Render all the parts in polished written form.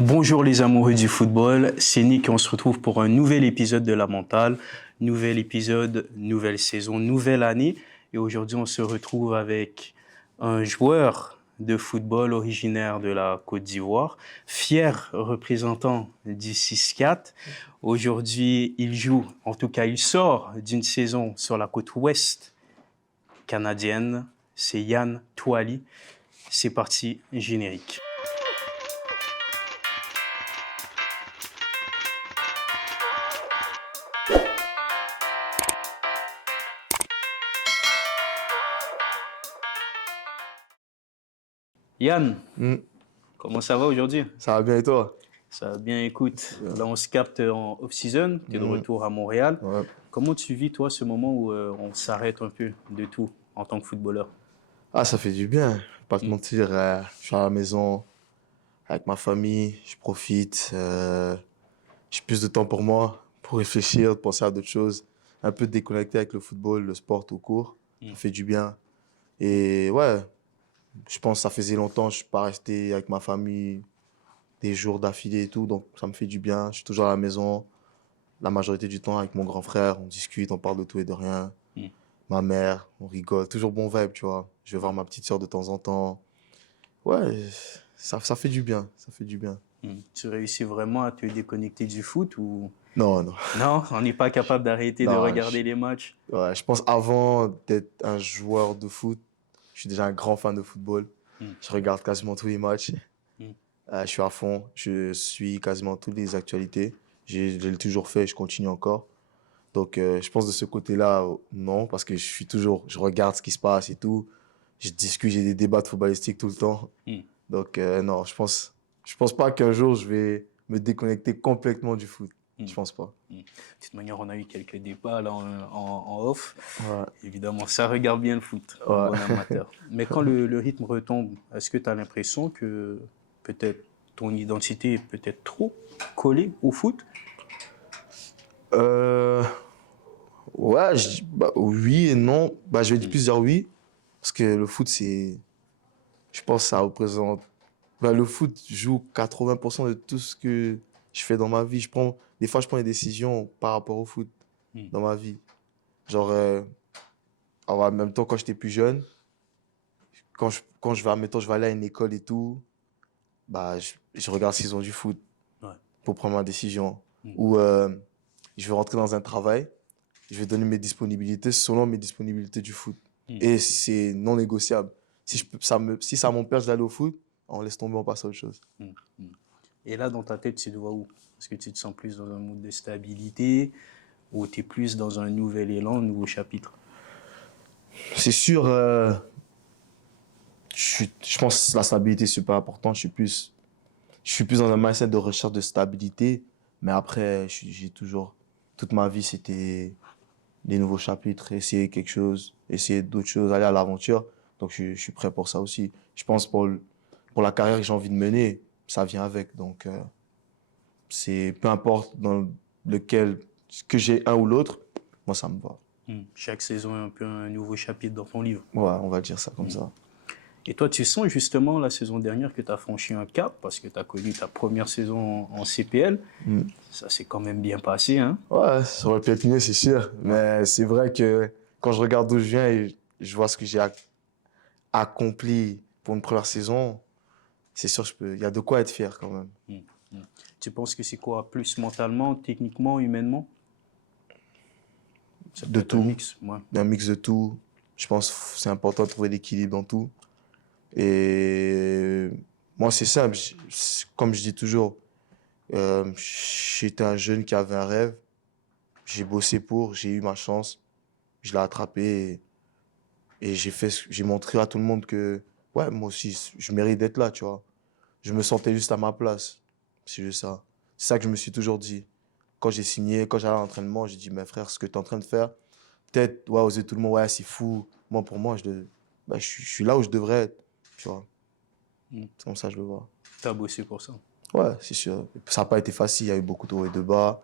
Bonjour les amoureux du football, c'est Nick et on se retrouve pour un nouvel épisode de La Mentale. Nouvel épisode, nouvelle saison, nouvelle année. Et aujourd'hui, on se retrouve avec un joueur de football originaire de la Côte d'Ivoire, fier représentant du 6-4. Aujourd'hui, il joue, en tout cas, il sort d'une saison sur la côte ouest canadienne. C'est Yann Touali. C'est parti, générique. Yann, Hmm, comment ça va aujourd'hui? ça va bien et toi? Ça va bien, écoute. Bien. Là, on se capte en off-season, tu es de Hmm, retour à Montréal. ouais. Comment tu vis, toi, ce moment où on s'arrête un peu de tout en tant que footballeur? Ah, ça fait du bien, pas te Hmm. mentir. Je suis à la maison avec ma famille, je profite. J'ai plus de temps pour moi, pour réfléchir, penser à d'autres choses. Un peu déconnecté avec le football, le sport tout court. Hmm. Ça fait du bien. Et ouais, je pense que ça faisait longtemps que je suis pas resté avec ma famille des jours d'affilée et tout. Donc ça me fait du bien. Je suis toujours à la maison, la majorité du temps avec mon grand frère. On discute, on parle de tout et de rien. Hmm. Ma mère, on rigole, toujours bon vibe, tu vois. Je vais voir ma petite sœur de temps en temps. Ouais, ça fait du bien, ça fait du bien. Hmm. Tu réussis vraiment à te déconnecter du foot ou... Non, non, Non, on n'est pas capable d'arrêter de non, regarder les matchs. ouais, je pense avant d'être un joueur de foot, je suis déjà un grand fan de football. Hmm. Je regarde quasiment tous les matchs. Hmm. Je suis à fond, je suis quasiment toutes les actualités. Je l'ai toujours fait, je continue encore. Donc, je pense de ce côté-là, non, parce que je regarde ce qui se passe et tout. Je discute, j'ai des débats de footballistique tout le temps. Hmm. Donc, non, je pense pas qu'un jour je vais me déconnecter complètement du foot. Hmm. Je pense pas. Hmm. De toute manière, on a eu quelques débats là en off. Ouais, Évidemment, ça regarde bien le foot, en ouais. bon amateur. Mais quand le rythme retombe, est-ce que tu as l'impression que peut-être ton identité est peut-être trop collée au foot? Euh, ouais, bah, oui et non. Bah, je vais Hmm. plus dire oui, parce que le foot, je pense que ça représente, bah, le foot joue 80% de tout ce que je fais dans ma vie. Des fois, je prends des décisions par rapport au foot Hmm. dans ma vie. Genre, en même temps, quand j'étais plus jeune, quand je vais, admettons, je vais aller à une école et tout, bah, je regarde s'ils ont du foot Ouais. pour prendre ma décision. Hmm. Ou je vais rentrer dans un travail, je vais donner mes disponibilités selon mes disponibilités du foot. Hmm. Et c'est non négociable. Si ça m'empêche d'aller au foot, on laisse tomber, on passe à autre chose. Hmm. Hmm. Et là, dans ta tête, tu te vois où? Est-ce que tu te sens plus dans un mood de stabilité ou tu es plus dans un nouvel élan, un nouveau chapitre? C'est sûr, je pense que la stabilité, c'est super important. Je suis plus dans un mindset de recherche de stabilité. Mais après, j'ai toujours, toute ma vie, c'était des nouveaux chapitres, essayer quelque chose, essayer d'autres choses, aller à l'aventure. Donc, je suis prêt pour ça aussi. Je pense pour la carrière que j'ai envie de mener, ça vient avec. Donc, peu importe dans lequel, que j'ai un ou l'autre, moi, ça me va. Hmm. Chaque saison est un peu un nouveau chapitre dans ton livre. Ouais, on va dire ça comme Hmm. ça. Et toi, tu sens justement la saison dernière que tu as franchi un cap parce que tu as connu ta première saison en CPL. Mm. Ça s'est quand même bien passé, hein? Ouais, ça aurait pu être mieux, c'est sûr. Mais c'est vrai que quand je regarde d'où je viens et je vois ce que j'ai accompli pour une première saison, c'est sûr, il y a de quoi être fier quand même. Hmm. Hmm. Tu penses que c'est quoi? Plus mentalement, techniquement, humainement? Ça peut De être un tout, mix, ouais. un mix de tout. Je pense que c'est important de trouver l'équilibre dans tout. Et moi, c'est simple. Comme je dis toujours, j'étais un jeune qui avait un rêve. J'ai bossé pour, j'ai eu ma chance. Je l'ai attrapé et j'ai montré à tout le monde que, ouais, moi aussi, je mérite d'être là, tu vois. Je me sentais juste à ma place. C'est juste ça. C'est ça que je me suis toujours dit. Quand j'ai signé, quand j'allais à l'entraînement, j'ai dit, mais frère, ce que tu es en train de faire, peut-être, ouais, aux yeux de tout le monde, ouais, c'est fou. Moi, pour moi, je suis là où je devrais être, tu vois. Hmm. C'est comme ça que je le vois. Tu as bossé pour ça. Ouais, c'est sûr. Ça n'a pas été facile, il y a eu beaucoup de hauts et de bas,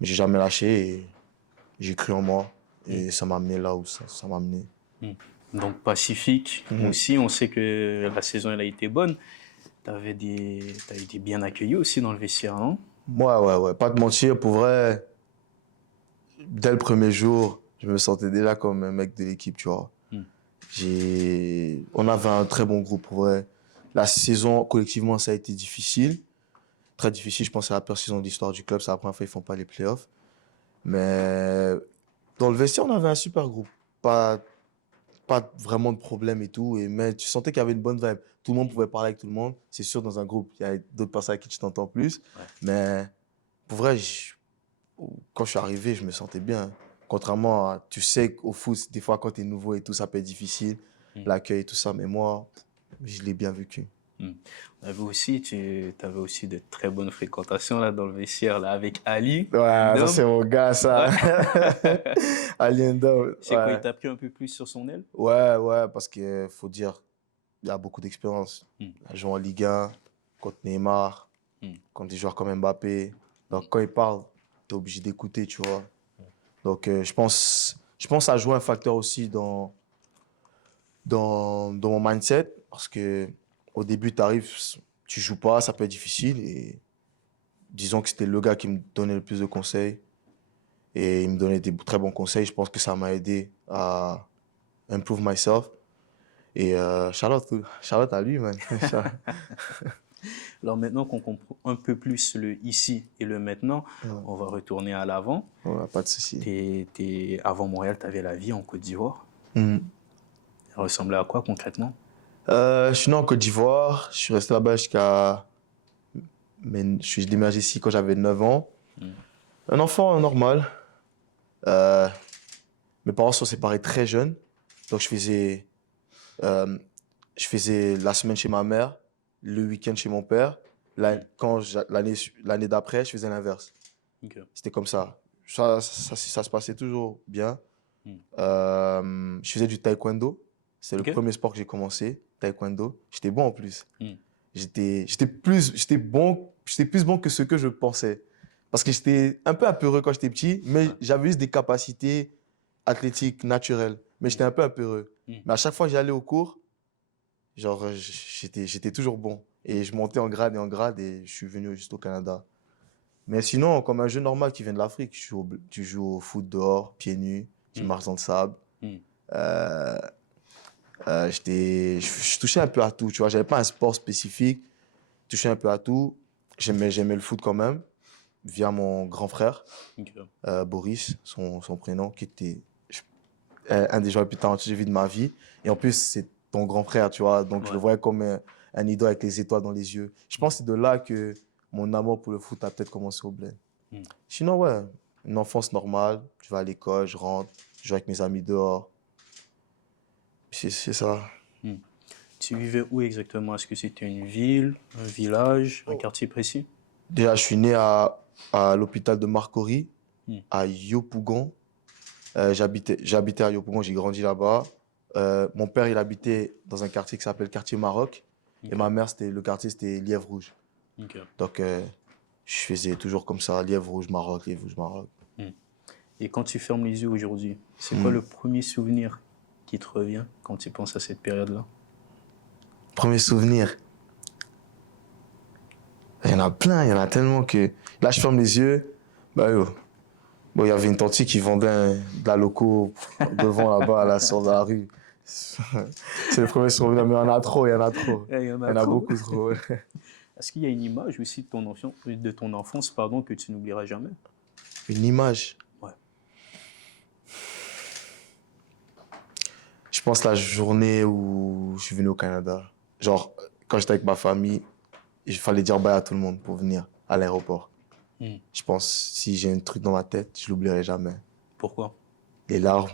mais j'ai jamais lâché et j'ai cru en moi. Hmm. Et ça m'a amené là où ça m'a amené. Hmm. Donc Pacifique Mhm. aussi, on sait que la saison elle a été bonne. T'as été bien accueilli aussi dans le vestiaire, non? Ouais. Pas de mentir, pour vrai, dès le premier jour, je me sentais déjà comme un mec de l'équipe, tu vois. Hmm. On avait un très bon groupe, pour vrai. La saison, collectivement, ça a été difficile. Très difficile, je pense que c'est la pire saison de l'histoire du club. C'est la première fois qu'ils font pas les playoffs. Mais dans le vestiaire, on avait un super groupe. Pas vraiment de problème et tout. Mais tu sentais qu'il y avait une bonne vibe. Tout le monde pouvait parler avec tout le monde. C'est sûr, dans un groupe, il y a d'autres personnes avec qui tu t'entends plus. Ouais. Mais pour vrai, quand je suis arrivé, je me sentais bien. Contrairement à, tu sais qu'au foot, des fois, quand tu es nouveau et tout, ça peut être difficile, l'accueil et tout ça. Mais moi, je l'ai bien vécu. Tu avais aussi de très bonnes fréquentations là, dans le vestiaire là, avec Ali, Ouais, ça, Ndom. c'est mon gars, ça. Ouais. Alienda, C'est quoi, il ouais. t'a pris un peu plus sur son aile? Ouais, parce qu'il faut dire, il a beaucoup d'expérience. Hmm. Il a joué en Ligue 1, contre Neymar, contre des joueurs comme Mbappé. Donc, quand il parle, tu es obligé d'écouter, tu vois. Donc, je pense que ça joue un facteur aussi dans mon mindset. Parce que au début, tu arrives, tu joues pas, ça peut être difficile. Et disons que c'était le gars qui me donnait le plus de conseils. Et il me donnait des très bons conseils. Je pense que ça m'a aidé à improve myself. Et shout out à lui, man. Alors maintenant qu'on comprend un peu plus le ici et le maintenant, Ouais. on va retourner à l'avant. Ouais, pas de souci. Avant Montréal, tu avais la vie en Côte d'Ivoire. Mhm. Elle ressemblait à quoi concrètement? Je suis né en Côte d'Ivoire. Je suis resté là-bas jusqu'à. Je suis déménagé ici quand j'avais 9 ans. Un enfant normal. Euh, Mes parents sont séparés très jeunes. Donc je faisais la semaine chez ma mère, le week-end chez mon père. L'année d'après, je faisais l'inverse. Ok. C'était comme ça. Ça se passait toujours bien. Je faisais du taekwondo. C'est le Ok. premier sport que j'ai commencé, taekwondo. J'étais bon en plus. Hmm. J'étais plus bon que ce que je pensais. Parce que j'étais un peu apeureux quand j'étais petit, mais j'avais juste des capacités athlétiques naturelles. Mais j'étais un peu apeureux. Mais à chaque fois que j'allais au cours, genre, j'étais toujours bon. Et je montais en grade et je suis venu juste au Canada. Mais sinon, comme un jeune normal qui vient de l'Afrique, tu joues au foot dehors, pieds nus, tu marches dans le sable. Hmm. Euh, je touchais un peu à tout, tu vois. J'avais pas un sport spécifique, je touchais un peu à tout. J'aimais le foot quand même, via mon grand frère, Ok. Boris, son prénom, qui était un des joueurs les plus talentueux que j'ai vu de ma vie. Et en plus, c'est ton grand frère, tu vois. Donc, je le Ouais. voyais comme un idole avec les étoiles dans les yeux. Je pense que c'est de là que mon amour pour le foot a peut-être commencé au bled. Sinon, ouais, une enfance normale. Je vais à l'école, je rentre, je joue avec mes amis dehors. C'est ça. Tu vivais où exactement? Est-ce que c'était une ville, un village, un quartier précis? Déjà, je suis né à l'hôpital de Marcory, à Yopougon. J'habitais à Yopougon, j'ai grandi là-bas. Mon père, il habitait dans un quartier qui s'appelle quartier Maroc. Et ma mère, le quartier, c'était Lièvre Rouge. Ok. Donc, je faisais toujours comme ça, Lièvre Rouge, Maroc, Lièvre Rouge, Maroc. Et quand tu fermes les yeux aujourd'hui, c'est quoi le premier souvenir qui te revient quand tu penses à cette période-là? Premier souvenir. Il y en a plein, il y en a tellement que... Là, je ferme les yeux. Bah, yo. Bon, il y avait une tante qui vendait de la loco devant là-bas, à la sortie de la rue. C'est le premier souvenir, mais il y en a trop, il y en a trop. Il y en Il y en a trop. beaucoup trop. Est-ce qu'il y a une image aussi de ton enfance, pardon, que tu n'oublieras jamais? Une image. Ouais. Je pense la journée où je suis venu au Canada. Genre, quand j'étais avec ma famille, il fallait dire bye à tout le monde pour venir à l'aéroport. Je pense, si j'ai un truc dans ma tête, je l'oublierai jamais. Pourquoi? Les larmes.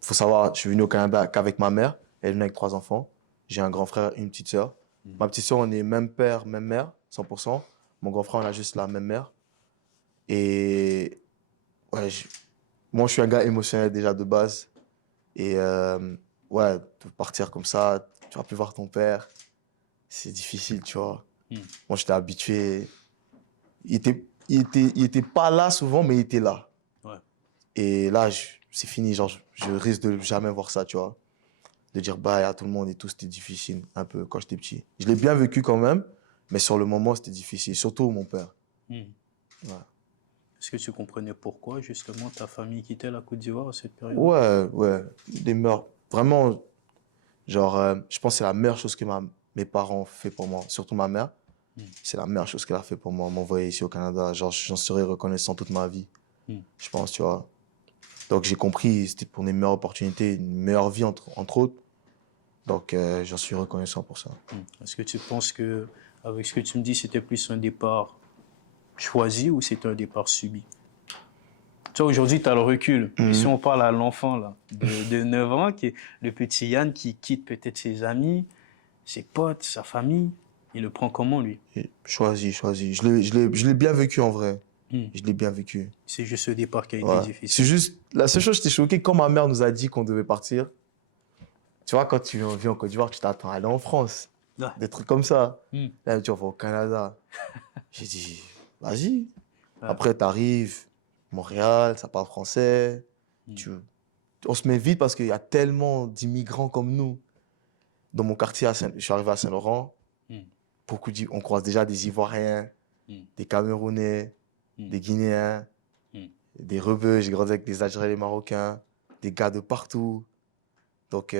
Faut savoir, je suis venu au Canada qu'avec ma mère. Elle est venue avec 3 enfants. J'ai un grand frère et une petite sœur. Ma petite sœur, on est même père, même mère, 100%. Mon grand frère, on a juste la même mère. Et ouais, moi, je suis un gars émotionnel déjà de base. Et ouais, de partir comme ça, tu vas plus voir ton père. C'est difficile, tu vois. Moi, j'étais habitué. Il était pas là souvent, mais il était là. Ouais. Et là, c'est fini. Genre, je risque de jamais voir ça, tu vois. de dire bye à tout le monde et tout, c'était difficile un peu quand j'étais petit. Je l'ai bien vécu quand même, mais sur le moment, c'était difficile, surtout mon père. Hmm. Ouais. Est-ce que tu comprenais pourquoi, justement, ta famille quittait la Côte d'Ivoire à cette période? Ouais, des mœurs. Vraiment, genre, je pense que c'est la meilleure chose que mes parents ont fait pour moi, surtout ma mère. Hmm. C'est la meilleure chose qu'elle a fait pour moi, m'envoyer ici au Canada. Genre, j'en serai reconnaissant toute ma vie, Hmm. je pense, tu vois. Donc, j'ai compris, c'était pour une meilleure opportunité, une meilleure vie, entre autres. Donc, j'en suis reconnaissant pour ça. Hmm. Est-ce que tu penses que, avec ce que tu me dis, c'était plus un départ choisi ou c'était un départ subi? Tu vois, aujourd'hui, tu as le recul. Et si on parle à l'enfant, là, de 9 ans, qui est le petit Yann qui quitte peut-être ses amis, ses potes, sa famille, il le prend comment, lui? Et choisi. Je l'ai bien vécu en vrai. Hmm. Je l'ai bien vécu. C'est juste ce départ qui a été Ouais. C'est difficile. juste, la seule chose, j'étais choqué quand ma mère nous a dit qu'on devait partir. Tu vois, quand tu viens en Côte d'Ivoire, tu t'attends à aller en France. Ouais. Des trucs comme ça. Hmm. Là, tu vas au Canada. J'ai dit, vas-y. Ouais. Après, tu arrives, Montréal, ça parle français. Tu... On se met vite parce qu'il y a tellement d'immigrants comme nous. Dans mon quartier, je suis arrivé à Saint-Laurent. Hmm. On croise déjà des Ivoiriens, des Camerounais, des Guinéens, des Rebeux. J'ai grandi avec des Algériens et des Marocains, des gars de partout. Donc,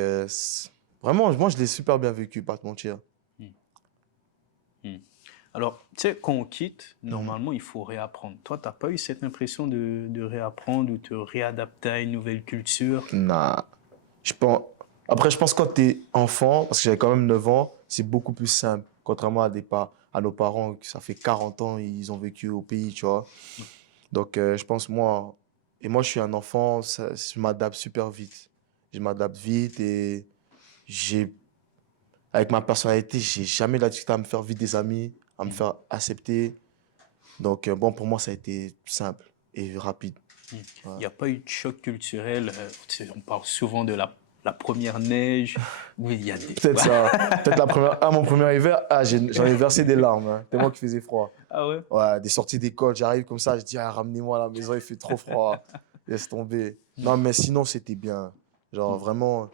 vraiment, moi, je l'ai super bien vécu, pas te mentir. Alors, tu sais, quand on quitte, normalement, il faut réapprendre. Toi, tu n'as pas eu cette impression de réapprendre ou te réadapter à une nouvelle culture? Nah. Je pense... Après, je pense que quand tu es enfant, parce que j'avais quand même 9 ans, c'est beaucoup plus simple. Contrairement à nos parents, qui ça fait 40 ans, ils ont vécu au pays, tu vois. Donc, je pense, moi, je suis un enfant, je m'adapte super vite. Je m'adapte vite et j'ai, avec ma personnalité, j'ai jamais la difficulté à me faire vite des amis, à me faire accepter. Donc, bon, pour moi, ça a été simple et rapide. Il n'y a pas eu de choc culturel. Tu sais, on parle souvent de la première neige. Oui, il y a des... Peut-être ça. Peut-être mon premier hiver, j'en ai versé des larmes, hein, tellement qu'il faisait froid. Ah ouais? Ouais, des sorties d'école, j'arrive comme ça, je dis, ah, ramenez-moi à la maison, il fait trop froid. Laisse tomber. Non, mais sinon, c'était bien. Genre, vraiment,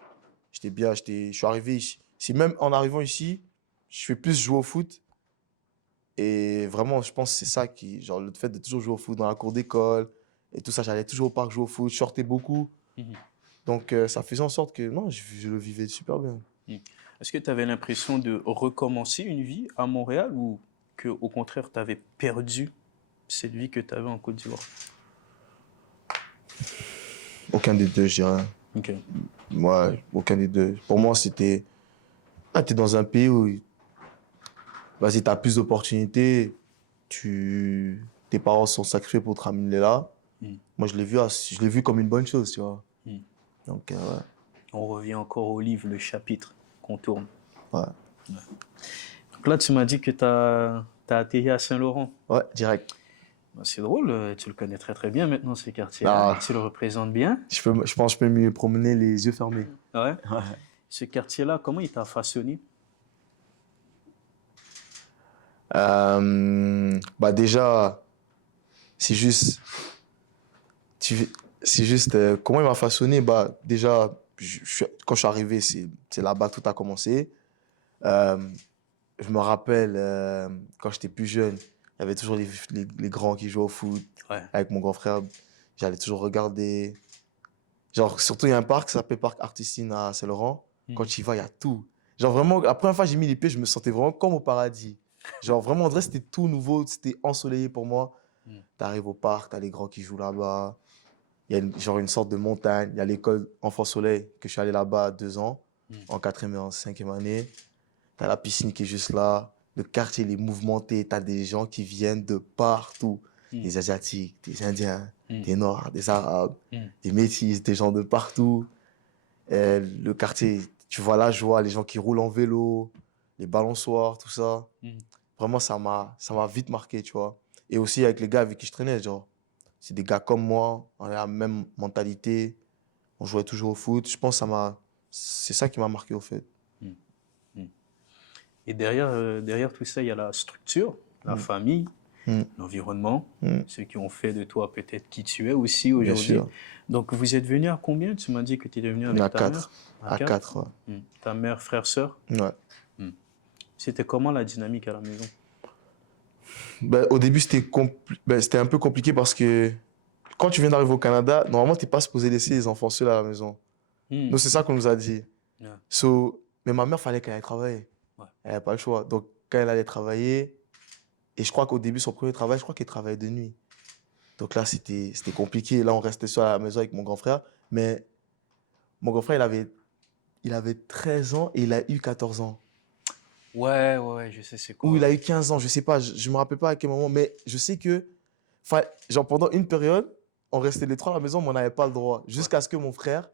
j'étais bien. Je suis arrivé ici. Si même en arrivant ici, je fais plus jouer au foot. Et vraiment, je pense que c'est ça qui, genre, le fait de toujours jouer au foot dans la cour d'école et tout ça, j'allais toujours au parc jouer au foot, je sortais beaucoup. Donc, ça faisait en sorte que, non, je le vivais super bien. Est-ce que tu avais l'impression de recommencer une vie à Montréal ou que, au contraire, tu avais perdu cette vie que tu avais en Côte d'Ivoire? Aucun des deux, je dirais. Ok. Ouais, aucun des deux. Pour moi, c'était. Ah, t'es dans un pays où, vas-y, t'as plus d'opportunités. Tes parents sont sacrifiés pour te ramener là. Moi, je l'ai vu comme une bonne chose, tu vois. Donc, ouais. On revient encore au livre, le chapitre qu'on tourne. Ouais. Donc là, tu m'as dit que tu as atterri à Saint-Laurent. Ouais, direct. Bah, c'est drôle, tu le connais très très bien maintenant, ce quartier. Ah. Tu le représentes bien. Je pense que je peux me promener les yeux fermés. Ouais. Ce quartier-là, comment il t'a façonné? Bah déjà, c'est juste, comment il m'a façonné. Bah déjà, quand je suis arrivé, c'est là-bas que tout a commencé. Euh, je me rappelle quand j'étais plus jeune, il y avait toujours les grands qui jouaient au foot. Ouais. Avec mon grand frère. J'allais toujours regarder. Genre, surtout, il y a un parc qui s'appelle Parc Artistine à Saint-Laurent. Quand tu y vas, il y a tout. Genre, vraiment, la première fois que j'ai mis les pieds, je me sentais vraiment comme au paradis. Genre, vraiment, on dirait que c'était tout nouveau, c'était ensoleillé pour moi. T'arrives au parc, t'as les grands qui jouent là-bas. Il y a genre une sorte de montagne. Il y a l'école Enfant Soleil, que je suis allé là-bas 2 ans, en 4e et en 5e année. T'as la piscine qui est juste là. Le quartier, il est mouvementé. T'as des gens qui viennent de partout. Des Asiatiques, des Indiens, des Noirs, des Arabes, des Métis, des gens de partout. Le quartier, tu vois la joie, les gens qui roulent en vélo, les balançoires, tout ça. Vraiment, ça m'a vite marqué, tu vois. Et aussi avec les gars avec qui je traînais, genre, c'est des gars comme moi, on a la même mentalité, on jouait toujours au foot. Je pense que c'est ça qui m'a marqué au fait. Et derrière tout ça, il y a la structure, la famille. l'environnement, ceux qui ont fait de toi peut-être qui tu es aussi Bien aujourd'hui. sûr. Donc, vous êtes venu à combien? Tu m'as dit que tu es venu avec À ta mère? 4. À 4, ouais. Ta mère, frère, sœur? Ouais. C'était comment la dynamique à la maison? Ben, au début, c'était un peu compliqué parce que quand tu viens d'arriver au Canada, normalement, tu n'es pas supposé laisser les enfants seuls à la maison. Nous, c'est ça qu'on nous a dit. Yeah. Mais ma mère, fallait qu'elle aille travailler. Ouais. Elle n'avait pas le choix. Donc, quand elle allait travailler, et je crois qu'au début, son premier travail, je crois qu'elle travaillait de nuit. Donc là, c'était compliqué. Là, on restait seul à la maison avec mon grand frère. Mais mon grand frère, il avait 13 ans et il a eu 14 ans. Ouais, je sais c'est quoi. Ou il a eu 15 ans, je sais pas. Je me rappelle pas à quel moment. Mais je sais que, genre, pendant une période, on restait les trois à la maison, mais on n'avait pas le droit. Jusqu'à ce que mon frère,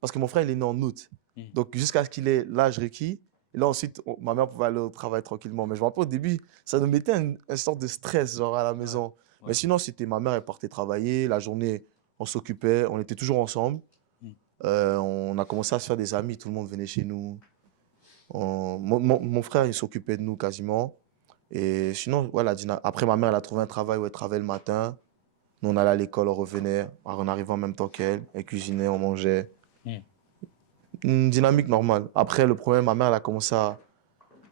parce que mon frère, il est né en août. Donc, jusqu'à ce qu'il ait l'âge requis. Et là, ensuite, ma mère pouvait aller au travail tranquillement. Mais je me rappelle au début, ça nous mettait une sorte de stress, genre, à la maison. Ouais. Mais sinon, c'était ma mère, elle partait travailler. La journée, on s'occupait. On était toujours ensemble. On a commencé à se faire des amis. Tout le monde venait chez nous. Mon frère, il s'occupait de nous quasiment. Et sinon, voilà, après, ma mère, elle a trouvé un travail où elle travaillait le matin. Nous, on allait à l'école, on revenait. On arrivait en même temps qu'elle. Elle cuisinait, on mangeait. Une dynamique normale. Après, le problème, ma mère, elle a commencé à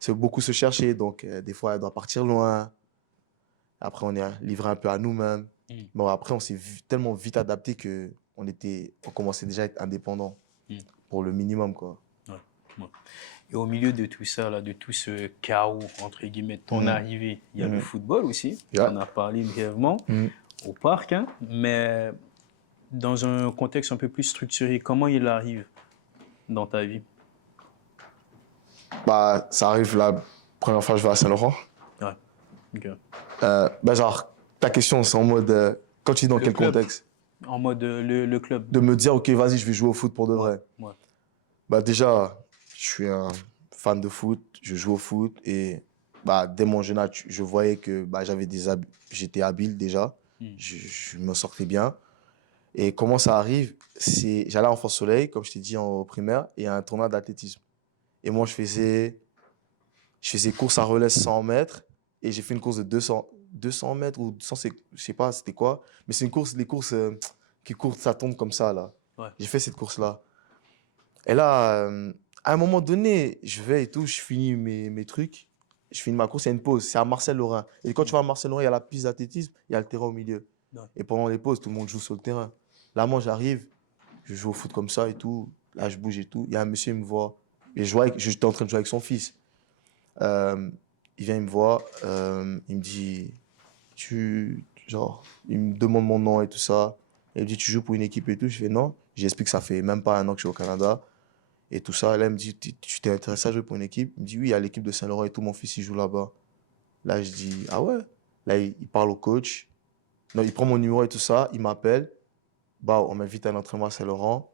beaucoup se chercher. Donc, des fois, elle doit partir loin. Après, on est livré un peu à nous-mêmes. Bon, après, on s'est tellement vite adapté qu'on commençait déjà à être indépendant pour le minimum, quoi. Ouais. Et au milieu de tout ça, là, de tout ce chaos, entre guillemets, de ton arrivée, il y a le football aussi. On a parlé brièvement au parc, hein, mais dans un contexte un peu plus structuré, comment il arrive dans ta vie? Bah, ça arrive la première fois que je vais à Saint-Laurent. Ouais. Okay. Bah, genre, ta question, c'est en mode, quand tu dis dans quel contexte? En mode le club. De me dire, OK, vas-y, je vais jouer au foot pour de vrai. Ouais. Bah, déjà, je suis un fan de foot, je joue au foot et bah, dès mon jeune âge, je voyais que bah, j'étais habile déjà, je me sortais bien. Et comment ça arrive? J'allais à Enfant Soleil, comme je t'ai dit en primaire, et à un tournoi d'athlétisme. Et moi, je faisais course à relais 100 mètres et j'ai fait une course de 200 mètres ou 200, je sais pas c'était quoi, mais c'est les courses qui courent, ça tombe comme ça là. Ouais. J'ai fait cette course-là. Et là, à un moment donné, je vais et tout, je finis mes trucs, je finis ma course, il y a une pause, c'est à Marcel-Lorrain. Et quand tu vas à Marcel-Lorrain, il y a la piste d'athlétisme, il y a le terrain au milieu. Ouais. Et pendant les pauses, tout le monde joue sur le terrain. Là, moi, j'arrive, je joue au foot comme ça et tout. Là, je bouge et tout. Il y a un monsieur, il me voit. Et j'étais en train de jouer avec son fils. Il vient, il me voit, il me dit, il me demande mon nom et tout ça. Il me dit, tu joues pour une équipe et tout. Je fais non. J'explique que ça fait même pas un an que je suis au Canada et tout ça. Là, il me dit, tu t'es intéressé à jouer pour une équipe? Il me dit, oui, il y a l'équipe de Saint-Laurent et tout, mon fils, il joue là-bas. Là, je dis, ah ouais? Là, il parle au coach. Non, il prend mon numéro et tout ça, il m'appelle. Bah, on m'invite à un entraînement à Saint-Laurent.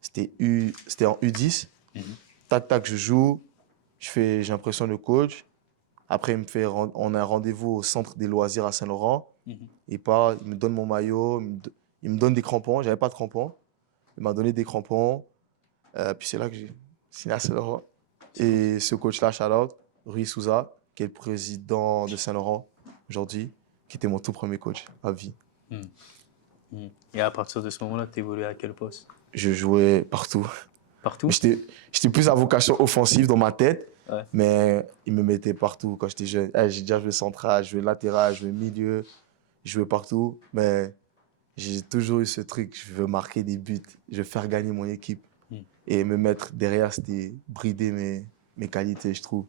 C'était en U10. Tac, tac, je joue. J'ai l'impression le coach. Après, on a un rendez-vous au centre des loisirs à Saint-Laurent. Il me donne mon maillot, il me donne des crampons. J'avais pas de crampons. Il m'a donné des crampons. Puis c'est là que j'ai signé à Saint-Laurent. Et ce coach-là, shout-out, Rui Souza, qui est le président de Saint-Laurent aujourd'hui, qui était mon tout premier coach à vie. Et à partir de ce moment-là, tu évoluais à quel poste? Je jouais partout. Partout? J'étais plus à vocation offensive dans ma tête, ouais. Mais il me mettait partout quand j'étais jeune. J'ai déjà joué central, joué latéral, joué milieu, joué partout. Mais j'ai toujours eu ce truc, je veux marquer des buts, je veux faire gagner mon équipe. Et me mettre derrière, c'était brider mes qualités, je trouve.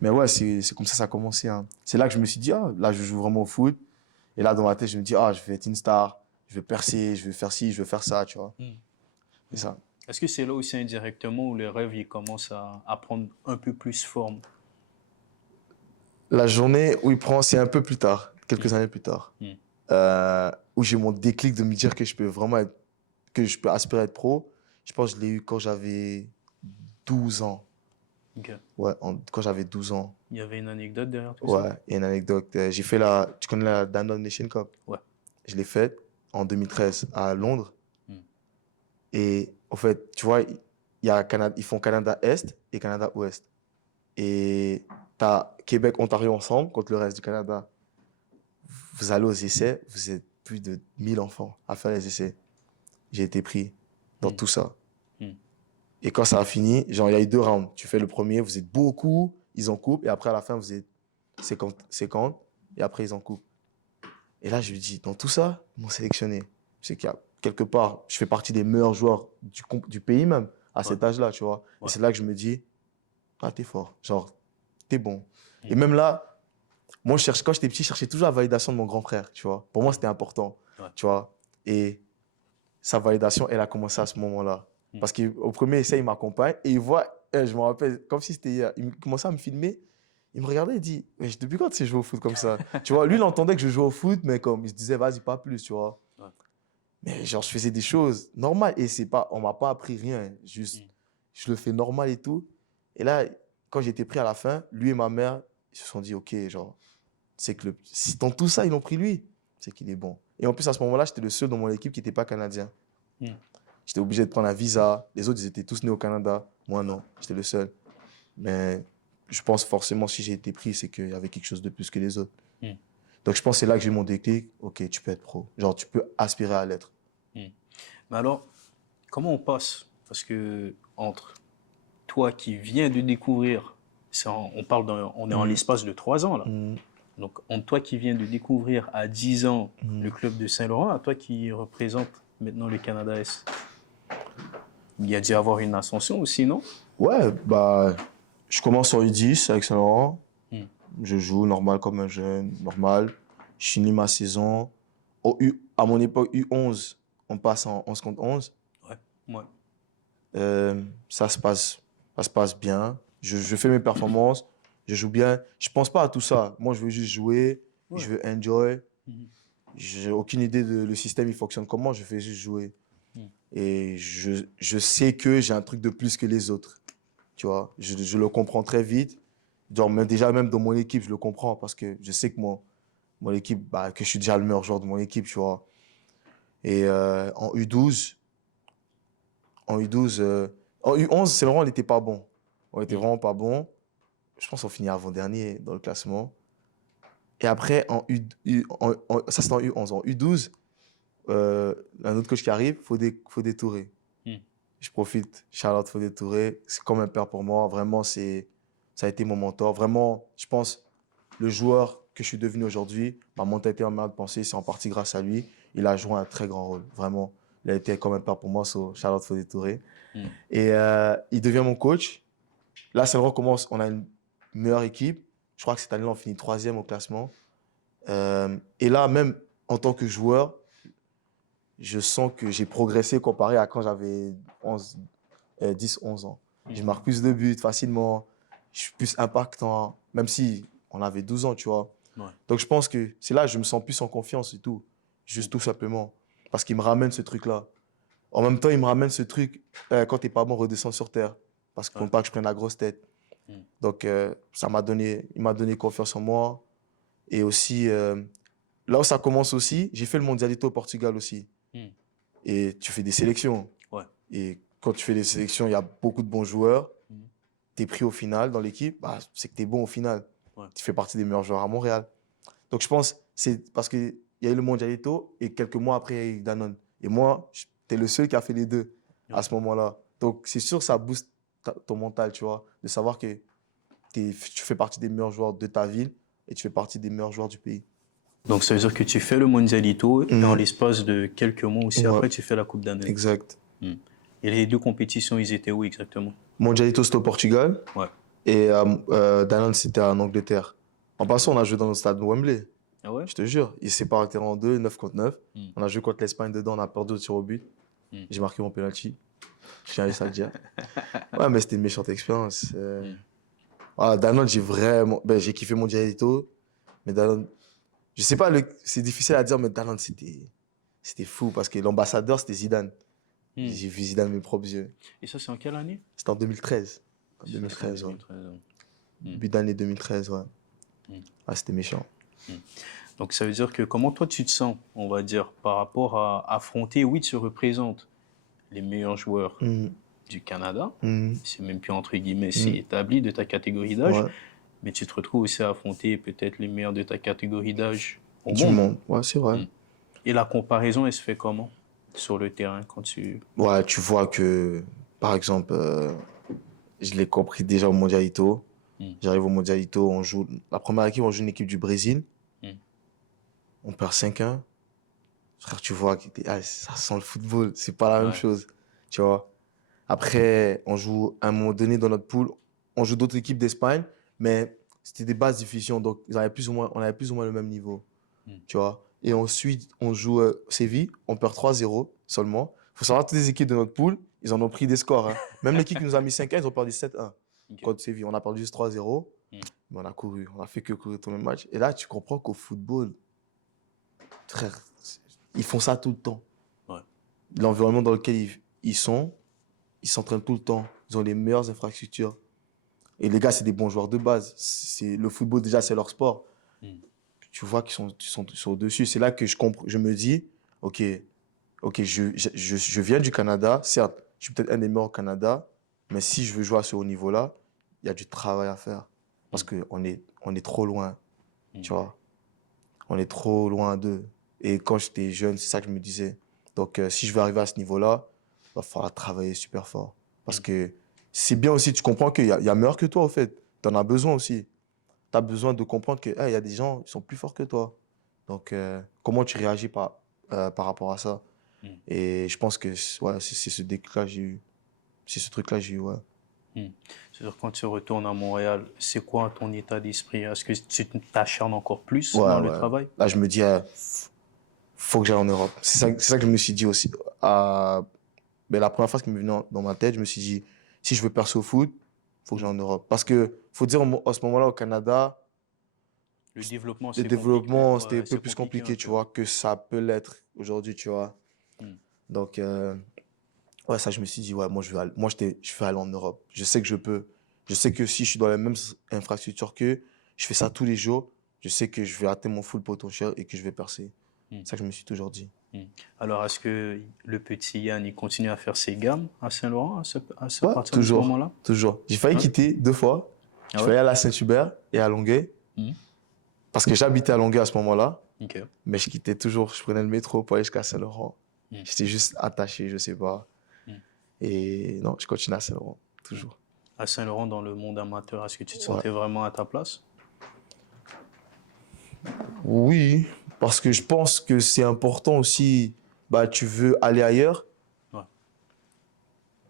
Mais ouais, c'est comme ça a commencé. Hein. C'est là que je me suis dit, ah, là, je joue vraiment au foot. Et là, dans ma tête, je me dis, ah, je vais être une star, je vais percer, je vais faire ci, je vais faire ça, tu vois. C'est ça. Est-ce que c'est là aussi indirectement où les rêves ils commencent à prendre un peu plus forme? La journée où il prend, c'est un peu plus tard, quelques années plus tard, où j'ai mon déclic de me dire que je peux vraiment que je peux aspirer à être pro. Je pense que je l'ai eu quand j'avais 12 ans. Okay. Ouais, quand j'avais 12 ans. Il y avait une anecdote derrière tout ça? ça? Ouais, il y a une anecdote. J'ai fait tu connais la Danone Nation Cup? Ouais. Je l'ai faite en 2013 à Londres. Et en fait, tu vois, ils font Canada Est et Canada Ouest. Et tu as Québec, Ontario ensemble contre le reste du Canada. vous allez aux essais, vous êtes plus de 1000 enfants à faire les essais. J'ai été pris dans tout ça. Et quand ça a fini, genre, il y a eu 2 rounds. Tu fais le premier, vous êtes beaucoup, ils en coupent, et après, à la fin, vous êtes 50, et après, ils en coupent. Et là, je lui dis, dans tout ça, ils m'ont sélectionné. C'est qu'il y a quelque part, je fais partie des meilleurs joueurs du pays même, à cet âge-là, tu vois. Et c'est là que je me dis, ah, t'es fort. Genre, t'es bon. Et même là, moi, quand j'étais petit, je cherchais toujours la validation de mon grand frère, tu vois. Pour moi, c'était important, tu vois. Et sa validation, elle a commencé à ce moment-là. Parce qu'au premier essai, il m'accompagne et il voit, je me rappelle, comme si c'était hier, il commençait à me filmer. Il me regardait et dit, mais depuis quand tu sais jouer au foot comme ça? Tu vois, lui, il entendait que je jouais au foot, mais comme il se disait, vas-y, pas plus, tu vois. Mais genre, je faisais des choses normales et on m'a pas appris rien. Juste, je le fais normal et tout. Et là, quand j'ai été pris à la fin, lui et ma mère, ils se sont dit, OK, genre, c'est que si dans tout ça, ils l'ont pris lui, c'est qu'il est bon. Et en plus, à ce moment-là, j'étais le seul dans mon équipe qui n'était pas canadien. J'étais obligé de prendre un visa. Les autres, ils étaient tous nés au Canada. Moi, non. J'étais le seul. Mais je pense forcément, si j'ai été pris, c'est qu'il y avait quelque chose de plus que les autres. Donc, je pense que c'est là que j'ai eu mon déclic. OK, tu peux être pro. Genre, tu peux aspirer à l'être. Mais alors, comment on passe? Parce que entre toi qui viens de découvrir, on est en l'espace de 3 ans là. Donc, entre toi qui viens de découvrir à 10 ans le club de Saint-Laurent, à toi qui représente maintenant le Canada-Est, il y a dû avoir une ascension aussi, non? Ouais, bah, je commence en U10 avec Saint-Laurent. Je joue normal comme un jeune, normal. Je finis ma saison. À mon époque, U11, on passe en 11 contre 11. Ouais. Ça se passe bien. Je fais mes performances. Je joue bien. Je pense pas à tout ça. Moi, je veux juste jouer. Je veux enjoy. J'ai aucune idée de le système, il fonctionne comment. Je fais juste jouer. Et je sais que j'ai un truc de plus que les autres. Tu vois, je le comprends très vite. Genre, déjà, même dans mon équipe, je le comprends parce que je sais que mon équipe, bah, que je suis déjà le meilleur joueur de mon équipe, tu vois. Et en U12, en U11, c'est vraiment, on n'était pas bon. On était vraiment pas bon. Je pense qu'on finit avant-dernier dans le classement. Et après, ça c'est en U11. En U12, un autre coach qui arrive, Fodé Touré. Je profite, Charlotte Fodé Touré, c'est comme un père pour moi. Vraiment, ça a été mon mentor. Vraiment, je pense, le joueur que je suis devenu aujourd'hui, ma mentalité, ma manière de penser, c'est en partie grâce à lui. Il a joué un très grand rôle, vraiment. Il a été comme un père pour moi, Charlotte Fodé Touré. Et il devient mon coach. Là, c'est vraiment commence, on a une meilleure équipe. Je crois que cette année-là, on finit 3e au classement. Et là, même en tant que joueur, je sens que j'ai progressé comparé à quand j'avais 10, 11 ans. Je marque plus de buts facilement, je suis plus impactant, même si on avait 12 ans, tu vois. Donc je pense que c'est là que je me sens plus en confiance et tout, juste tout simplement, parce qu'il me ramène ce truc-là. En même temps, il me ramène ce truc, quand t'es pas bon, redescends sur terre, parce qu'il ne faut pas que je prenne la grosse tête. Donc il m'a donné confiance en moi. Et aussi, là où ça commence aussi, j'ai fait le Mondialito au Portugal aussi. Et tu fais des sélections. Et quand tu fais des sélections, il y a beaucoup de bons joueurs. Tu es pris au final dans l'équipe, bah, c'est que tu es bon au final. Tu fais partie des meilleurs joueurs à Montréal. Donc je pense c'est parce qu'il y a eu le Mondialito et quelques mois après, il y a eu Danone. Et moi, tu es le seul qui a fait les deux à ce moment-là. Donc c'est sûr, ça booste ton mental, tu vois, de savoir que tu fais partie des meilleurs joueurs de ta ville et tu fais partie des meilleurs joueurs du pays. Donc, ça veut dire que tu fais le Mondialito et en l'espace de quelques mois aussi, après, tu fais la Coupe d'année. Exact. Et les 2 compétitions, ils étaient où exactement? Mondialito, c'était au Portugal. Et Danone, c'était en Angleterre. En passant, on a joué dans le stade de Wembley. Ah ouais? Je te jure. Il s'est séparé le terrain en 2, 9 contre 9. On a joué contre l'Espagne dedans, on a perdu au tir au but. J'ai marqué mon penalty. Je tiens à le dire. Ouais, mais c'était une méchante expérience. Danone, j'ai kiffé Mondialito. Mais Danone, je sais pas, c'est difficile à dire, mais Danone, c'était fou parce que l'ambassadeur, c'était Zidane. J'ai vu Zidane de mes propres yeux. Et ça, c'est en quelle année? C'était en 2013. En 2013, ouais. But d'année 2013, ouais. Ah, c'était méchant. Donc, ça veut dire que comment toi, tu te sens, on va dire, par rapport à affronter, oui, tu représentes les meilleurs joueurs du Canada. C'est même plus entre guillemets, c'est établi de ta catégorie d'âge. Mais tu te retrouves aussi à affronter peut-être les meilleurs de ta catégorie d'âge au Du monde. monde. Ouais, c'est vrai. Mm. Et la comparaison, elle se fait comment sur le terrain quand tu... Ouais, tu vois que, par exemple, je l'ai compris déjà au Mondialito. Mm. J'arrive au Mondialito, on joue. La première équipe, on joue une équipe du Brésil. Mm. On perd 5-1. Frère, tu vois, ça sent le football. C'est pas la même Ouais. chose. Tu vois. Après, on joue à un moment donné dans notre poule. On joue d'autres équipes d'Espagne, mais c'était des bases divisions. Donc, on avait plus ou moins le même niveau. Mm. Tu vois. Et ensuite, on joue Séville. On perd 3-0 seulement. Il faut savoir, toutes les équipes de notre poule, ils en ont pris des scores. Hein. Même l'équipe qui nous a mis 5-1, ils ont perdu 7-1 Ok. contre Séville. On a perdu juste 3-0. Mm. Mais on a couru. On a fait que courir tout le match. Et là, tu comprends qu'au football, frère, ils font ça tout le temps. Ouais. L'environnement dans lequel ils sont, ils s'entraînent tout le temps. Ils ont les meilleures infrastructures. Et les gars, c'est des bons joueurs de base. Le football, déjà, c'est leur sport. Mm. Tu vois qu'ils sont au-dessus. C'est là que je me dis, OK, je viens du Canada. Certes, je suis peut-être un des meilleurs au Canada. Mais si je veux jouer à ce haut niveau-là, il y a du travail à faire. Parce qu'on on est trop loin. Mm. Tu vois, on est trop loin d'eux. Et quand j'étais jeune, c'est ça que je me disais. Donc, si je veux arriver à ce niveau-là, il va falloir travailler super fort. Parce Mm. que c'est bien aussi, tu comprends il y a meilleur que toi, au fait. Tu en as besoin aussi. Tu as besoin de comprendre qu'il y a des gens qui sont plus forts que toi. Donc, comment tu réagis par rapport à ça? Mm. Et je pense que ouais, c'est ce déclic-là que j'ai eu. C'est ce truc-là que j'ai eu, ouais. Mm. C'est-à-dire, quand tu retournes à Montréal, c'est quoi ton état d'esprit? Est-ce que tu t'acharnes encore plus Ouais, dans le ouais. travail? Là, je me dis, faut que j'aille en Europe. C'est ça que je me suis dit aussi. Mais la première phrase qui m'est venue dans ma tête, je me suis dit, si je veux percer au foot, faut que j'aille en Europe. Parce que, faut dire, à ce moment-là, au Canada, Le développement, le c'est compliqué. développement, c'était un Ouais, peu c'est plus compliqué un compliqué, tu peu. vois, que ça peut l'être aujourd'hui, tu vois. Mm. Donc, ouais, ça, je me suis dit, ouais, je vais aller en Europe. Je sais que je peux. Je sais que si je suis dans les mêmes infrastructures qu'eux, je fais ça tous les jours, je sais que je vais atteindre mon full potentiel et que je vais percer. Mm. C'est ça que je me suis toujours dit. Mm. Alors, est-ce que le petit Yann, il continue à faire ses gammes à Saint-Laurent à Ouais, partir de ce toujours. moment-là? J'ai failli Ouais. quitter 2 fois. Ah J'ai ouais? failli aller à Saint-Hubert et à Longueuil. Mm. Parce que j'habitais à Longueuil à ce moment-là. Ok. Mais je quittais toujours. Je prenais le métro pour aller jusqu'à Saint-Laurent. Mm. J'étais juste attaché, je sais pas. Mm. Et non, je continue à Saint-Laurent. Mm. Toujours. À Saint-Laurent, dans le monde amateur, est-ce que tu te Ouais. sentais vraiment à ta place? Oui, parce que je pense que c'est important aussi. Bah, tu veux aller ailleurs, Ouais.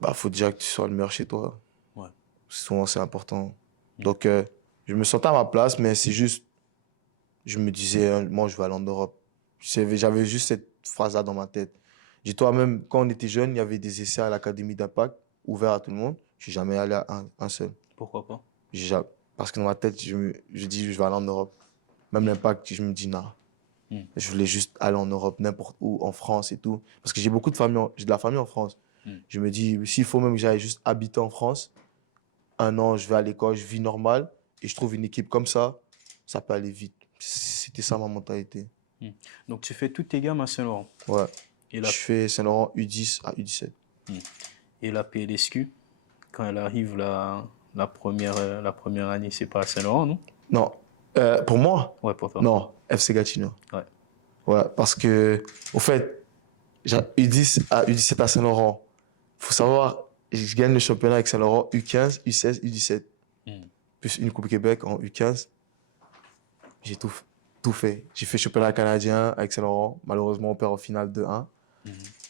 bah, faut déjà que tu sois le meilleur chez toi. Ouais. Souvent, c'est important. Mm. Donc, je me sentais à ma place, mais c'est juste, je me disais, moi, je vais aller en Europe. J'avais juste cette phrase-là dans ma tête. Dis-toi, même quand on était jeune, il y avait des essais à l'Académie d'Impact, ouverts à tout le monde. Je suis jamais allé à un seul. Pourquoi pas? Parce que dans ma tête, je dis, je vais aller en Europe. Même l'Impact, je me dis, non. Mm. Je voulais juste aller en Europe, n'importe où, en France et tout. Parce que j'ai de la famille en France. Mm. Je me dis, s'il faut même que j'aille juste habiter en France, 1 an, je vais à l'école, je vis normal, et je trouve une équipe comme ça peut aller vite. C'était ça ma mentalité. Mm. Donc, tu fais toutes tes gammes à Saint-Laurent. Ouais. Et Je la, fais Saint-Laurent U10 à U17. et la PLSQ, quand elle arrive la première année, c'est pas à Saint-Laurent, non? Non. Pour moi, Ouais, pour toi. non, FC Gatineau. Ouais. Ouais, parce que, au fait, j'ai U10 à U17 à Saint-Laurent. Faut savoir, je gagne le championnat avec Saint-Laurent U15, U16, U17. Mm. Plus une Coupe Québec en U15. J'ai tout fait. J'ai fait championnat canadien avec Saint-Laurent. Malheureusement, on perd en finale 2-1.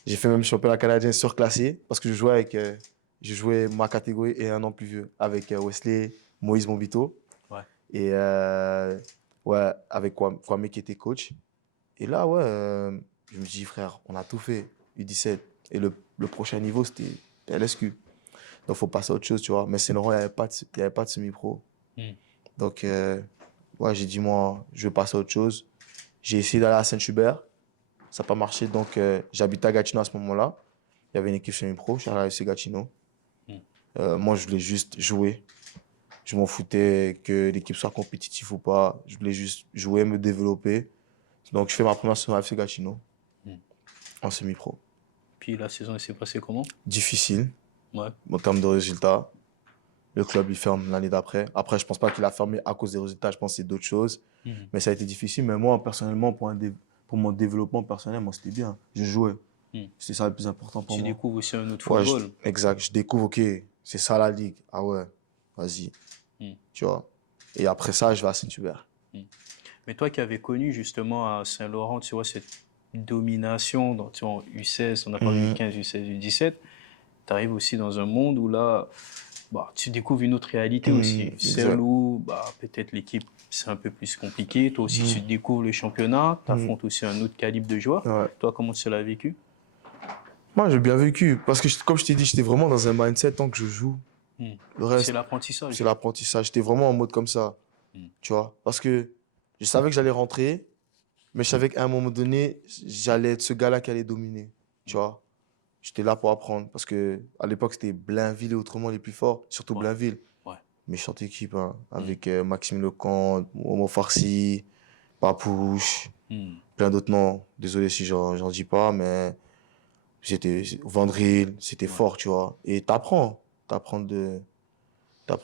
J'ai fait même championnat canadien surclassé parce que je jouais ma catégorie et un an plus vieux avec Wesley, Moïse Mombito. Ouais. Et ouais, avec Kwame qui était coach. Et là, ouais, je me dis, frère, on a tout fait. U17. Et le prochain niveau, c'était LSQ. Donc, faut passer à autre chose, tu vois. Mais Saint-Laurent, il n'y avait pas de semi-pro. Mm. Donc, ouais, j'ai dit, moi, je vais passer à autre chose. J'ai essayé d'aller à Saint-Hubert. Ça n'a pas marché. Donc, j'habitais à Gatineau à ce moment-là. Il y avait une équipe semi-pro. Je suis allé à FC Gatineau. Mm. Moi, je voulais juste jouer. Je m'en foutais que l'équipe soit compétitive ou pas. Je voulais juste jouer, me développer. Donc, je fais ma première saison à FC Gatineau. Mm. En semi-pro. Puis la saison, elle s'est passée comment? Difficile Ouais. en termes de résultats. Le club, il ferme l'année d'après. Après, je pense pas qu'il a fermé à cause des résultats. Je pense que c'est d'autres choses. Mhm. Mais ça a été difficile. Mais moi, personnellement, pour mon développement personnel, moi, c'était bien. Je jouais. Mhm. C'est ça le plus important pour Tu moi. découvres aussi un autre Ouais, football. exact. Je découvre, OK, c'est ça la ligue. Ah ouais, vas-y. Mhm. Tu vois. Et après ça, je vais à Saint-Hubert. Mhm. Mais toi qui avais connu justement à Saint-Laurent, tu vois, cette domination dans, tu vois, en U16, on a parlé Mhm. U15, U16, U17, tu arrives aussi dans un monde où là, bah, tu découvres une autre réalité aussi. Celle Exact. où bah, peut-être l'équipe, c'est un peu plus compliqué. Toi aussi, tu Mhm. découvres le championnat, tu Mhm. affrontes aussi un autre calibre de joueur. Ouais. Toi, comment tu l'as vécu? Moi, j'ai bien vécu. Parce que, comme je t'ai dit, j'étais vraiment dans un mindset tant que je joue. Hmm. Le C'est reste, c'est l'apprentissage. l'apprentissage. J'étais vraiment en mode comme ça. Hmm. Tu vois. Parce que je savais que j'allais rentrer, mais je savais qu'à un moment donné, j'allais être ce gars-là qui allait dominer. Tu vois. J'étais là pour apprendre. Parce que à l'époque, c'était Blainville et Autrement les plus forts. Surtout Ouais, Blainville. ouais. Méchante équipe, hein, Hmm. avec Maxime Lecomte, Momo Farsi, Papouche, Hmm. plein d'autres noms. Désolé si j'en dis pas, mais Vandril, c'était Ouais. fort, tu vois. Et t'apprends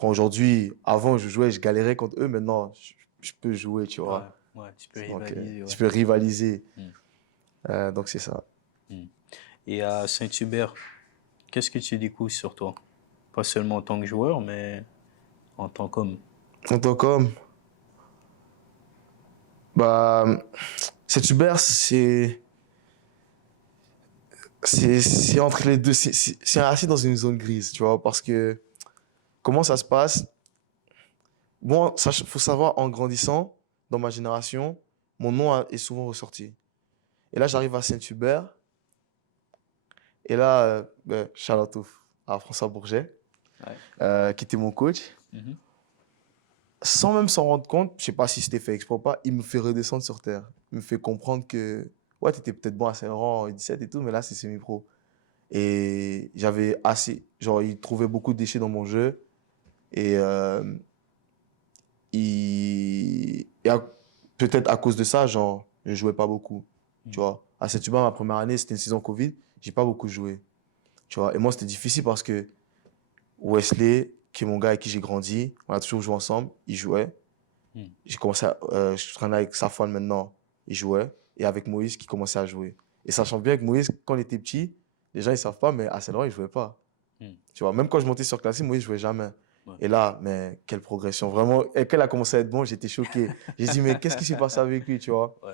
aujourd'hui. Avant, je jouais, je galérais contre eux. Maintenant, je peux jouer, tu Ouais, vois. ouais, tu peux Donc, rivaliser, je ouais. peux rivaliser. Hmm. Donc, c'est ça. Hmm. Et à Saint-Hubert, qu'est-ce que tu découvres sur toi? Pas seulement en tant que joueur, mais en tant qu'homme. En tant qu'homme, bah, cette Uber, c'est entre les deux. C'est assez dans une zone grise, tu vois, parce que comment ça se passe? Bon, faut savoir, en grandissant, dans ma génération, mon nom est souvent ressorti. Et là, j'arrive à Saint-Hubert, et là, shout-out à François Bourget, Ouais. qui était mon coach. Mhm. Sans même s'en rendre compte, je sais pas si c'était fait exprès ou pas, il me fait redescendre sur terre. Il me fait comprendre que, ouais, t'étais peut-être bon à Saint-Laurent en 17 et tout, mais là, c'est semi-pro. Et j'avais assez, genre, il trouvait beaucoup de déchets dans mon jeu. Et et peut-être à cause de ça, genre, je jouais pas beaucoup. Tu vois, à Saint-Hubert, ma première année, c'était une saison Covid, j'ai pas beaucoup joué. Tu vois, et moi, c'était difficile parce que Wesley, qui est mon gars avec qui j'ai grandi, on a toujours joué ensemble, il jouait. Hmm. Je traînais avec Safwan maintenant, il jouait. Et avec Moïse qui commençait à jouer. Et sachant bien que Moïse, quand on était petit, les gens ils savent pas, mais à Saint-Laurent, il jouait pas. Hmm. Tu vois, même quand je montais sur classe, Moïse jouait jamais. Ouais. Et là, mais quelle progression, vraiment. Et quand il a commencé à être bon, j'étais choqué. J'ai dit, mais qu'est-ce qui s'est passé avec lui, tu vois? Ouais.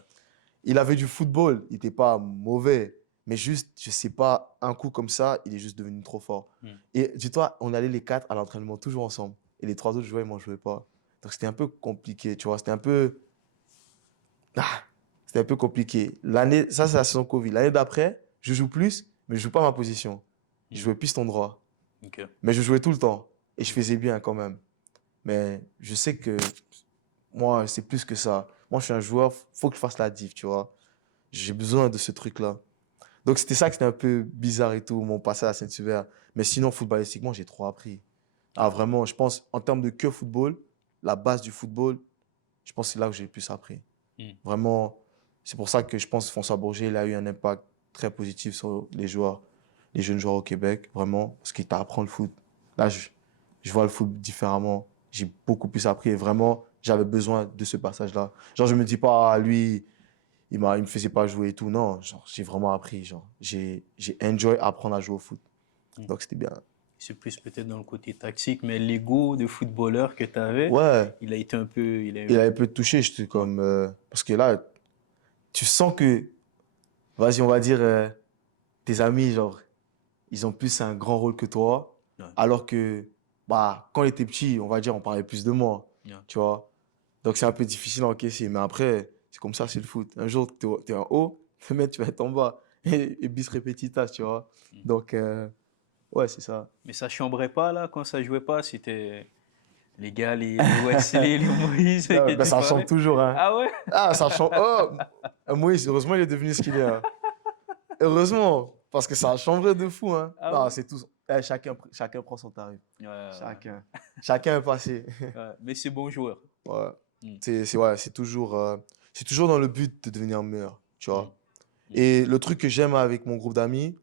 Il avait du football, il n'était pas mauvais, mais juste, je sais pas, un coup comme ça, il est juste devenu trop fort. Hmm. Et dis-toi, on allait les quatre à l'entraînement toujours ensemble. Et les trois autres jouaient, moi je jouais pas. Donc c'était un peu compliqué, tu vois. C'était un peu compliqué. L'année, ça c'est la saison Covid. L'année d'après, je joue plus, mais je joue pas ma position. Je jouais piston droit. Ok. Mais je jouais tout le temps. Et je faisais bien quand même. Mais je sais que moi, c'est plus que ça. Moi, je suis un joueur, faut que je fasse la diff, tu vois. J'ai besoin de ce truc-là. Donc, c'était ça qui était un peu bizarre et tout, mon passage à Saint-Hubert. Mais sinon, footballistiquement, j'ai trop appris. Ah, vraiment, je pense, en termes de que football, la base du football, je pense que c'est là où j'ai le plus appris. Hmm. Vraiment, c'est pour ça que je pense que François Bourget, il a eu un impact très positif sur les joueurs, les jeunes joueurs au Québec, vraiment, parce qu'il t'apprend le foot. Là, je vois le foot différemment. J'ai beaucoup plus appris et vraiment, j'avais besoin de ce passage-là. Genre, je me dis pas, ah, lui, il me faisait pas jouer et tout. Non, genre, j'ai vraiment appris. Genre, j'ai enjoy apprendre à jouer au foot. Hmm. Donc, c'était bien. C'est plus peut-être dans le côté tactique, mais l'ego de footballeur que tu avais, Ouais, il a été un peu. Il a il eu. avait peu touché, j'étais Ouais. comme. Parce que là, tu sens que, vas-y, on va dire, tes amis, genre, ils ont plus un grand rôle que toi. Ouais. Alors que, bah, quand on était petit, on va dire, on parlait plus de moi. Ouais. Tu vois? Donc, c'est un peu difficile à encaisser. Mais après, c'est comme ça, c'est le foot. Un jour, t'es en haut, demain, tu vas être en bas. Et bis repetita, tu vois? Hmm. Donc, ouais, c'est ça. Mais ça chambrait pas là quand ça jouait pas, c'était les gars, les Wesley, les Moïse Non, que ben, tu ça parlais. chante toujours, hein. Ah ouais? Ah, ça chante. Oh, Moïse, heureusement, il est devenu ce qu'il est, hein. Heureusement, parce que ça a chambré de fou, hein. Ah Non, ouais? c'est tout. Chacun prend son tarif. Ouais, ouais, Chacun est passé. ouais. Mais c'est bon joueur. Ouais. Hmm. Ouais, c'est toujours dans le but de devenir meilleur, tu Hmm. vois. Et le truc que j'aime avec mon groupe d'amis,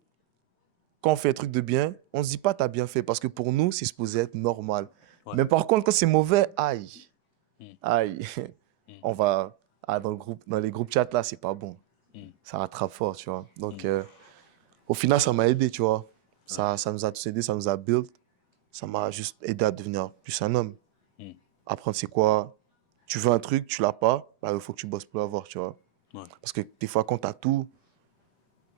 quand on fait un truc de bien, on se dit pas t'as bien fait, parce que pour nous, c'est supposé être normal. Ouais. Mais par contre, quand c'est mauvais, aïe, Mm. aïe, Mm. on va dans les groupes chat là, c'est pas bon. Mm. Ça rattrape fort, tu vois. Donc, Mm. au final, ça m'a aidé, tu vois. Ouais. Ça nous a tous aidés, ça nous a build. Ça m'a juste aidé à devenir plus un homme. Mm. Apprendre, c'est quoi? Tu veux un truc, tu l'as pas, bah, il faut que tu bosses pour l'avoir, tu vois. Ouais. Parce que des fois, quand tu as tout,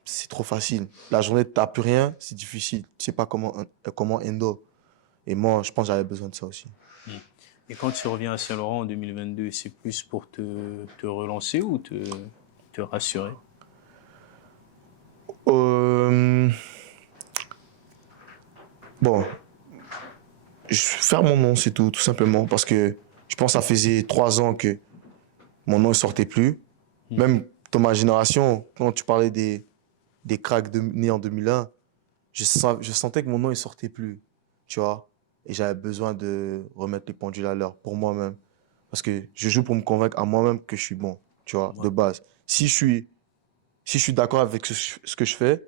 c'est trop facile. La journée, tu n'as plus rien, c'est difficile. Tu sais pas comment endo. Et moi, je pense que j'avais besoin de ça aussi. Mm. Et quand tu reviens à Saint-Laurent en 2022, c'est plus pour te relancer ou te rassurer? Euh, bon, faire mon nom, c'est tout simplement. Parce que je pense que ça faisait 3 ans que mon nom ne sortait plus. Mm. Même dans ma génération, quand tu parlais des cracks nés en 2001, je sentais que mon nom ne sortait plus, tu vois. Et j'avais besoin de remettre les pendules à l'heure pour moi-même. Parce que je joue pour me convaincre à moi-même que je suis bon, tu vois, Ouais. de base. Si je suis d'accord avec ce que je fais,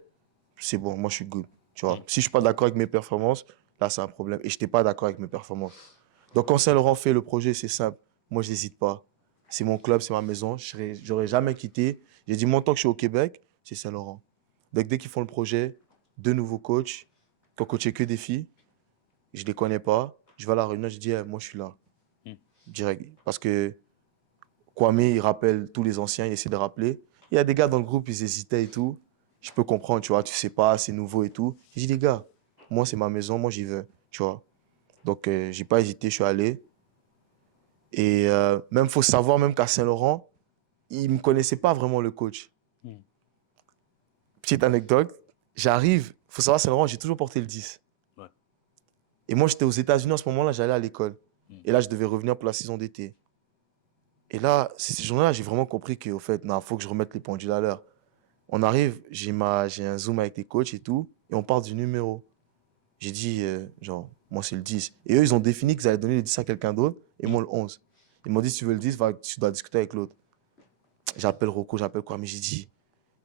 c'est bon, moi je suis good, tu vois. Mm. Si je suis pas d'accord avec mes performances, là c'est un problème. Et je n'étais pas d'accord avec mes performances. Donc quand Saint-Laurent fait le projet, c'est simple. Moi je n'hésite pas. C'est mon club, c'est ma maison. J'aurais jamais quitté. J'ai dit, moi tant que je suis au Québec, c'est Saint-Laurent. Donc dès qu'ils font le projet, 2 nouveaux coachs, qui ont coaché que des filles, je les connais pas. Je vais à la réunion, je dis, eh, moi je suis là, Mm. direct. Parce que Kwame, il rappelle tous les anciens, il essaie de rappeler. Il y a des gars dans le groupe, ils hésitaient et tout. Je peux comprendre, tu vois, tu sais pas, c'est nouveau et tout. J'ai dit, les gars, moi, c'est ma maison, moi, j'y vais, tu vois. Donc, j'ai pas hésité, je suis allé. Et même, faut savoir, même qu'à Saint-Laurent, il me connaissait pas vraiment, le coach. Mm. Petite anecdote, j'arrive, faut savoir, Saint-Laurent, j'ai toujours porté le 10. Ouais. Et moi, j'étais aux États-Unis en ce moment-là, j'allais à l'école. Mm. Et là, je devais revenir pour la saison d'été. Et là, ces journées-là, j'ai vraiment compris qu'au fait, non, faut que je remette les pendules à l'heure. On arrive, j'ai un Zoom avec les coachs et tout, et on parle du numéro. J'ai dit, genre, moi c'est le 10. Et eux, ils ont défini qu'ils allaient donner le 10 à quelqu'un d'autre, et moi le 11. Ils m'ont dit, si tu veux le 10, tu dois discuter avec l'autre. J'appelle Rocco, j'appelle quoi, mais j'ai dit,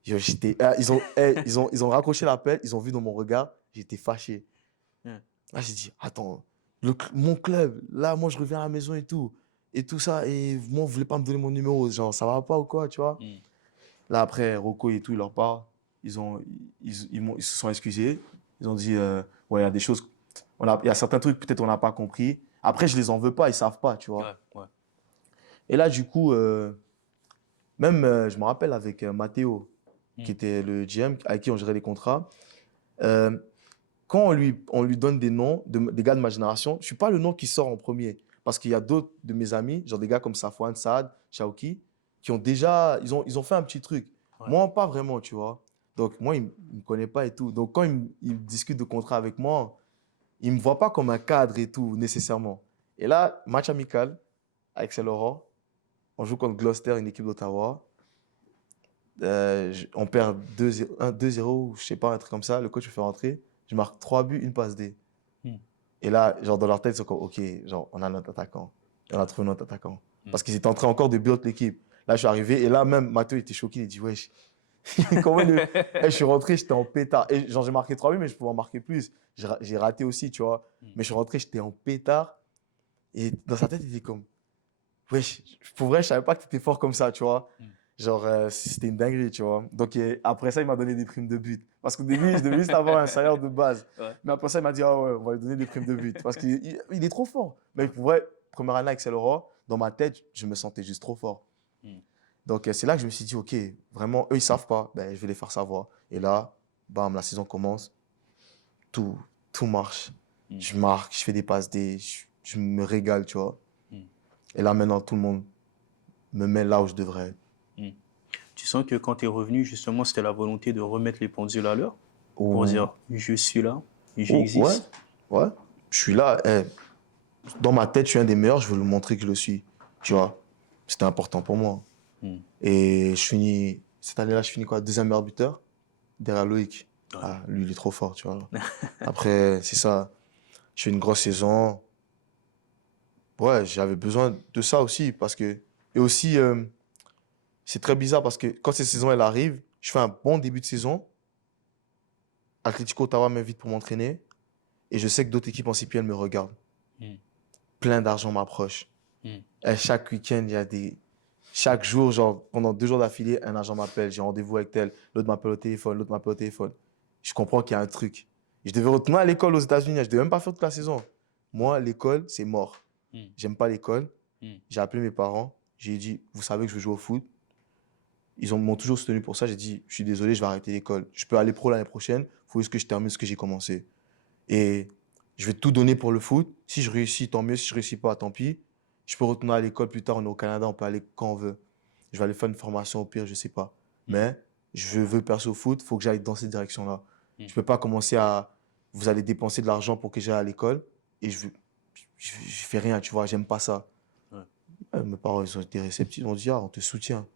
ils ont raccroché l'appel, ils ont vu dans mon regard, j'étais fâché. Ouais. Là, j'ai dit, attends, mon club, là, moi je reviens à la maison et tout ça, et moi, vous voulez pas me donner mon numéro, genre, ça va pas ou quoi, tu vois? Mm. Là, après, Rocco et tout, il leur parle. Ils se sont excusés. Ils ont dit, ouais, il y a des choses, il y a certains trucs, peut-être on n'a pas compris. Après, je les en veux pas, ils savent pas, tu vois. Ouais. Ouais. Et là, du coup, même, je me rappelle avec Matteo, Mm. qui était le GM, avec qui on gérait les contrats. euh, Quand on lui donne des noms des gars de ma génération, je suis pas le nom qui sort en premier. Parce qu'il y a d'autres de mes amis, genre des gars comme Safwan, Saad, Chauki, qui ont déjà, ils ont fait un petit truc. Ouais. Moi, pas vraiment, tu vois. Donc, moi, il ne me connaît pas et tout. Donc, quand il discute de contrat avec moi, il ne me voit pas comme un cadre et tout, nécessairement. Et là, match amical avec Saint-Laurent. On joue contre Gloucester, une équipe d'Ottawa. On perd 2-0, 2-0, ou je sais pas, un truc comme ça. Le coach me fait rentrer. Je marque 3 buts, une passe D. Mm. Et là, genre, dans leur tête, ils sont comme, OK, genre, on a notre attaquant. Et on a trouvé notre attaquant. Parce qu'ils étaient en train encore de build l'équipe. Là, je suis arrivé, et là, même, Mathieu était choqué. Il dit, wesh, comment je suis rentré, j'étais en pétard. Et genre, j'ai marqué 3 buts, mais je pouvais en marquer plus. J'ai raté aussi, tu vois. Mm. Mais je suis rentré, j'étais en pétard. Et dans sa tête, il était comme, wesh, pour vrai, je savais pas que tu étais fort comme ça, tu vois. Mm. Genre, c'était une dinguerie, tu vois. Donc, après ça, il m'a donné des primes de but. Parce qu'au début, je devais juste avoir un salaire de base. Ouais. Mais après ça, il m'a dit, ah ouais, on va lui donner des primes de but. Parce qu'il est trop fort. Mais pour vrai, première année avec Saint-Laurent, dans ma tête, je me sentais juste trop fort. Mm. Donc, c'est là que je me suis dit, OK, vraiment, eux, ils savent pas. Ben, je vais les faire savoir. Et là, bam, la saison commence. Tout, tout marche. Mm. Je marque, je fais des passes D, je me régale, tu vois. Mm. Et là, maintenant, tout le monde me met là où je devrais être. Mm. Tu sens que quand tu es revenu, justement, c'était la volonté de remettre les pendules à l'heure pour Oh, dire je suis là, oh, ouais, j'existe. ouais. Je suis là. Dans ma tête, je suis un des meilleurs. Je veux le montrer que je le suis. Tu vois, c'était important pour moi. Mm. Et cette année-là, je finis quoi? Deuxième meilleur buteur derrière Loïc. Ouais. Ah, lui, il est trop fort, tu vois. Après, c'est ça. Je fais une grosse saison. Ouais, j'avais besoin de ça aussi. Et aussi, c'est très bizarre parce que quand cette saison, elle arrive, je fais un bon début de saison. Atlético Ottawa m'invite pour m'entraîner. Et je sais que d'autres équipes en CPL me regardent. Mm. plein d'argent m'approche. Mm. Et chaque week-end, il y a des... Chaque jour, genre, pendant 2 jours d'affilée, un agent m'appelle. J'ai rendez-vous avec tel. L'autre m'appelle au téléphone. L'autre m'appelle au téléphone. Je comprends qu'il y a un truc. Je devais retourner à l'école aux États-Unis. Je devais même pas faire toute la saison. Moi, l'école, c'est mort. Mm. J'aime pas l'école. Mm. J'ai appelé mes parents. J'ai dit, vous savez que je veux jouer au foot. M'ont toujours soutenu pour ça. J'ai dit, je suis désolé, je vais arrêter l'école. Je peux aller pro l'année prochaine. Il faut juste que je termine ce que j'ai commencé. Et je vais tout donner pour le foot. Si je réussis, tant mieux. Si je réussis pas, tant pis. Je peux retourner à l'école plus tard. On est au Canada, on peut aller quand on veut. Je vais aller faire une formation au pire, je sais pas. Mais je veux percer au foot, il faut que j'aille dans cette direction-là. Je peux pas commencer à... Vous allez dépenser de l'argent pour que j'aille à l'école et je fais rien, tu vois, j'aime pas ça. Ouais. Mes parents, ils ont été réceptifs, ils ont dit, ah, on te soutient.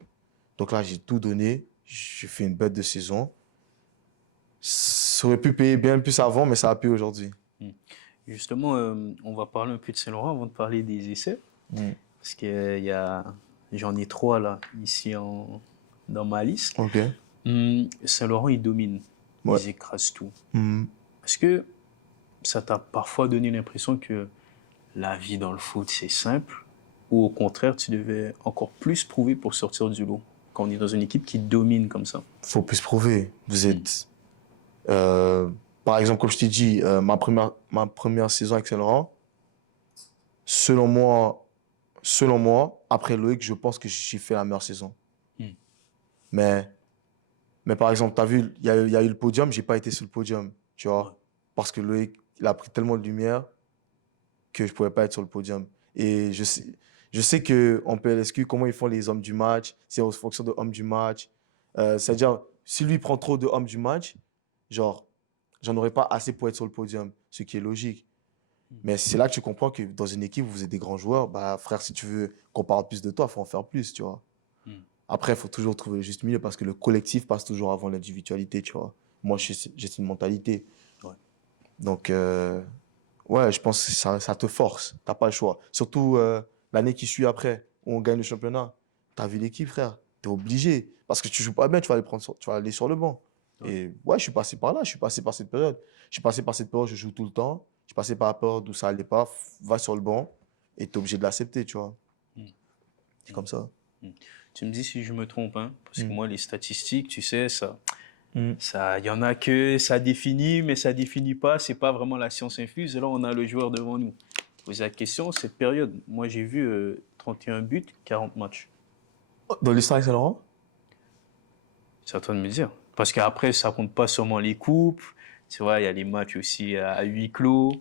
Donc là, j'ai tout donné, j'ai fait une bête de saison. Ça aurait pu payer bien plus avant, mais ça a payé aujourd'hui. Justement, on va parler un peu de Saint-Laurent avant de parler des essais. Parce que j'en ai 3 là, ici dans ma liste. Ok. Saint-Laurent, ils dominent. Ouais. Ils écrasent tout. Mhm. Est-ce que ça t'a parfois donné l'impression que la vie dans le foot, c'est simple? Ou au contraire, tu devais encore plus prouver pour sortir du lot quand on est dans une équipe qui domine comme ça? Faut plus prouver. Vous êtes... par exemple, comme je t'ai dit, ma première saison avec Saint-Laurent, selon moi, après Loïc, je pense que j'ai fait la meilleure saison. Mais par exemple, tu as vu, il y a eu le podium, j'ai pas été sur le podium, tu vois. Ouais. Parce que Loïc, il a pris tellement de lumière que je pouvais pas être sur le podium. Et je sais qu'en PLSQ, comment ils font les hommes du match, c'est en fonction de hommes du match. C'est-à-dire, si lui prend trop de hommes du match, genre, j'en aurais pas assez pour être sur le podium, ce qui est logique. Mais c'est là que tu comprends que dans une équipe où vous êtes des grands joueurs, bah frère, si tu veux qu'on parle plus de toi, il faut en faire plus, tu vois. Après, il faut toujours trouver le juste milieu parce que le collectif passe toujours avant l'individualité, tu vois. Moi, j'ai cette mentalité. Ouais. Donc, ouais, je pense que ça te force. T'as pas le choix. Surtout l'année qui suit après, où on gagne le championnat. T'as vu l'équipe, frère. T'es obligé. Parce que tu joues pas bien, tu vas tu vas aller sur le banc. Ouais. Et ouais, je suis passé par là. Je suis passé par cette période. Je suis passé par cette période où je joue tout le temps. Je suis passé par la période où ça allait pas. Va sur le banc et t'es obligé de l'accepter, tu vois. C'est comme ça. Tu me dis si je me trompe, hein, parce que Mm. moi, les statistiques, tu sais, Mm. il y en a que ça définit, mais ça définit pas. C'est pas vraiment la science infuse. Et là, on a le joueur devant nous. Poser la question, cette période, moi, j'ai vu 31 buts, 40 matchs. Dans l'histoire avec Saint-Laurent? C'est à toi de me dire. Parce qu'après, ça compte pas seulement les coupes. Tu vois, il y a les matchs aussi à huis clos.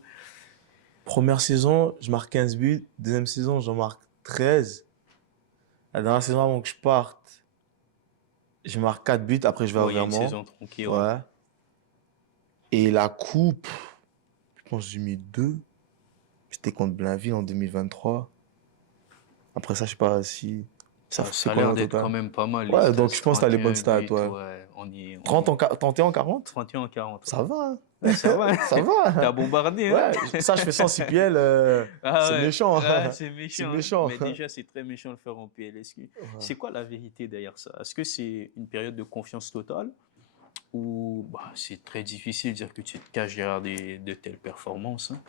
Première saison, je marque 15 buts. Deuxième saison, j'en marque 13. La dernière saison avant que je parte, je marque 4 buts. Après, je vais au Ouais, il y a une Vermont. saison tranquille. Ouais. Et la coupe, je pense que j'ai mis 2. C'était contre Blainville en 2023. Après ça, je sais pas si... Ça Ça fait a combien l'air au d'être total? quand même pas mal, les Ouais, stats. donc je pense que t'as les bonnes 31 stats, buts, ouais. ouais. On y 31 en 40? 31 en 40. Ça va, hein? Ouais, ça va. Ça va. T'as bombardé, hein? Ouais, ça, je fais ça en CPL. Ah C'est ouais. méchant. Ouais, c'est C'est méchant, hein. méchant. Mais déjà, c'est très méchant de le faire en PLSQ. Ouais. C'est quoi la vérité derrière ça? Est-ce que c'est une période de confiance totale ou c'est très difficile de dire que tu te caches derrière de telles performances, hein?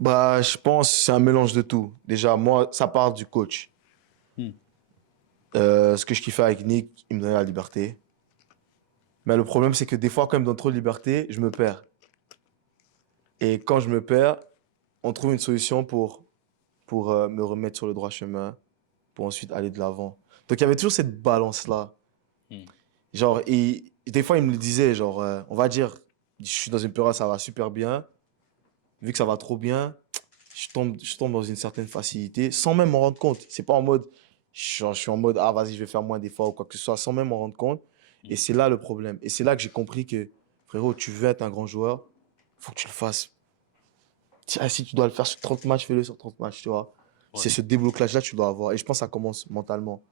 Bah, je pense que c'est un mélange de tout. Déjà, moi, ça part du coach. Hmm. Ce que je kiffais avec Nick, il me donnait la liberté. Mais le problème, c'est que des fois, quand il me donne trop de liberté, je me perds. Et quand je me perds, on trouve une solution pour me remettre sur le droit chemin, pour ensuite aller de l'avant. Donc, il y avait toujours cette balance-là. Hmm. Genre, et des fois, il me le disait, genre, on va dire, je suis dans une période, ça va super bien. Vu que ça va trop bien, je tombe dans une certaine facilité, sans même m'en rendre compte. C'est pas en mode, genre, je suis en mode, ah, vas-y, je vais faire moins d'efforts ou quoi que ce soit, sans même m'en rendre compte. Et c'est là le problème. Et c'est là que j'ai compris que, frérot, tu veux être un grand joueur, faut que tu le fasses. Si tu dois le faire sur 30 matchs, fais-le sur 30 matchs, tu vois. Ouais. C'est ce déblocage-là que tu dois avoir. Et je pense que ça commence mentalement.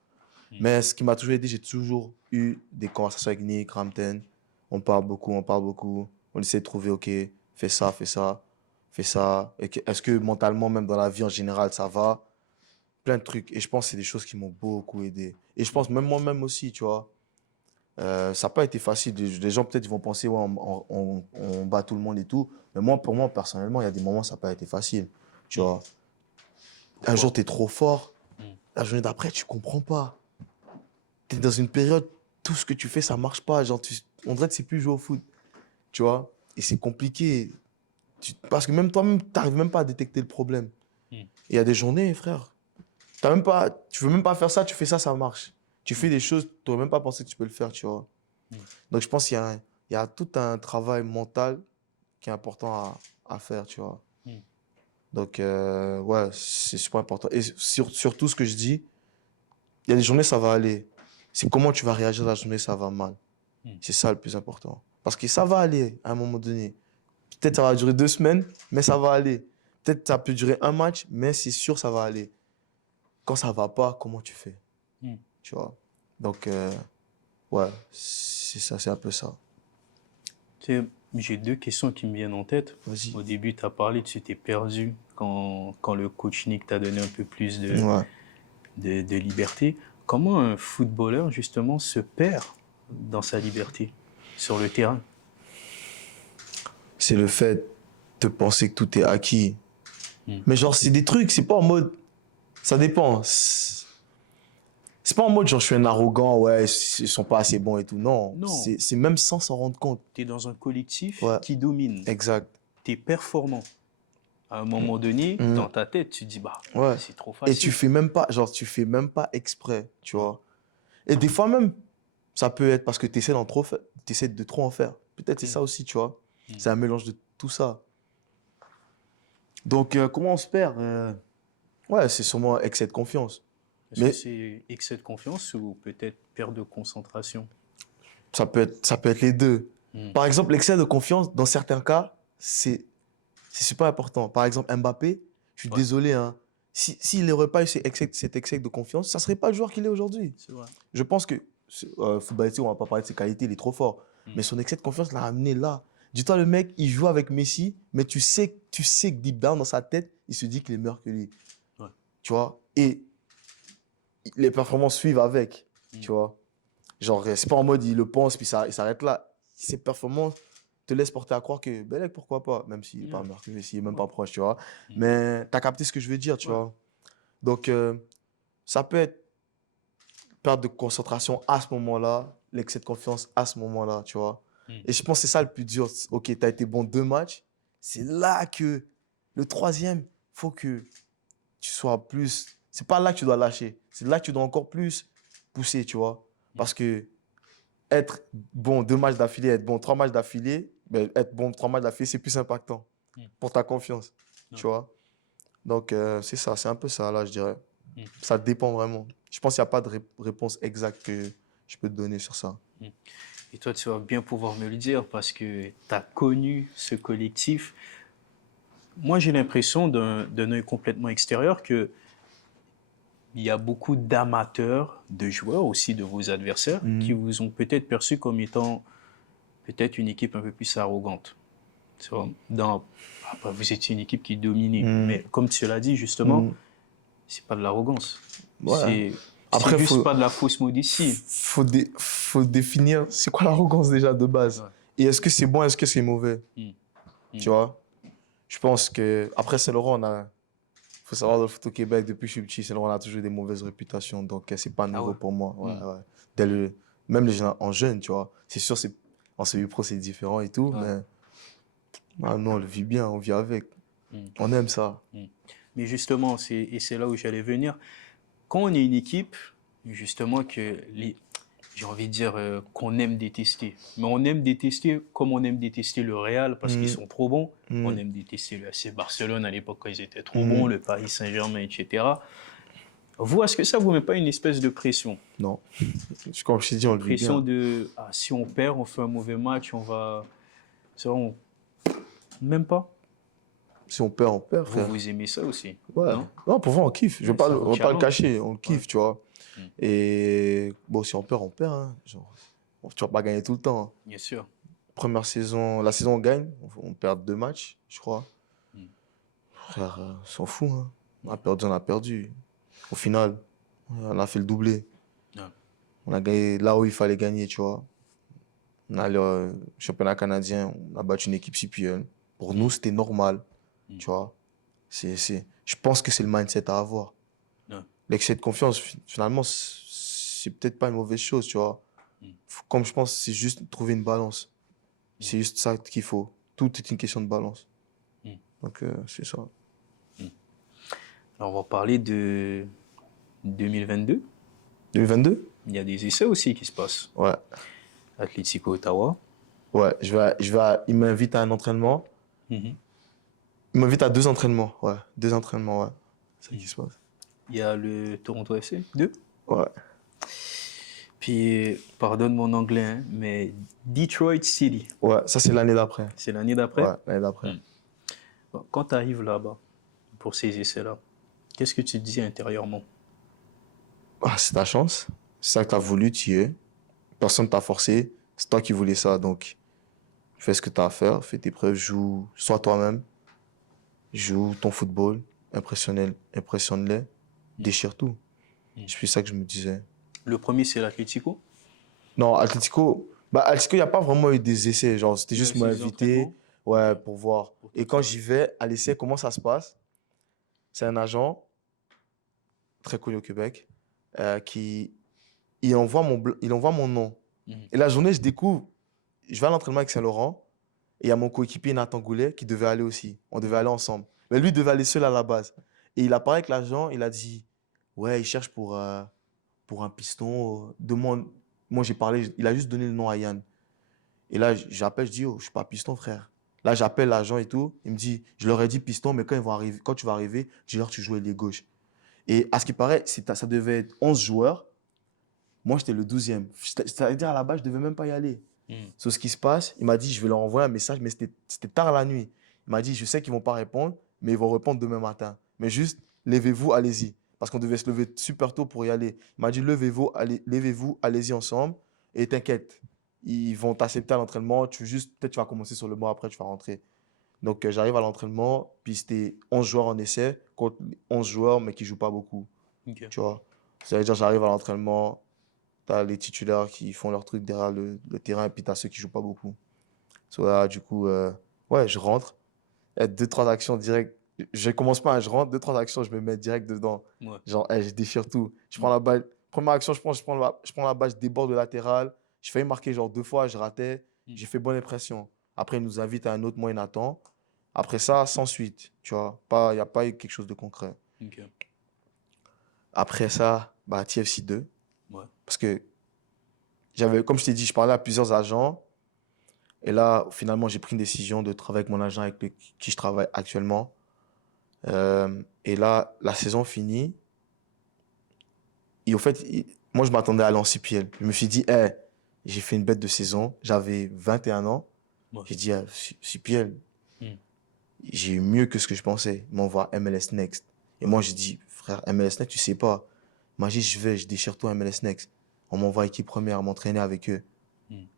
Mais ce qui m'a toujours aidé, j'ai toujours eu des conversations avec Nick, Ramten. On parle beaucoup, on parle beaucoup. On essaie de trouver, ok, fais ça, fais ça, fais ça. Est-ce que mentalement, même dans la vie en général, ça va? Plein de trucs. Et je pense que c'est des choses qui m'ont beaucoup aidé. Et je pense même moi-même aussi, tu vois. Ça n'a pas été facile. Les gens, peut-être, ils vont penser, ouais, on bat tout le monde et tout. Mais moi, pour moi, personnellement, il y a des moments, ça n'a pas été facile. Tu vois. Un jour, tu es trop fort. Mm. La journée d'après, tu comprends pas. Tu es dans une période, tout ce que tu fais, ça marche pas. Genre, on dirait que c'est plus jouer au foot. Tu vois? Et c'est compliqué. Parce que même toi-même, tu n'arrives même pas à détecter le problème. Mm. Et il y a des journées, frère, tu veux même pas faire ça, tu fais ça, ça marche. Tu fais des choses, tu n'aurais même pas pensé que tu peux le faire, tu vois. Mm. Donc, je pense qu'il y a tout un travail mental qui est important à faire, tu vois. Mm. Donc, ouais, c'est super important. Et surtout, ce que je dis, il y a des journées, ça va aller. C'est comment tu vas réagir la journée, ça va mal. Mm. C'est ça le plus important. Parce que ça va aller à un moment donné. Peut-être ça va durer 2 semaines, mais ça va aller. Peut-être ça peut durer un match, mais c'est sûr, ça va aller. Quand ça va pas, comment tu fais? Mm. Tu vois? Donc, ouais, c'est ça, c'est un peu ça. Tu sais, j'ai deux questions qui me viennent en tête. Vas-y. Au début, tu as parlé, tu t'es perdu quand le coach Nick t'a donné un peu plus Ouais. de liberté. Comment un footballeur, justement, se perd dans sa liberté sur le terrain? C'est le fait de penser que tout est acquis. Mm. Mais genre, c'est des trucs, c'est pas en mode. Ça dépend. C'est pas en mode genre je suis un arrogant, ouais, ils sont pas assez bons et tout. Non, Non. c'est même sans s'en rendre compte. Tu es dans un collectif Ouais. qui domine. Exact. Tu es performant. À un moment donné, Mm. dans ta tête, tu te dis, bah, Ouais. c'est trop Et facile. tu fais même pas exprès, tu vois. Et des fois même, ça peut être parce que tu essaies de trop en faire. Peut-être c'est ça aussi, tu vois. Mm. C'est un mélange de tout ça. Donc, comment on se perd? Ouais, c'est sûrement excès de confiance. Est-ce Mais que c'est excès de confiance ou peut-être perte de concentration? ça peut être les deux. Mm. Par exemple, l'excès de confiance, dans certains cas, c'est super important. Par exemple, Mbappé, je suis Ouais. désolé, hein. S'il n'aurait pas eu cet excès de confiance, ça ne serait pas le joueur qu'il est aujourd'hui. C'est vrai. Je pense que, footballiste, on ne va pas parler de ses qualités, il est trop fort. Mm. Mais son excès de confiance l'a amené là. Dis-toi, le mec, il joue avec Messi, mais tu sais que deep down, dans sa tête, il se dit qu'il est meilleur que lui. Ouais. Tu vois? Et les performances suivent avec. Mm. Tu vois? Genre, c'est pas en mode il le pense, puis il s'arrête là. Ses performances te laissent porter à croire que Belek, pourquoi pas, même s'il n'est pas meilleur que Messi, il n'est même pas proche, tu vois. Mm. Mais tu as capté ce que je veux dire, tu Ouais. vois. Donc, ça peut être perte de concentration à ce moment-là, l'excès de confiance à ce moment-là, tu vois. Mm. Et je pense que c'est ça le plus dur. Ok, tu as été bon 2 matchs. C'est là que le troisième, faut que tu sois plus. C'est pas là que tu dois lâcher. C'est là que tu dois encore plus pousser, tu vois. Parce que être bon 2 matchs d'affilée, être bon 3 matchs d'affilée, ben, être bon 3 matchs d'affilée, c'est plus impactant Mm. pour ta confiance, Ouais. tu vois. Donc, c'est ça, c'est un peu ça, là, je dirais. Mm. Ça dépend vraiment. Je pense qu'il n'y a pas de réponse exacte que je peux te donner sur ça. Et toi, tu vas bien pouvoir me le dire parce que tu as connu ce collectif. Moi, j'ai l'impression d'un œil complètement extérieur que il y a beaucoup d'amateurs, de joueurs aussi, de vos adversaires, qui vous ont peut-être perçu comme étant peut-être une équipe un peu plus arrogante. Tu vois, vous étiez une équipe qui dominait. Mais comme tu l'as dit, justement, c'est pas de l'arrogance. Ouais. C'est juste pas de la fausse modestie. Faut définir c'est quoi l'arrogance déjà de base. Ouais. Et est-ce que c'est bon, est-ce que c'est mauvais? Tu vois? Je pense que après Saint-Laurent, faut savoir dans le foot au Québec, depuis que je suis petit, Saint-Laurent a toujours eu des mauvaises réputations. Donc, c'est pas nouveau ouais. pour moi. Ouais, ouais. Même en jeune, tu vois. C'est sûr, en CU Pro, c'est différent et tout, Ouais. mais non, on le vit bien, on vit avec. On aime ça. Mais justement, et c'est là où j'allais venir. Quand on est une équipe, justement, j'ai envie de dire qu'on aime détester. Mais on aime détester comme on aime détester le Real parce qu'ils sont trop bons. On aime détester le FC Barcelone à l'époque quand ils étaient trop bons, le Paris Saint-Germain, etc. Vous, est-ce que ça vous met pas une espèce de pression? Non. Comme je t'ai dit, on le vit Pression bien. de si on perd, on fait un mauvais match, ça, même pas. Si on perd, frère. Vous aimez ça aussi? Ouais. Non, pour voir, on kiffe. On va pas le cacher, on le kiffe, tu vois. Et bon, si on perd, on perd. Hein. Genre, tu vas pas gagner tout le temps. Hein. Bien sûr. Première saison, la saison on gagne, on perd 2 matchs, je crois. Frère, on s'en fout. Hein. On a perdu, on a perdu. Au final, on a fait le doublé. Ouais. On a gagné là où il fallait gagner, tu vois. On a allé au championnat canadien, on a battu une équipe CPL. Pour nous, c'était normal, tu vois. Je je pense que c'est le mindset à avoir. Ouais. L'excès de confiance, finalement, c'est peut-être pas une mauvaise chose, tu vois. Comme je pense, c'est juste trouver une balance. C'est juste ça qu'il faut. Tout est une question de balance. Donc, c'est ça. Alors, on va parler de 2022. 2022? Il y a des essais aussi qui se passent. Ouais. Atlético Ottawa. Ouais, il m'invite à un entraînement. Mhm. Il m'invite à 2 entraînements. Ouais, 2 entraînements, ouais. C'est ça qui se passe. Il y a le Toronto FC, 2. Ouais. Puis, pardonne mon anglais, hein, mais Detroit City, Ouais, ça, c'est l'année d'après. c'est l'année d'après. Ouais, l'année d'après. Bon, quand tu arrives là-bas, pour ces essais-là, qu'est-ce que tu te dis intérieurement? Ah, c'est ta chance. C'est ça que t'as voulu, tu y es. Personne t'a forcé. C'est toi qui voulais ça, donc fais ce que t'as à faire, fais tes preuves, joue, sois toi-même, joue ton football, impressionne-les, déchire tout. C'est ça que je me disais. Le premier, c'est l'Atlético. Non, Atletico, il n'y a pas vraiment eu des essais. Genre, c'était juste C'est des m'inviter, entraînements. ouais, pour voir. Pour Et tout quand ça. j'y vais, à l'essai, comment ça se passe? C'est un agent très connu au Québec qui il envoie mon nom. Et la journée, je découvre, je vais à l'entraînement avec Saint-Laurent et il y a mon coéquipier Nathan Goulet qui devait aller aussi. On devait aller ensemble. Mais lui, il devait aller seul à la base. Et il a parlé avec l'agent, il a dit, ouais, il cherche pour un piston. Demande. Moi, j'ai parlé, il a juste donné le nom à Yann. Et là, j'appelle, je dis, oh, je suis pas piston, frère. Là, j'appelle l'agent et tout. Il me dit, je leur ai dit piston, mais quand tu vas arriver, dis-leur que tu joues ailier gauche. Et à ce qui paraît, ça devait être 11 joueurs. Moi, j'étais le 12e. C'est-à-dire, à la base, je devais même pas y aller. Sur ce qui se passe, il m'a dit, je vais leur envoyer un message, mais c'était tard la nuit. Il m'a dit, je sais qu'ils vont pas répondre, mais ils vont répondre demain matin. Mais juste, levez-vous, allez-y. Parce qu'on devait se lever super tôt pour y aller. Il m'a dit, levez-vous, allez-y ensemble. Et t'inquiète, ils vont t'accepter à l'entraînement. Peut-être tu vas commencer sur le banc, après tu vas rentrer. Donc, j'arrive à l'entraînement, puis c'était 11 joueurs en essai, contre 11 joueurs, mais qui jouent pas beaucoup. Ok. Tu vois. Ça veut dire, j'arrive à l'entraînement, t'as les titulaires qui font leur truc derrière le terrain, et puis t'as ceux qui jouent pas beaucoup. So, là, du coup, ouais, je rentre. Et 2-3 actions directes. Je commence pas, hein, je rentre, 2-3 actions, je me mets direct dedans. Ouais. Genre, je déchire tout. Je prends la balle. Première action, je prends la balle, je déborde de latéral. Je failli marquer genre 2 fois, je ratais. J'ai fait bonne impression. Après, il nous invite à un autre moyen Nathan. Après ça, sans suite, tu vois. Il n'y a pas eu quelque chose de concret. Ok. Après ça, bah, TFC 2. Ouais. Parce que comme je t'ai dit, je parlais à plusieurs agents. Et là, finalement, j'ai pris une décision de travailler avec mon agent qui je travaille actuellement. Et là, la saison finie. Et au fait, moi, je m'attendais à aller en CPL. Je me suis dit, hey, j'ai fait une bête de saison. J'avais 21 ans. Ouais. J'ai dit, CPL, Mm. j'ai eu mieux que ce que je pensais. Ils m'envoient MLS Next. Et moi, j'ai dit, frère, MLS Next, tu sais pas. Imagine, je déchire tout à MLS Next. On m'envoie équipe première, m'entraîner avec eux.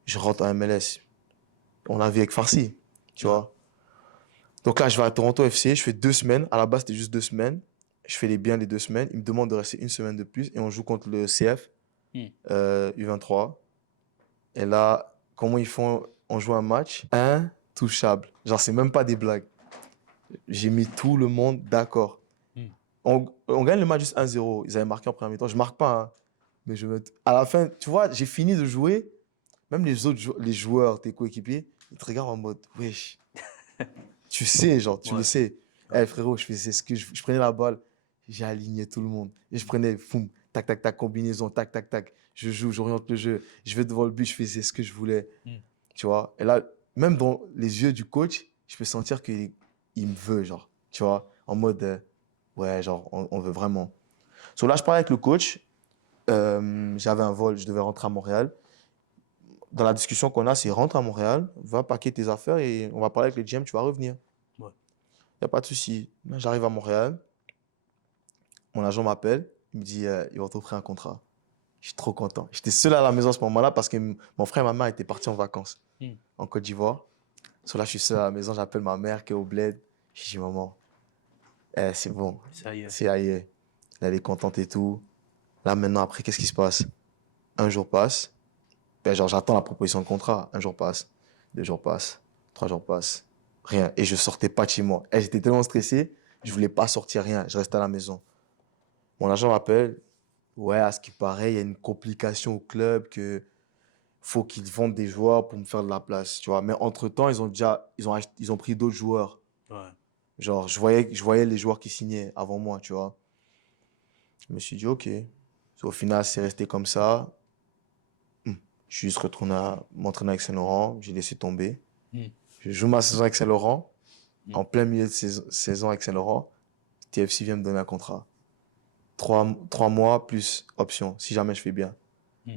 Je rentre en MLS. On l'a vu avec Farsi, tu vois. Donc là, je vais à Toronto FC, je fais 2 semaines. À la base, c'était juste 2 semaines. Je fais bien les 2 semaines. Ils me demandent de rester une semaine de plus et on joue contre le CF U23. Et là, comment ils font? On joue un match intouchable. Genre, c'est même pas des blagues. J'ai mis tout le monde d'accord. On gagne le match juste 1-0. Ils avaient marqué en première mi-temps. Je marque pas, hein. Mais à la fin, tu vois, j'ai fini de jouer. Même les joueurs, tes coéquipiers, ils te regardent en mode, wesh. Tu sais, genre, tu le sais. Eh, frérot, je faisais je prenais la balle, j'ai aligné tout le monde. Et je prenais, foum, tac, tac, tac, combinaison, tac, tac, tac. Je joue, j'oriente le jeu. Je vais devant le but, je faisais ce que je voulais. Tu vois. Et là, même dans les yeux du coach, je peux sentir qu'il me veut, genre. Tu vois. En mode, ouais, genre, on veut vraiment. So là, je parlais avec le coach. J'avais un vol, je devais rentrer à Montréal. Dans la discussion qu'on a, c'est rentre à Montréal, va packer tes affaires et on va parler avec le GM, tu vas revenir. Il n'y a pas de souci. J'arrive à Montréal, mon agent m'appelle, il me dit il va t'offrir un contrat. Je suis trop content. J'étais seul à la maison à ce moment-là parce que mon frère et ma mère étaient partis en vacances en Côte d'Ivoire. So là, je suis seul à la maison, j'appelle ma mère qui est au bled. Je dis maman, c'est bon, Ça y est. c'est ailleurs. Elle est contente et tout. Là maintenant, après, qu'est-ce qui se passe? Un jour passe. Ben, genre, j'attends la proposition de contrat. Un jour passe, 2 jours passent, 3 jours passent, rien. Et je sortais pas de chez moi. Et j'étais tellement stressé. Je voulais pas sortir rien. Je restais à la maison. Mon agent m'appelle. Ouais, à ce qui paraît, il y a une complication au club que faut qu'ils vendent des joueurs pour me faire de la place, tu vois. Mais entre-temps, ils ont pris d'autres joueurs. Ouais. Genre, je voyais les joueurs qui signaient avant moi, tu vois. Je me suis dit, OK. Au final, c'est resté comme ça. Je suis juste retourné m'entraîner avec Saint-Laurent. J'ai laissé tomber. Hmm. Je joue ma saison avec Saint-Laurent. Mm. En plein milieu de saison avec Saint-Laurent, TFC vient me donner un contrat. 3 mois plus option, si jamais je fais bien. Mm.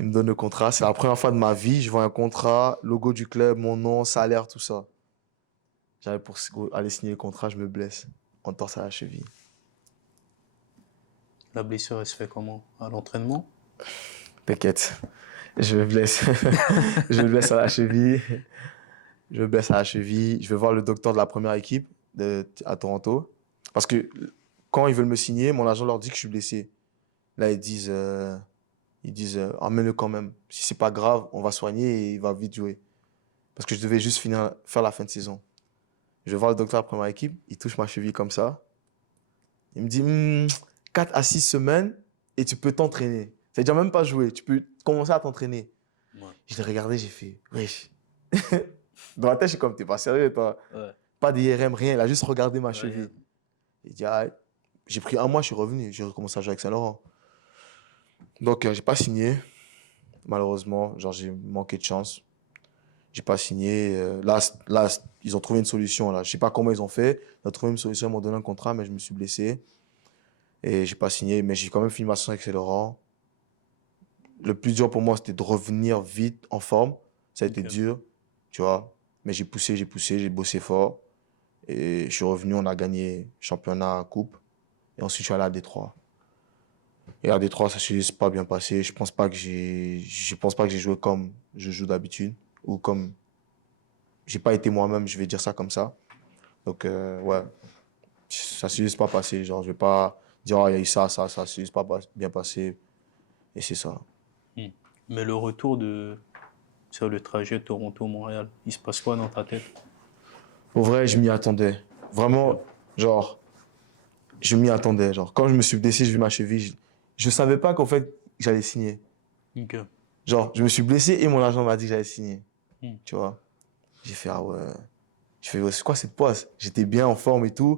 Il me donne le contrat. C'est la première fois de ma vie. Je vois un contrat, logo du club, mon nom, salaire, tout ça. J'arrive pour aller signer le contrat, je me blesse. Entorse à la cheville. La blessure, elle se fait comment? À l'entraînement? T'inquiète. Je me blesse. Je me blesse à la cheville. Je me blesse à la cheville. Je vais voir le docteur de la première équipe à Toronto. Parce que quand ils veulent me signer, mon agent leur dit que je suis blessé. Là, ils disent emmène-le quand même. Si c'est pas grave, on va soigner et il va vite jouer. Parce que je devais juste faire la fin de saison. Je vais voir le docteur de la première équipe. Il touche ma cheville comme ça. Il me dit 4 à 6 semaines et tu peux t'entraîner. C'est-à-dire même pas jouer. Tu peux commencer à t'entraîner. Ouais. Je l'ai regardé, j'ai fait wesh. Dans la tête, je suis comme, t'es pas sérieux, toi. Ouais. Pas d'IRM, rien. Il a juste regardé ma cheville. Rien. Il dit, ah, j'ai pris un mois, je suis revenu. J'ai recommencé à jouer avec Saint-Laurent. Donc, j'ai pas signé, malheureusement. Genre, j'ai manqué de chance. J'ai pas signé. Là, ils ont trouvé une solution. Là. Je sais pas comment ils ont fait. Ils ont trouvé une solution, ils m'ont donné un contrat, mais je me suis blessé. Et j'ai pas signé, mais j'ai quand même fini ma saison avec Saint-Laurent. Le plus dur pour moi, c'était de revenir vite en forme. Ça a été Ok. dur, tu vois. Mais j'ai poussé, j'ai bossé fort. Et je suis revenu, on a gagné championnat, coupe. Et ensuite, je suis allé à Détroit. Et à Détroit, ça s'est pas bien passé. Je pense pas que j'ai joué comme je joue d'habitude. Ou comme j'ai pas été moi-même, je vais dire ça comme ça. Donc, ouais, ça s'est juste pas passé. Genre, je vais pas dire, oh, il y a eu ça s'est juste pas bien passé. Et c'est ça. Mm. Mais le retour sur le trajet Toronto-Montréal, il se passe quoi dans ta tête? Pour vrai, je m'y attendais. Vraiment, genre, je m'y attendais. Genre, quand je me suis blessé, j'ai vu ma cheville. Je savais pas qu'en fait, j'allais signer. Ok. Genre, je me suis blessé et mon agent m'a dit que j'allais signer. Mm. Tu vois. J'ai fait, ah ouais. Je fais, ouais, c'est quoi cette poisse? J'étais bien en forme et tout.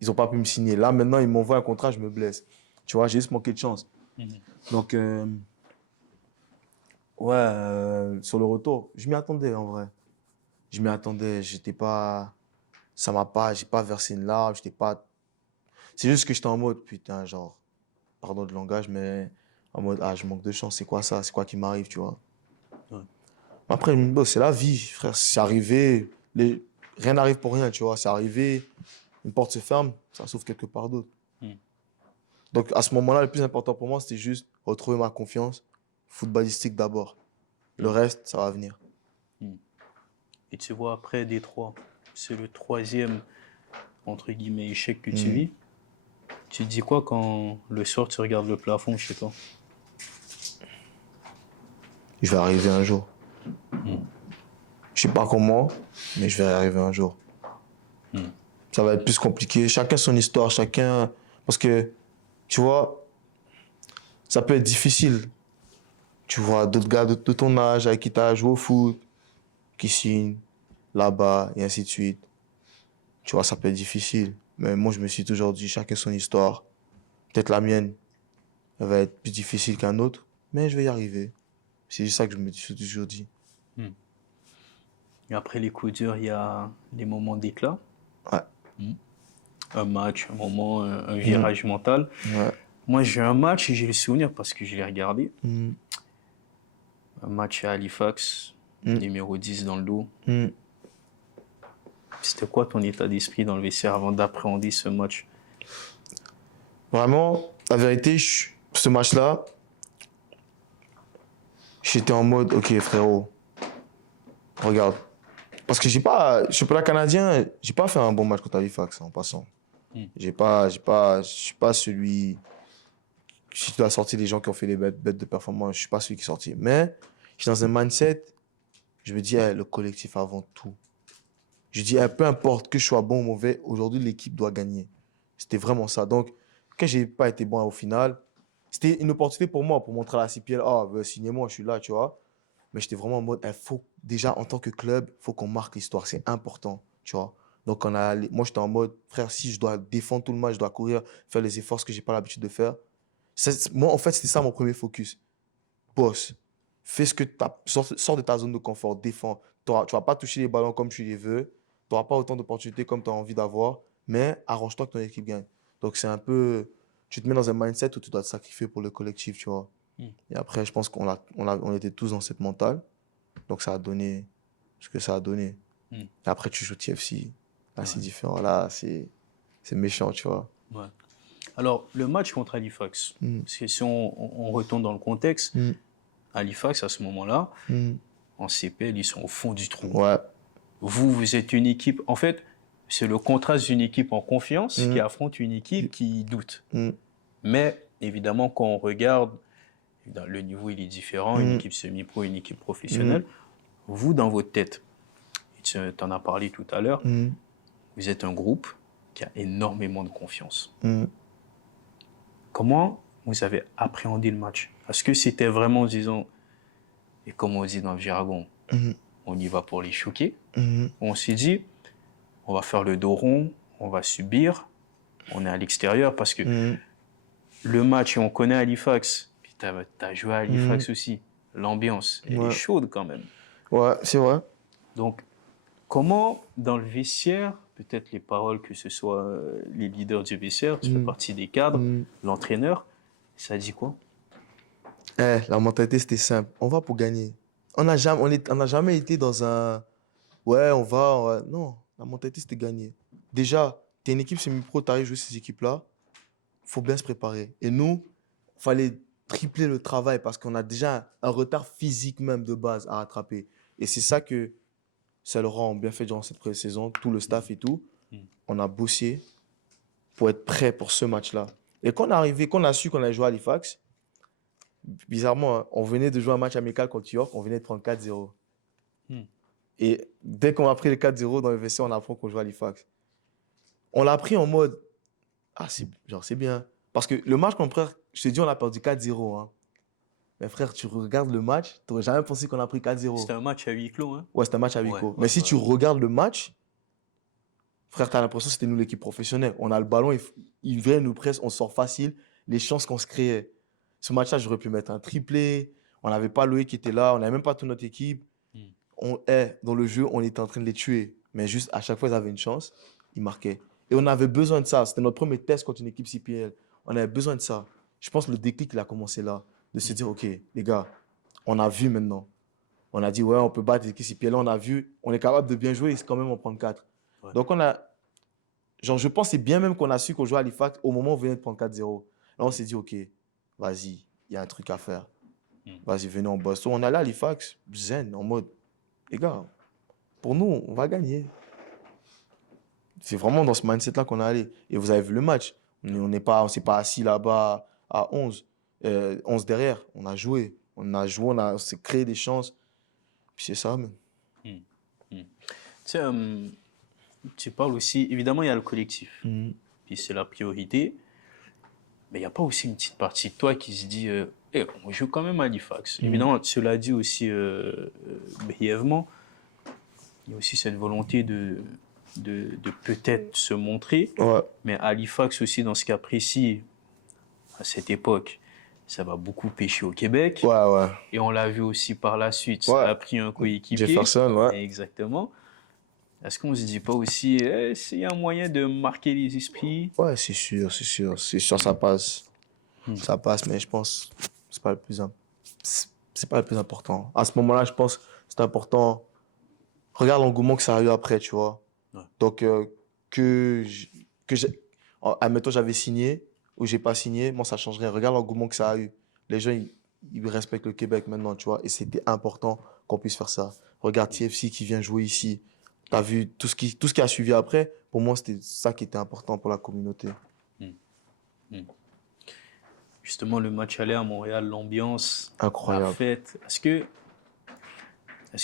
Ils ont pas pu me signer. Là, maintenant, ils m'envoient un contrat, je me blesse. Tu vois, j'ai juste manqué de chance. Mhm. Donc, ouais, sur le retour, je m'y attendais en vrai. Je m'y attendais. J'étais pas. J'ai pas versé une larme. J'étais pas. C'est juste que j'étais en mode, putain, genre, pardon de langage, mais en mode, ah, je manque de chance, c'est quoi ça? C'est quoi qui m'arrive, tu vois? Ouais. Après, bon, c'est la vie, frère, c'est arrivé. Rien n'arrive pour rien, tu vois? C'est arrivé, une porte se ferme, ça s'ouvre quelque part d'autre. Mm. Donc, à ce moment-là, le plus important pour moi, c'était juste retrouver ma confiance, footballistique d'abord. Le reste, ça va venir. Et tu vois, après Détroit, c'est le troisième, entre guillemets, échec que tu Mm. vis. Tu te dis quoi quand le soir tu regardes le plafond chez toi? Je vais arriver un jour. Je sais pas comment, mais je vais y arriver un jour. Ça va être plus compliqué. Chacun son histoire, chacun. Parce que, tu vois, ça peut être difficile. Tu vois, d'autres gars de ton âge avec qui tu as joué au foot, qui signent là-bas, et ainsi de suite. Tu vois, ça peut être difficile. Mais moi, je me suis toujours dit, chacun son histoire. Peut-être la mienne, elle va être plus difficile qu'un autre, mais je vais y arriver. C'est juste ça que je me suis toujours dit. Et après les coups durs, il y a les moments d'éclat. Ouais. Un match, un moment, un virage mental. Ouais. Moi, j'ai un match et j'ai le souvenir parce que je l'ai regardé. Mm. Un match à Halifax, numéro 10 dans le dos. Mm. C'était quoi ton état d'esprit dans le vestiaire avant d'appréhender ce match? Vraiment, la vérité, ce match-là, j'étais en mode, ok frérot, regarde. Parce que championnat canadien, j'ai pas fait un bon match contre Halifax, en passant. Je suis pas celui, si tu dois sortir les gens qui ont fait les bêtes de performance, je suis pas celui qui est sorti. Mais, je suis dans un mindset, je me dis, le collectif avant tout. Je dis, peu importe que je sois bon ou mauvais, aujourd'hui, l'équipe doit gagner. C'était vraiment ça. Donc, quand je n'ai pas été bon au final, c'était une opportunité pour moi, pour montrer à la CPL, signez-moi, je suis là, tu vois. Mais j'étais vraiment en mode, il faut déjà, en tant que club, il faut qu'on marque l'histoire. C'est important, tu vois. Donc, moi, j'étais en mode, frère, si je dois défendre tout le match, je dois courir, faire les efforts, ce que je n'ai pas l'habitude de faire. Moi, en fait, c'était ça mon premier focus. Boss, fais ce que sors de ta zone de confort, défends. Tu ne vas pas toucher les ballons comme tu les veux. Tu n'auras pas autant d'opportunités comme tu as envie d'avoir, mais arrange-toi que ton équipe gagne. Donc, c'est un peu, tu te mets dans un mindset où tu dois te sacrifier pour le collectif, tu vois. Et après, je pense on était tous dans cette mentale. Donc, ça a donné ce que ça a donné. Mm. Et après, tu joues TFC. Là, c'est Ouais. différent. Là, c'est méchant, tu vois. Ouais. Alors, le match contre Halifax, parce que si on retourne dans le contexte, Halifax, à ce moment-là, en CPL, ils sont au fond du trou. Ouais. Vous êtes une équipe, en fait, c'est le contraste d'une équipe en confiance qui affronte une équipe qui doute. Mais évidemment, quand on regarde, le niveau il est différent, une équipe semi-pro, une équipe professionnelle. Vous, dans votre tête, tu en as parlé tout à l'heure, vous êtes un groupe qui a énormément de confiance. Comment vous avez appréhendé le match? Est-ce que c'était vraiment, disons, et comme on dit dans le jargon, on y va pour les choquer? On s'est dit, on va faire le dos rond, on va subir, on est à l'extérieur parce que le match, on connaît Halifax, puis tu as joué à Halifax aussi, l'ambiance, elle est chaude quand même. Ouais, c'est vrai. Donc, comment, dans le vestiaire, peut-être les paroles, que ce soit les leaders du vestiaire, tu fais partie des cadres, l'entraîneur, ça dit quoi? La mentalité, c'était simple. On va pour gagner. On n'a jamais été dans un... Ouais, Non, la mentalité, c'était gagner. Déjà, tu es une équipe semi-pro, tu arrives à jouer ces équipes-là, il faut bien se préparer. Et nous, il fallait tripler le travail parce qu'on a déjà un retard physique même de base à rattraper. Et c'est ça que ça leur rend bien fait durant cette pré-saison, tout le staff et tout. On a bossé pour être prêt pour ce match-là. Et quand on est arrivé, quand on a su qu'on allait jouer à Halifax, bizarrement, hein, on venait de jouer un match amical contre York, on venait de prendre 4-0. Et dès qu'on a pris les 4-0 dans le vestiaire, on apprend qu'on joue à Halifax. On l'a pris en mode, c'est bien. Parce que le match contre frère, je te dis, on a perdu 4-0. Hein. Mais frère, tu regardes le match, tu n'aurais jamais pensé qu'on a pris 4-0. C'était un match à huis clos, hein? Ouais, c'était un match à huis clos. Mais si tu regardes le match, frère, tu as l'impression que c'était nous l'équipe professionnelle. On a le ballon, il vient nous presse, on sort facile. Les chances qu'on se créait. Ce match-là, j'aurais pu mettre un triplé. On n'avait pas Loïc qui était là, on n'avait même pas toute notre équipe. Dans le jeu, on était en train de les tuer. Mais juste, à chaque fois, ils avaient une chance, ils marquaient. Et on avait besoin de ça. C'était notre premier test contre une équipe CPL. On avait besoin de ça. Je pense que le déclic, il a commencé là. De se dire, OK, les gars, on a vu maintenant. On a dit, ouais, on peut battre l'équipe CPL. On a vu, on est capable de bien jouer et quand même en prendre 4. Ouais. Donc, je pense que c'est bien même qu'on a su qu'on jouait à Halifax au moment où on venait de prendre 4-0. Là, on s'est dit, OK, vas-y, il y a un truc à faire. Vas-y, venez, on bosse. On allait à Halifax, zen, en mode, les gars, pour nous, on va gagner. C'est vraiment dans ce mindset-là qu'on est allé. Et vous avez vu le match. On ne s'est pas assis là-bas à 11. 11 derrière. On a joué. On s'est créé des chances. Puis c'est ça, même. Tu parles aussi, évidemment, il y a le collectif. Puis c'est la priorité. Mais il n'y a pas aussi une petite partie de toi qui se dit on joue quand même à Halifax. Évidemment, cela dit aussi brièvement, il y a aussi cette volonté de peut-être se montrer. Ouais. Mais Halifax aussi, dans ce cas précis, à cette époque, ça va beaucoup pêcher au Québec. Ouais. Et on l'a vu aussi par la suite. Ça a pris un coéquipier. Jefferson, ouais. Exactement. Est-ce qu'on ne se dit pas aussi, s'il y a un moyen de marquer les esprits? Ouais, c'est sûr, ça passe. Ça passe, mais je pense que c'est pas le plus important. À ce moment-là, je pense que c'est important. Regarde l'engouement que ça a eu après, tu vois. Ouais. Donc, admettons, j'avais signé ou j'ai pas signé, moi, ça change rien. Regarde l'engouement que ça a eu. Les gens, ils respectent le Québec maintenant, tu vois. Et c'était important qu'on puisse faire ça. Regarde TFC qui vient jouer ici. Tu as vu tout ce qui a suivi après. Pour moi, c'était ça qui était important pour la communauté. Justement, le match aller à Montréal, l'ambiance, incroyable. La fête. Est-ce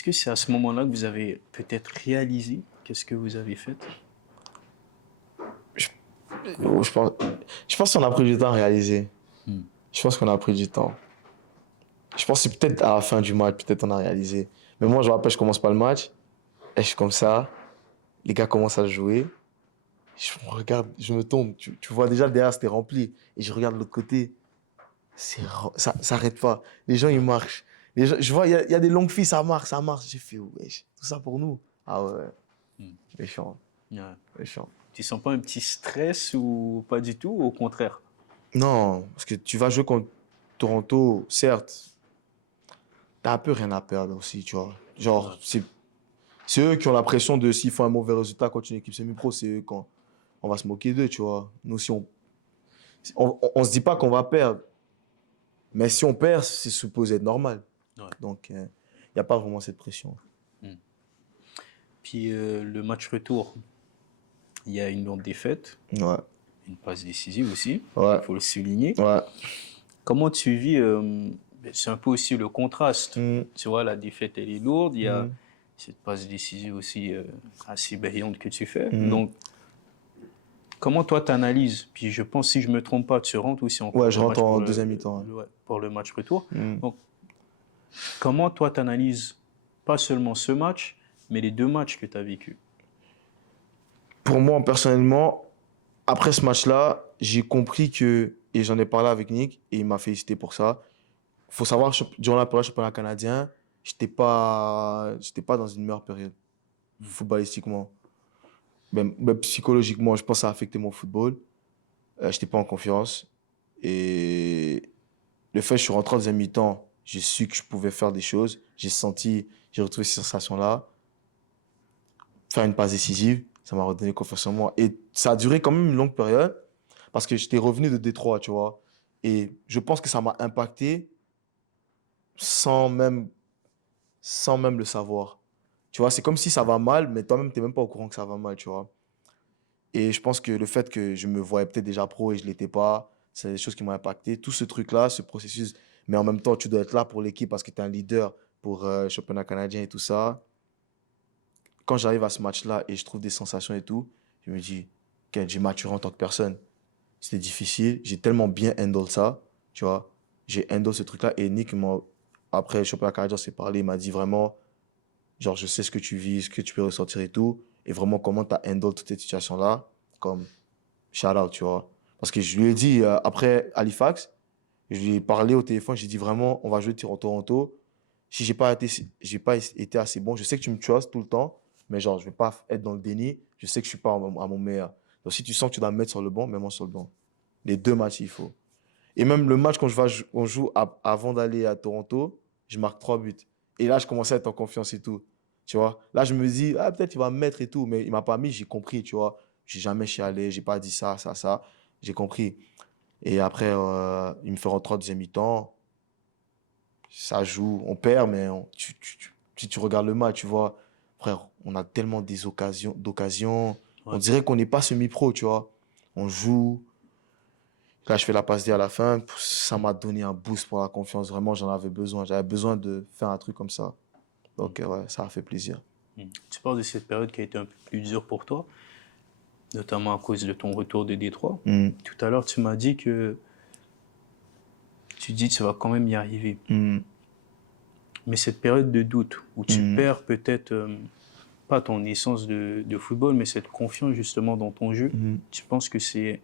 que c'est à ce moment-là que vous avez peut-être réalisé Qu'est-ce que vous avez fait? Je pense, je pense qu'on a pris du temps à réaliser. Je pense qu'on a pris du temps. Je pense que c'est peut-être à la fin du match, peut-être on a réalisé. Mais moi, je me rappelle, je commence pas le match. Et je suis comme ça. Les gars commencent à jouer. Je me regarde, je me tourne. Tu vois déjà derrière, c'était rempli. Et je regarde de l'autre côté. Ça s'arrête pas. Les gens, ils marchent. Les gens, je vois, il y a des longues filles, ça marche, ça marche. J'ai fait, wesh, tout ça pour nous. Ah ouais, méchant, Ouais. méchant. Tu sens pas un petit stress ou pas du tout, ou au contraire? Non, parce que tu vas jouer contre Toronto, certes, t'as un peu rien à perdre aussi, tu vois. Genre, Ouais. c'est eux qui ont la pression de s'ils font un mauvais résultat contre une équipe semi-pro, c'est eux quand on va se moquer d'eux, tu vois. Nous, si on se dit pas qu'on va perdre, mais si on perd, c'est supposé être normal. Ouais. Donc, il n'y a pas vraiment cette pression. Puis le match retour, il y a une lourde défaite, Ouais, une passe décisive aussi, ouais, il faut le souligner. ouais. Comment tu vis c'est un peu aussi le contraste. Mm, Tu vois, la défaite, elle est lourde. Il y a mm, cette passe décisive aussi assez brillante que tu fais. mm. Donc, comment toi t'analyses? Puis je pense, si je me trompe pas, tu rentres aussi en Ouais, cours je de rentre match en deuxième mi-temps. ouais, pour le match retour. Ouais. Mm. Donc, comment toi t'analyses pas seulement ce match, mais les deux matchs que tu as vécus? Pour moi, personnellement, après ce match-là, j'ai compris que, et j'en ai parlé avec Nick, et il m'a félicité pour ça. Faut savoir, durant la période championnat canadien, j'étais pas dans une meilleure période, footballistiquement. Même psychologiquement, je pense que ça a affecté mon football. J'étais pas en confiance. Et le fait que je suis rentré en deuxième mi-temps, j'ai su que je pouvais faire des choses. J'ai retrouvé cette sensation-là. Faire une passe décisive, ça m'a redonné confiance en moi. Et ça a duré quand même une longue période parce que j'étais revenu de Détroit, tu vois. Et je pense que ça m'a impacté sans même, sans même le savoir. Tu vois, c'est comme si ça va mal, mais toi-même, tu n'es même pas au courant que ça va mal, tu vois. Et je pense que le fait que je me voyais peut-être déjà pro et je ne l'étais pas, c'est des choses qui m'ont impacté. Tout ce truc-là, ce processus, mais en même temps, tu dois être là pour l'équipe parce que tu es un leader pour le championnat canadien et tout ça. Quand j'arrive à ce match-là et je trouve des sensations et tout, je me dis, ok, j'ai maturé en tant que personne. C'était difficile, j'ai tellement bien handle ça, tu vois. J'ai handle ce truc-là et Nick, après le championnat canadien, on s'est parlé, il m'a dit vraiment, genre, je sais ce que tu vis, ce que tu peux ressortir et tout, et vraiment comment tu as handle toute cette situation-là, comme shout out, tu vois. Parce que je lui ai dit, après Halifax, je lui ai parlé au téléphone, j'ai dit vraiment, on va jouer Toronto. Si j'ai pas été assez bon, je sais que tu me trustes tout le temps, mais genre, je vais pas être dans le déni. Je sais que je suis pas à mon meilleur. Donc, si tu sens que tu dois me mettre sur le banc, mets-moi sur le banc. Les deux matchs, il faut. Et même le match, quand on joue avant d'aller à Toronto, je marque 3 buts. Et là, je commençais à être en confiance et tout. Tu vois, là, je me dis, ah, peut-être il va me mettre et tout, mais il m'a pas mis, j'ai compris, tu vois. J'ai jamais chialé, j'ai pas dit ça, ça, ça. J'ai compris. Et après, il me fait rentrer en deuxième mi-temps. Ça joue, on perd, mais si tu regardes le match, tu vois, frère, on a tellement d'occasions. On Ouais. dirait qu'on n'est pas semi-pro, tu vois. On joue. Là, je fais la passe D à la fin. Ça m'a donné un boost pour la confiance. Vraiment, j'en avais besoin. J'avais besoin de faire un truc comme ça. Donc, ouais, ça a fait plaisir. Tu parles de cette période qui a été un peu plus dure pour toi, notamment à cause de ton retour de Détroit. Mm, Tout à l'heure, tu m'as dit que tu dis que tu vas quand même y arriver. mm, Mais cette période de doute où tu mm. perds peut-être pas ton essence de football, mais cette confiance justement dans ton jeu, tu penses que c'est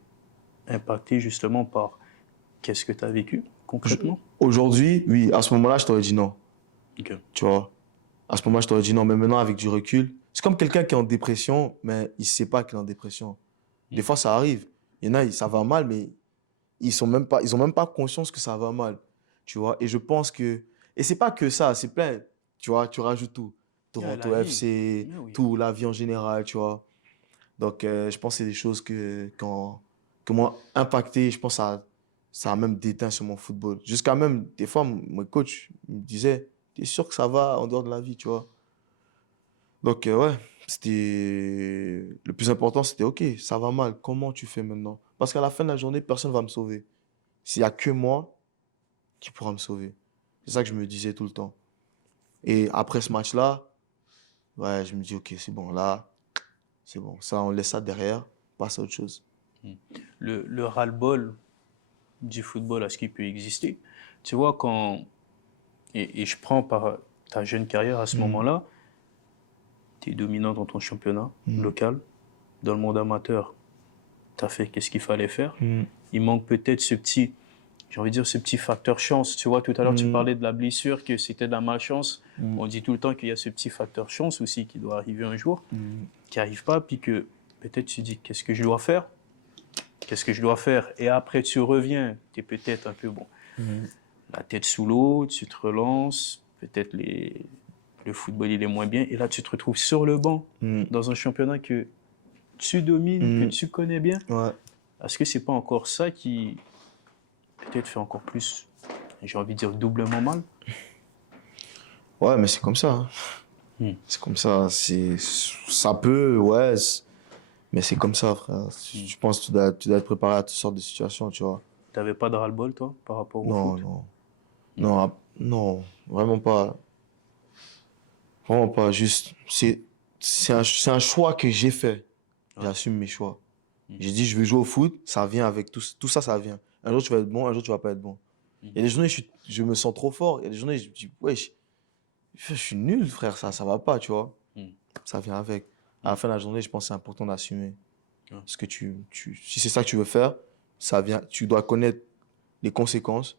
impacté justement par qu'est-ce que tu as vécu concrètement? Aujourd'hui, oui, à ce moment-là, je t'aurais dit non. Ok. Tu vois. À ce moment-là, je t'aurais dit non. Mais maintenant, avec du recul, c'est comme quelqu'un qui est en dépression, mais il ne sait pas qu'il est en dépression. Des fois, ça arrive. Il y en a, ça va mal, mais ils ont même pas conscience que ça va mal. Tu vois. Et je pense que, et c'est pas que ça, c'est plein. Tu vois, tu rajoutes tout. Yeah, Toronto la vie. FC, Yeah, oui. tout, la vie en général, tu vois. Donc, je pense que c'est des choses que m'ont impacté. Je pense que ça a même déteint sur mon football. Jusqu'à même, des fois, mon coach me disait, t'es sûr que ça va en dehors de la vie, tu vois. Donc, ouais, c'était... Le plus important, c'était, OK, ça va mal, comment tu fais maintenant? Parce qu'à la fin de la journée, personne ne va me sauver. S'il n'y a que moi qui pourra me sauver. C'est ça que je me disais tout le temps. Et après ce match-là, ouais, je me dis, OK, c'est bon, là, c'est bon. Ça, on laisse ça derrière, passe à autre chose. Le ras-le-bol du football, est-ce qu'il peut exister? Tu vois, et je prends par ta jeune carrière à ce moment-là, tu es dominant dans ton championnat local. Dans le monde amateur, tu as fait qu'est-ce qu'il fallait faire. Il manque peut-être j'ai envie de dire, ce petit facteur chance. Tu vois, tout à l'heure, tu parlais de la blessure, que c'était de la malchance. On dit tout le temps qu'il y a ce petit facteur chance aussi qui doit arriver un jour, qui n'arrive pas, puis que peut-être tu dis, qu'est-ce que je dois faire? Qu'est-ce que je dois faire? Et après, tu reviens, tu es peut-être un peu, la tête sous l'eau, tu te relances, peut-être le football, il est moins bien, et là, tu te retrouves sur le banc, dans un championnat que tu domines, que tu connais bien. Ouais. Est-ce que c'est pas encore ça qui peut-être fait encore plus, j'ai envie de dire, doublement mal? Ouais, mais c'est comme ça. C'est comme ça. Ça peut, ouais. Mais c'est comme ça, frère. Je pense que tu dois être préparé à toutes sortes de situations, tu vois. T'avais pas de ras-le-bol, toi, par rapport au Non, foot? non. Non, non, vraiment pas. Vraiment pas. Juste, c'est un choix que j'ai fait. J'assume mes choix. J'ai dit, je veux jouer au foot, ça vient avec tout ça, ça vient. Un jour, tu vas être bon, un jour, tu vas pas être bon. Il y a des journées, je me sens trop fort. Il y a des journées, je me dis, ouais, je suis nul, frère, ça va pas, tu vois. Ça vient avec. À la fin de la journée, je pense que c'est important d'assumer. Parce que si c'est ça que tu veux faire, ça vient. Tu dois connaître les conséquences.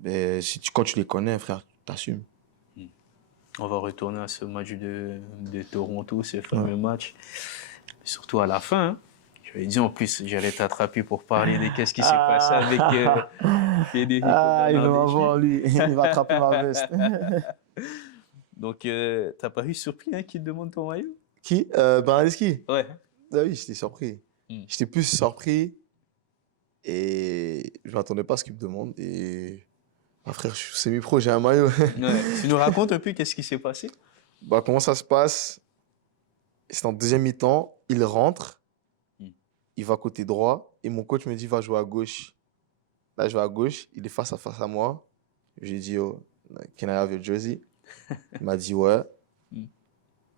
Mais quand tu les connais, frère, t'assumes. On va retourner à ce match de Toronto, ce fameux match. Surtout à la fin, hein. Je lui ai dit en plus, j'allais t'attraper pour parler de qu'est-ce qui s'est passé avec Federico Il veut Bernardeschi. m'avoir, lui. Il va attraper ma veste. Donc, t'as pas eu surpris hein, qu'il te demande ton maillot? Qui Bernardeschi? Ouais. Ah oui, j'étais surpris. J'étais plus surpris et je m'attendais pas à ce qu'il me demande. Et frère, je suis semi-pro, j'ai un maillot. Ouais. Tu nous racontes un peu qu'est-ce qui s'est passé? Bah, comment ça se passe? C'est en deuxième mi-temps, il rentre, il va côté droit et mon coach me dit va jouer à gauche. Là, je vais à gauche, il est face à moi. J'ai dit, oh, can I have your jersey? Il m'a dit ouais.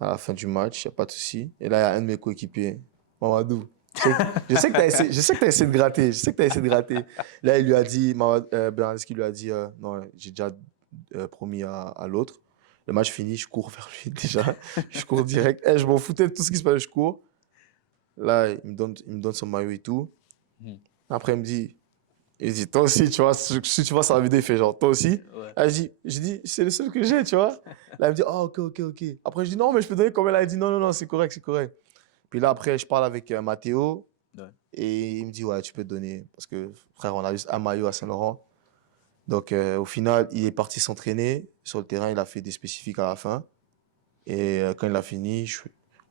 À la fin du match, il n'y a pas de souci. Et là, il y a un de mes coéquipiers, Mamadou. Je sais que tu as essayé de gratter. Je sais que tu as essayé de gratter. Là, il lui a dit, Bernardeschi lui a dit, non, j'ai déjà promis à l'autre. Le match fini, je cours vers lui déjà. Je cours direct. Je m'en foutais de tout ce qui se passe, je cours. Là, il me donne son maillot et tout. Après, il dit, toi aussi, tu vois, si tu vois sa vidéo, il fait genre, toi aussi. Ouais. Là, j'ai dit, c'est le seul que j'ai, tu vois. Là, il me dit, oh, ok. Après, je dis, non, mais je peux donner combien? Là, il dit, non, c'est correct. Puis là, après, je parle avec Mathéo. Ouais. Et il me dit, ouais, tu peux te donner. Parce que, frère, on a juste un maillot à Saint-Laurent. Donc, au final, il est parti s'entraîner. Sur le terrain, il a fait des spécifiques à la fin. Et quand il a fini, je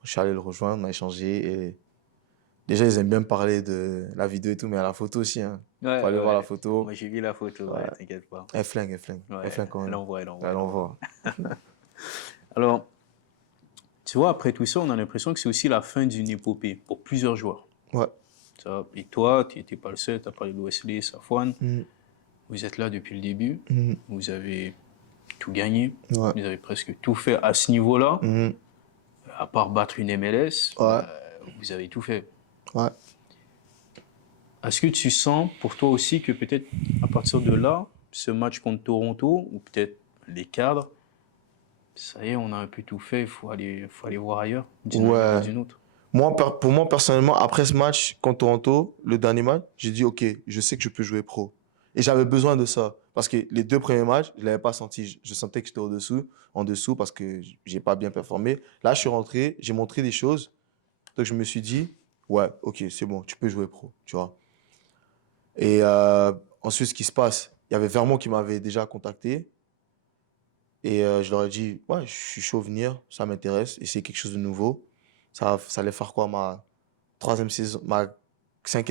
suis allé le rejoindre, on a échangé. Et déjà, ils aiment bien me parler de la vidéo et tout, mais à la photo aussi. Hein. Ouais, Faut aller voir la photo. Moi, j'ai vu la photo, ouais, t'inquiète pas. Elle flingue. Ouais, Elle flingue quand même. elle envoie. Elle envoie. Alors, tu vois, après tout ça, on a l'impression que c'est aussi la fin d'une épopée pour plusieurs joueurs. Ouais. Ça, et toi, tu n'étais pas le seul, tu as parlé de Wesley, Safwan. Vous êtes là depuis le début. Vous avez tout gagné. Ouais. Vous avez presque tout fait à ce niveau-là. À part battre une MLS, Ouais. vous avez tout fait. Ouais. Est-ce que tu sens pour toi aussi que peut-être à partir de là, ce match contre Toronto, ou peut-être les cadres, ça y est, on a un peu tout fait, il faut aller voir ailleurs, d'une manière ou d'une autre. Pour moi, personnellement, après ce match contre Toronto, le dernier match, j'ai dit, OK, je sais que je peux jouer pro. Et j'avais besoin de ça. Parce que les deux premiers matchs, je ne l'avais pas senti. Je sentais que j'étais en dessous parce que je n'ai pas bien performé. Là, je suis rentré, j'ai montré des choses. Donc, je me suis dit, ouais, OK, c'est bon, tu peux jouer pro, tu vois. Et ensuite, ce qui se passe, il y avait Vermont qui m'avait déjà contacté. Et je leur ai dit, ouais, je suis chaud à venir, ça m'intéresse. Et c'est quelque chose de nouveau. Ça allait faire quoi, ma cinquième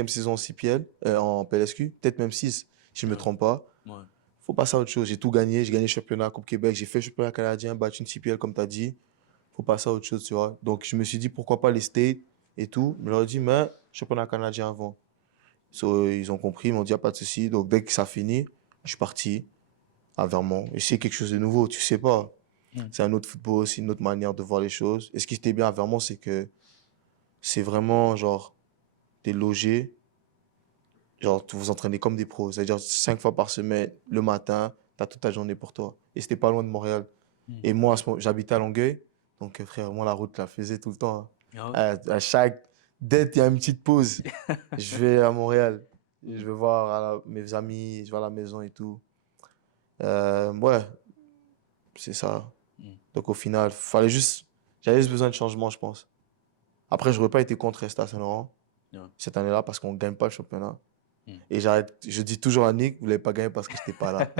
saison en CPL, en PLSQ, peut-être même 6, si je ne me trompe pas. Ouais. Faut passer à autre chose. J'ai tout gagné. J'ai gagné le championnat Coupe Québec. J'ai fait le championnat canadien, battu une CPL, comme tu as dit. Faut passer à autre chose, tu vois. Donc, je me suis dit, pourquoi pas les States et tout. Je leur ai dit, mais championnat canadien avant. Ils ont compris, ils m'ont dit, pas de souci. Donc, dès que ça finit, je suis parti à Vermont. Et c'est quelque chose de nouveau, tu sais pas. C'est un autre football, c'est une autre manière de voir les choses. Et ce qui était bien à Vermont, c'est que c'est vraiment genre, t'es logé, genre, tu vous entraînez comme des pros. C'est-à-dire 5 fois par semaine, le matin, t'as toute ta journée pour toi. Et c'était pas loin de Montréal. Et moi, j'habitais à Longueuil. Donc, frère, moi, la route, je la faisais tout le temps, hein. Ah ouais? À chaque date, il y a une petite pause. Je vais à Montréal. Je vais voir mes amis, je vais à la maison et tout. Ouais, c'est ça. Donc, au final, j'avais juste besoin de changement, je pense. Après, je n'aurais pas été contre rester à Saint-Laurent Ouais. cette année-là parce qu'on ne gagne pas le championnat. Mm. Et je dis toujours à Nick, vous ne l'avez pas gagné parce que je n'étais pas là.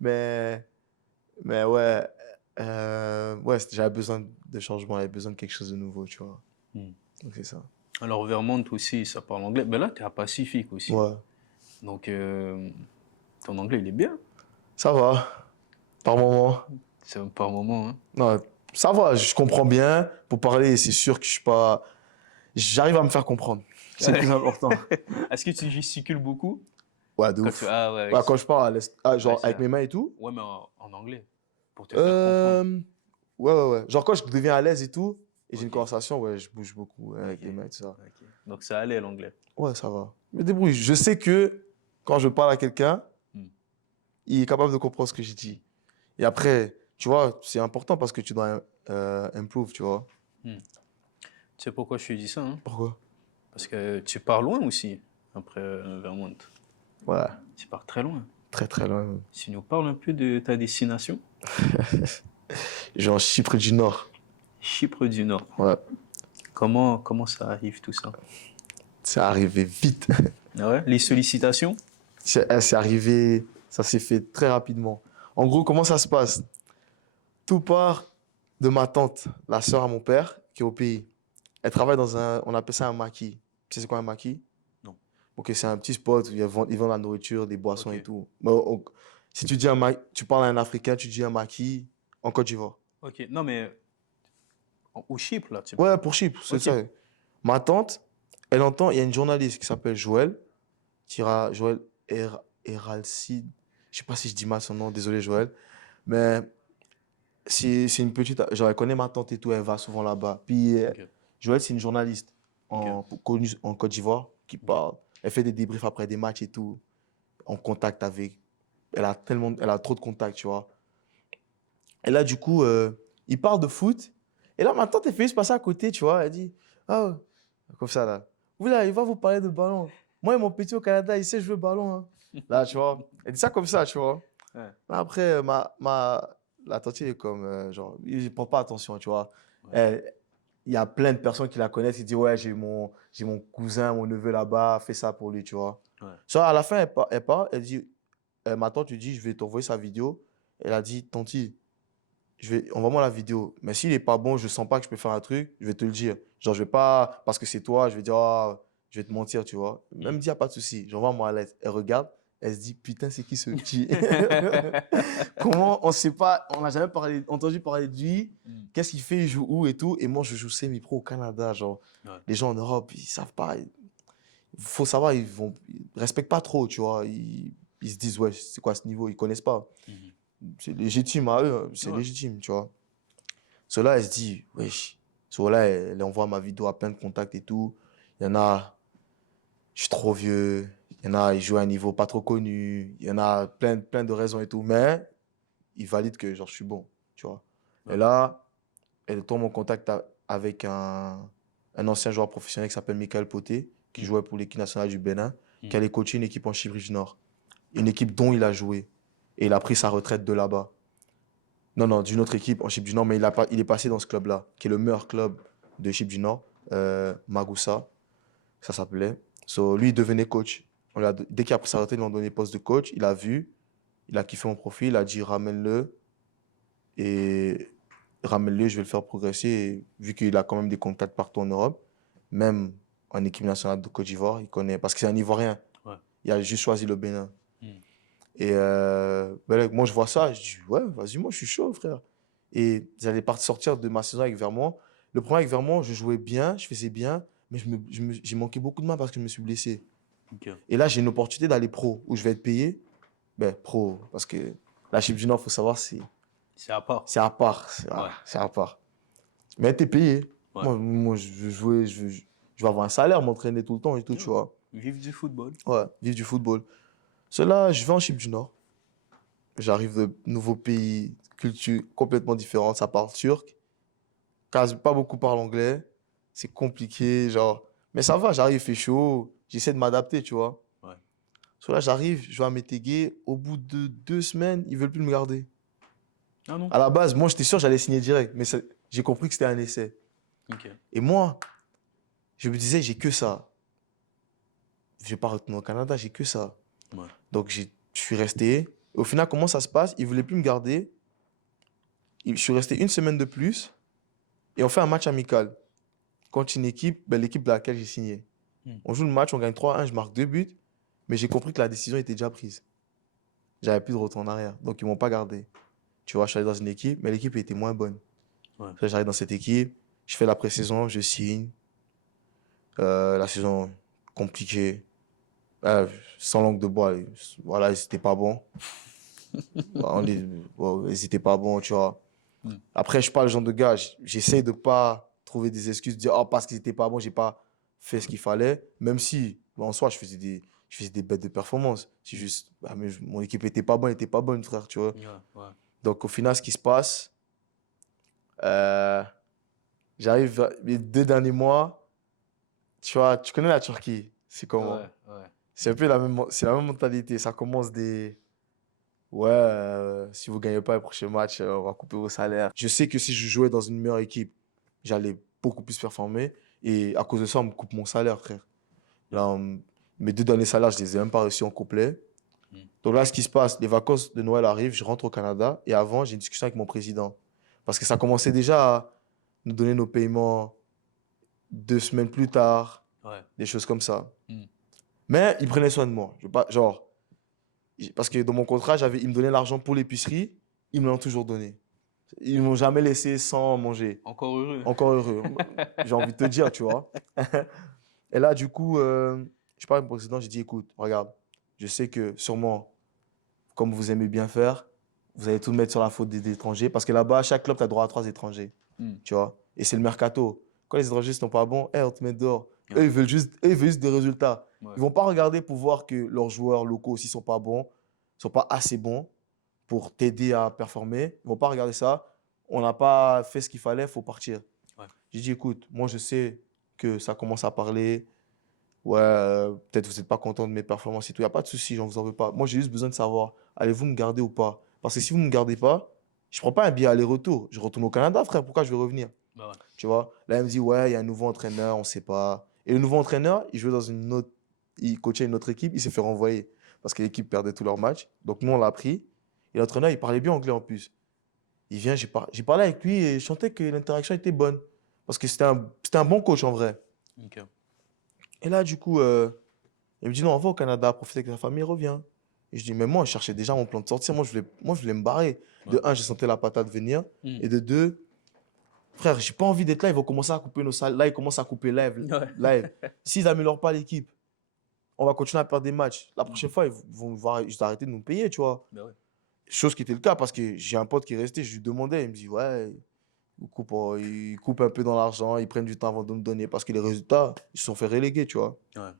mais, mais ouais, ouais, j'avais besoin de changement, j'avais besoin de quelque chose de nouveau, tu vois. Mm. Donc, c'est ça. Alors, Vermont aussi, ça parle anglais. Ben là, tu es à Pacifique aussi. Ouais, Donc, ton anglais, il est bien. ça va, par moment. C'est par moment, hein. Non, ça va, je comprends bien. Pour parler, c'est sûr que je suis pas. J'arrive à me faire comprendre. C'est le plus important. Est-ce que tu gesticules beaucoup? Ouais, de Quand ouf. Ah ouais, Ouais, quand je parle genre ouais, avec mes mains et tout. ouais, mais en anglais, pour te faire comprendre. Ouais. Genre quand je deviens à l'aise et tout, et j'ai une Ok. conversation, ouais, je bouge beaucoup avec Ok. les mains et tout ça. Ok. Donc, ça allait l'anglais. Ouais, ça va. Je me débrouille. Je sais que quand je parle à quelqu'un, Mm. il est capable de comprendre ce que je dis. Et après, tu vois, c'est important parce que tu dois improve, tu vois. Tu sais pourquoi je te dis ça, hein? Pourquoi? Parce que tu pars loin aussi, après Vermont. Ouais, Tu pars très loin. très très loin. Tu nous parles un peu de ta destination? Genre Chypre du Nord. Chypre du Nord. Ouais, Comment ça arrive tout ça? c'est arrivé vite. Ah ouais? Les sollicitations? C'est arrivé, ça s'est fait très rapidement. En gros, comment ça se passe? Tout part de ma tante, la sœur à mon père, qui est au pays. Elle travaille on appelle ça un maquis. Tu sais c'est quoi un maquis? Non. Ok, c'est un petit spot où ils vendent la nourriture, des boissons Ok. et tout. Mais si tu dis tu parles à un Africain, tu dis un maquis en Côte d'Ivoire. Ok. Non, mais au Chypre, là, tu Ouais, parles. pour Chypre, c'est Ok. ça. Ma tante, elle entend, il y a une journaliste qui s'appelle Joël, Joël Heralcide. Je sais pas si je dis mal son nom, désolé Joël. Mais c'est une petite. Genre, elle connaît ma tante et tout, elle va souvent là-bas. Puis, Ok. Joël, c'est une journaliste Ok. connue en Côte d'Ivoire qui Ok. parle. Elle fait des débriefs après des matchs et tout, en contact avec. Elle a trop de contacts, tu vois. Et là, du coup, il parle de foot. Et là, ma tante, elle fait juste passer à côté, tu vois. Elle dit, ah, comme ça, là. Vous, là, il va vous parler de ballon. Moi et mon petit au Canada, il sait jouer au ballon, hein. Là, tu vois. Elle dit ça comme ça, tu vois. Ouais. Là, après, la tante, elle est comme, genre, il ne prend pas attention, tu vois. Ouais. Il y a plein de personnes qui la connaissent, qui disent, ouais, j'ai mon cousin, mon neveu là-bas, fais ça pour lui, tu vois. Ouais. Ça, à la fin, elle part, elle dit, ma tante lui dit, je vais t'envoyer sa vidéo. Elle a dit, tanti, envoie-moi la vidéo. Mais s'il est pas bon, je sens pas que je peux faire un truc, je vais te le dire. Genre, je vais pas, parce que c'est toi, je vais dire, ah, je vais te mentir, tu vois. Même dit, y a pas de souci. J'envoie moi la lettre. Elle regarde, elle se dit, putain, c'est qui ce petit? Comment on sait pas, on n'a jamais entendu parler de lui. Qu'est-ce qu'il fait, il joue où et tout. Et moi, je joue semi-pro au Canada. Genre, Ouais. les gens en Europe, ils savent pas. Il faut savoir, ils respectent pas trop, tu vois. Ils se disent, ouais, c'est quoi ce niveau? Ils connaissent pas. Mhm. C'est légitime à eux, hein. C'est Ouais. légitime, tu vois. Cela, elle se dit, wesh. Cela, elle envoie ma vidéo à plein de contacts et tout. Il y en a, je suis trop vieux. Il y en a, ils jouent à un niveau pas trop connu. Il y en a plein de raisons et tout. Mais ils valident que genre, je suis bon, tu vois. Ouais. Et là, elle tombe en contact avec un ancien joueur professionnel qui s'appelle Michael Poté, qui jouait pour l'équipe nationale du Bénin, qui allait coacher une équipe en Chypre du Nord. Une équipe dont il a joué. Et il a pris sa retraite de là-bas. Non, d'une autre équipe en Chypre du Nord, mais il est passé dans ce club-là, qui est le meilleur club de Chypre du Nord, Magoussa, ça s'appelait. So, lui, il devenait coach. Dès qu'il a pris sa retraite, ils lui ont donné poste de coach. Il a vu, il a kiffé mon profil, il a dit ramène-le. Et ramène-le, je vais le faire progresser. Et vu qu'il a quand même des contacts partout en Europe, même en équipe nationale de Côte d'Ivoire, il connaît. Parce que c'est un Ivoirien. Ouais. Il a juste choisi le Bénin. Mm. Et moi, je vois ça, je dis, ouais, vas-y, moi, je suis chaud, frère. Et j'allais sortir de ma saison avec Vermont. Le problème avec Vermont, je jouais bien, je faisais bien, mais j'ai manqué beaucoup de main parce que je me suis blessé. Ok. Et là, j'ai une opportunité d'aller pro, où je vais être payé. Ben, pro, parce que La Chine du Nord, il faut savoir, c'est à part. c'est à part. Ouais. C'est à part. Mais t'es payé. Ouais. Moi, je veux jouer, je vais avoir un salaire, m'entraîner tout le temps et tout, tu vois. Vive du football. Ouais, vivre du football. Cela, je vais en Chine du Nord. J'arrive de nouveaux pays, culture complètement différente. Ça parle turc. Pas beaucoup parlent anglais. C'est compliqué, genre. Mais ça va, j'arrive, il fait chaud. J'essaie de m'adapter, tu vois. Ouais. Là, j'arrive, je vais à Métégué. Au bout de 2 semaines, ils veulent plus me garder. Ah non? À la base, moi, j'étais sûr que j'allais signer direct. Mais j'ai compris que c'était un essai. Ok. Et moi, je me disais, j'ai que ça. Je vais pas retourner au Canada, j'ai que ça. Ouais. Donc, je suis resté. Au final, comment ça se passe? Ils voulaient plus me garder. Je suis resté une semaine de plus. Et on fait un match amical contre une équipe, l'équipe de laquelle j'ai signé. On joue le match, on gagne 3-1, je marque 2 buts. Mais j'ai compris que la décision était déjà prise. J'avais plus de retour en arrière. Donc, ils m'ont pas gardé. Tu vois, je suis allé dans une équipe, mais l'équipe était moins bonne. Ouais. J'arrive dans cette équipe, je fais la pré-saison, je signe. La saison compliquée. Sans langue de bois, voilà, ils étaient pas bons. Ils étaient pas bons, tu vois. Après, je suis pas le genre de gars, j'essaie de pas trouver des excuses, de dire, oh, parce qu'ils étaient pas bons, j'ai pas fait ce qu'il fallait. Même si, en soi, je faisais des bêtes de performance. C'est juste, mais mon équipe était pas bonne, elle était pas bonne, frère, tu vois. Ouais, ouais. Donc, au final, ce qui se passe, euh, j'arrive les 2 derniers mois, tu vois, tu connais la Turquie, c'est comment? Ouais, ouais. C'est un peu c'est la même mentalité. Ça commence des, ouais, si vous gagnez pas le prochain match, on va couper vos salaires. Je sais que si je jouais dans une meilleure équipe, j'allais beaucoup plus performer. Et à cause de ça, on me coupe mon salaire, frère. Là, mes 2 derniers salaires, je les ai même pas reçus en complet. Donc là, ce qui se passe, les vacances de Noël arrivent, je rentre au Canada. Et avant, j'ai une discussion avec mon président. Parce que ça commençait déjà à nous donner nos paiements 2 semaines plus tard, Ouais. des choses comme ça. Mais ils prenaient soin de moi. Je veux pas, genre, parce que dans mon contrat, ils me donnaient l'argent pour l'épicerie, ils me l'ont toujours donné. Ils m'ont jamais laissé sans manger. Encore heureux. Encore heureux. J'ai envie de te dire, tu vois. Et là, du coup, je parle avec mon président, j'ai dit, écoute, regarde, je sais que sûrement, comme vous aimez bien faire, vous allez tout mettre sur la faute des étrangers. Parce que là-bas, chaque club, tu as droit à 3 étrangers. Tu vois. Et c'est le mercato. Quand les étrangers ne sont pas bons, on te met dehors. Ouais. Eux, ils veulent juste des résultats. Ouais. Ils vont pas regarder pour voir que leurs joueurs locaux aussi sont pas bons, sont pas assez bons pour t'aider à performer. Ils vont pas regarder ça. On n'a pas fait ce qu'il fallait, il faut partir. Ouais. J'ai dit, écoute, moi je sais que ça commence à parler. Ouais, peut-être vous n'êtes pas content de mes performances et tout. Il n'y a pas de souci, j'en vous en veux pas. Moi, j'ai juste besoin de savoir, allez-vous me garder ou pas? Parce que si vous ne me gardez pas, je prends pas un billet aller-retour. Je retourne au Canada, frère. Pourquoi je vais revenir? Bah ouais. Tu vois? Là, il me dit, ouais, il y a un nouveau entraîneur, on ne sait pas. Et le nouveau entraîneur, il jouait dans il coachait une autre équipe, il s'est fait renvoyer parce que l'équipe perdait tous leurs matchs. Donc, nous, on l'a pris. Et l'entraîneur, il parlait bien anglais en plus. Il vient, j'ai parlé avec lui et je sentais que l'interaction était bonne. Parce que c'était un bon coach en vrai. Ok. Et là, du coup, il me dit, non, on va au Canada, profiter avec ta famille, reviens. Et je dis, mais moi, je cherchais déjà mon plan de sortie. Moi, je voulais me barrer. De un, je sentais la patate venir. Et de deux, frère, j'ai pas envie d'être là. Ils vont commencer à couper nos salles. Là, ils commencent à couper live. Live. S'ils n'améliorent pas l'équipe, on va continuer à perdre des matchs. La prochaine fois, ils vont voir, juste arrêter de nous payer, tu vois. Bah ouais. Chose qui était le cas parce que j'ai un pote qui est resté. Je lui demandais. Il me dit, ouais, ils coupent un peu dans l'argent. Ils prennent du temps avant de me donner parce que les résultats, ils se sont fait reléguer, tu vois. Ouais.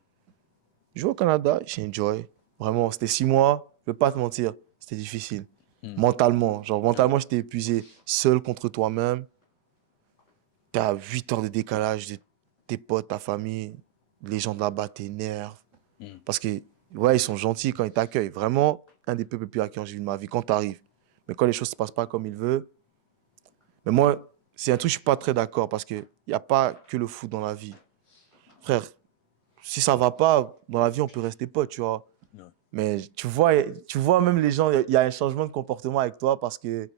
Je vais au Canada, j'ai enjoy. Vraiment, c'était 6 mois, je vais pas te mentir, c'était difficile. Mentalement, genre mentalement, j'étais épuisé, seul contre toi-même. T'es à 8 heures de décalage de tes potes, ta famille, les gens de là-bas t'énervent. Parce que, ouais, ils sont gentils quand ils t'accueillent. Vraiment, un des peuples les plus accueillants que j'ai vu de ma vie quand t'arrives. Mais quand les choses se passent pas comme ils veulent. Mais moi, c'est un truc, je suis pas très d'accord parce qu'il n'y a pas que le foot dans la vie. Frère, si ça va pas, dans la vie, on peut rester potes, tu vois. Ouais. Mais tu vois même les gens, il y a un changement de comportement avec toi parce que,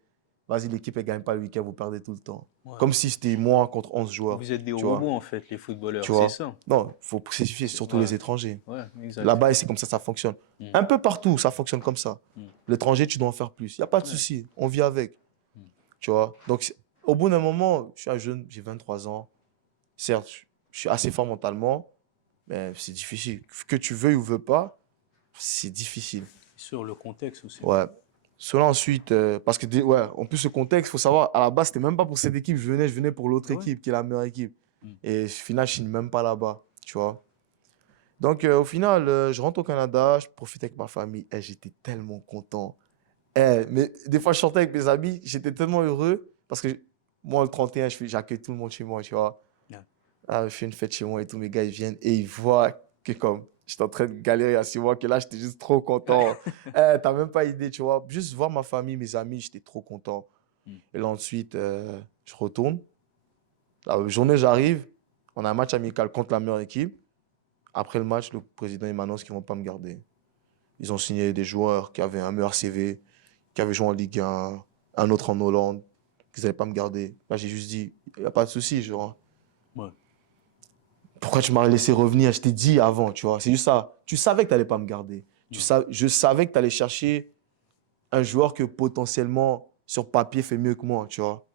vas-y, l'équipe, elle gagne pas le week-end, vous perdez tout le temps. Ouais. Comme si c'était moi contre 11 joueurs. Vous êtes des tu vois. robots, en fait, les footballeurs, Tu c'est vois. ça. Non, il faut spécifier, surtout Ouais. les étrangers. Ouais, exact. Là-bas, c'est comme ça fonctionne. Un peu partout, ça fonctionne comme ça. L'étranger, tu dois en faire plus. Il n'y a pas de souci, on vit avec. Tu vois. Donc, au bout d'un moment, je suis un jeune, j'ai 23 ans. Certes, je suis assez fort mentalement, mais c'est difficile. Que tu veuilles ou veux pas, c'est difficile. Sur le contexte aussi. Ouais. Cela ensuite, parce que, ouais, en plus, ce contexte, il faut savoir, à la base, c'était même pas pour cette équipe, je venais pour l'autre Ah ouais? équipe, qui est la meilleure équipe. Mm. Et au final, je finis même pas là-bas, tu vois. Donc, au final, je rentre au Canada, je profite avec ma famille, et j'étais tellement content. Mais des fois, je sortais avec mes amis, j'étais tellement heureux, parce que moi, le 31, j'accueille tout le monde chez moi, tu vois. Ouais. Ah, je fais une fête chez moi et tous mes gars, ils viennent et ils voient que comme j'étais en train de galérer à 6 mois, que là, j'étais juste trop content. T'as même pas idée, tu vois. Juste voir ma famille, mes amis, j'étais trop content. Mm. Et là, ensuite, je retourne. La journée, j'arrive. On a un match amical contre la meilleure équipe. Après le match, le président, il m'annonce qu'ils vont pas me garder. Ils ont signé des joueurs qui avaient un meilleur CV, qui avaient joué en Ligue 1, un autre en Hollande, qu'ils allaient pas me garder. Là, j'ai juste dit, il n'y a pas de souci, genre. Ouais. Pourquoi tu m'as laissé revenir? Je t'ai dit avant, tu vois. C'est juste ça. Tu savais que tu n'allais pas me garder. Ouais. Je savais que tu allais chercher un joueur que potentiellement, sur papier, fait mieux que moi, tu vois.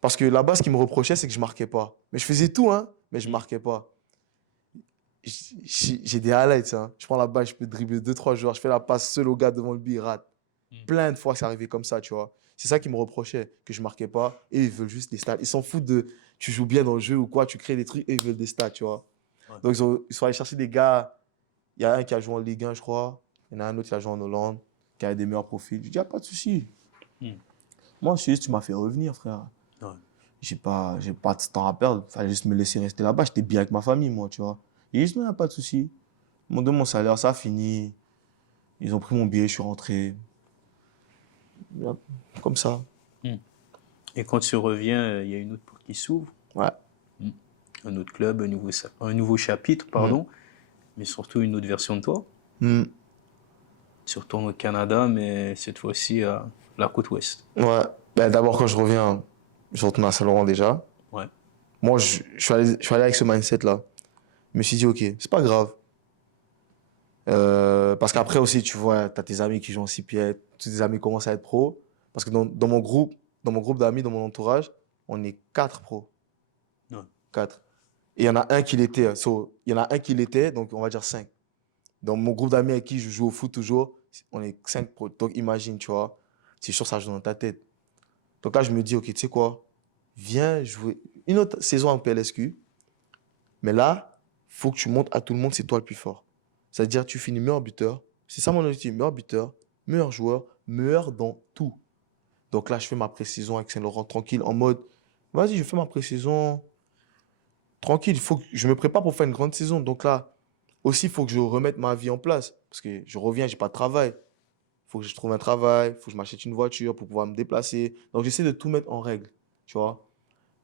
Parce que là-bas, ce qu'ils me reprochaient, c'est que je marquais pas. Mais je faisais tout, hein, mais je Mm. marquais pas. J'ai des highlights, hein. Je prends la balle, je peux dribbler deux, trois joueurs. Je fais la passe seul au gars devant le but, il rate. Mm. Plein de fois, c'est arrivé comme ça, tu vois. C'est ça qu'ils me reprochaient, que je marquais pas. Et ils veulent juste des stats. Ils s'en foutent de tu joues bien dans le jeu ou quoi, tu crées des trucs et ils veulent des stats, tu vois. Ouais. Donc, ils sont allés chercher des gars. Il y a un qui a joué en Ligue 1, je crois. Il y en a un autre qui a joué en Hollande, qui a des meilleurs profils. Je dis, ah, pas de souci. Mm. Moi, je suis juste, tu m'as fait revenir, frère. Ouais. J'ai pas de temps à perdre. Fallait juste me laisser rester là-bas. J'étais bien avec ma famille, moi, tu vois. Ils disent, non, y a pas de souci. Ils m'ont donné mon salaire, ça a fini. Ils ont pris mon billet, je suis rentré. Comme ça. Mm. Et quand tu reviens, il y a une autre porte qui s'ouvre. Ouais. Mm. Un autre club, un nouveau chapitre, pardon, mais surtout une autre version de toi. Mm. Tu retournes au Canada, mais cette fois-ci à la côte ouest. Ouais. Ben, d'abord, quand je reviens, je retourne à Saint-Laurent déjà. Ouais. Moi, je suis allé avec ce mindset-là. Je me suis dit, OK, c'est pas grave. Parce qu'après aussi, tu vois, tu as tes amis qui jouent en 6 pieds, tous tes amis commencent à être pros. Parce que dans mon groupe d'amis, dans mon entourage, on est 4 pros. Ouais. 4. Et il y en a un qui l'était. Il y en a un qui l'était, donc on va dire 5. Dans mon groupe d'amis avec qui je joue au foot toujours, on est 5 pros. Donc imagine, tu vois, c'est sûr, ça joue dans ta tête. Donc là, je me dis, OK, tu sais quoi, viens jouer une autre saison en PLSQ, mais là, faut que tu montres à tout le monde, c'est toi le plus fort. C'est-à-dire, tu finis meilleur buteur. C'est ça mon objectif, meilleur buteur, meilleur joueur, meilleur dans tout. Donc là, je fais ma pré-saison avec Saint-Laurent tranquille, en mode, vas-y, je fais ma pré-saison tranquille. Faut que je me prépare pour faire une grande saison. Donc là, aussi, il faut que je remette ma vie en place. Parce que je reviens, j'ai pas de travail. Il faut que je trouve un travail, il faut que je m'achète une voiture pour pouvoir me déplacer. Donc j'essaie de tout mettre en règle, tu vois.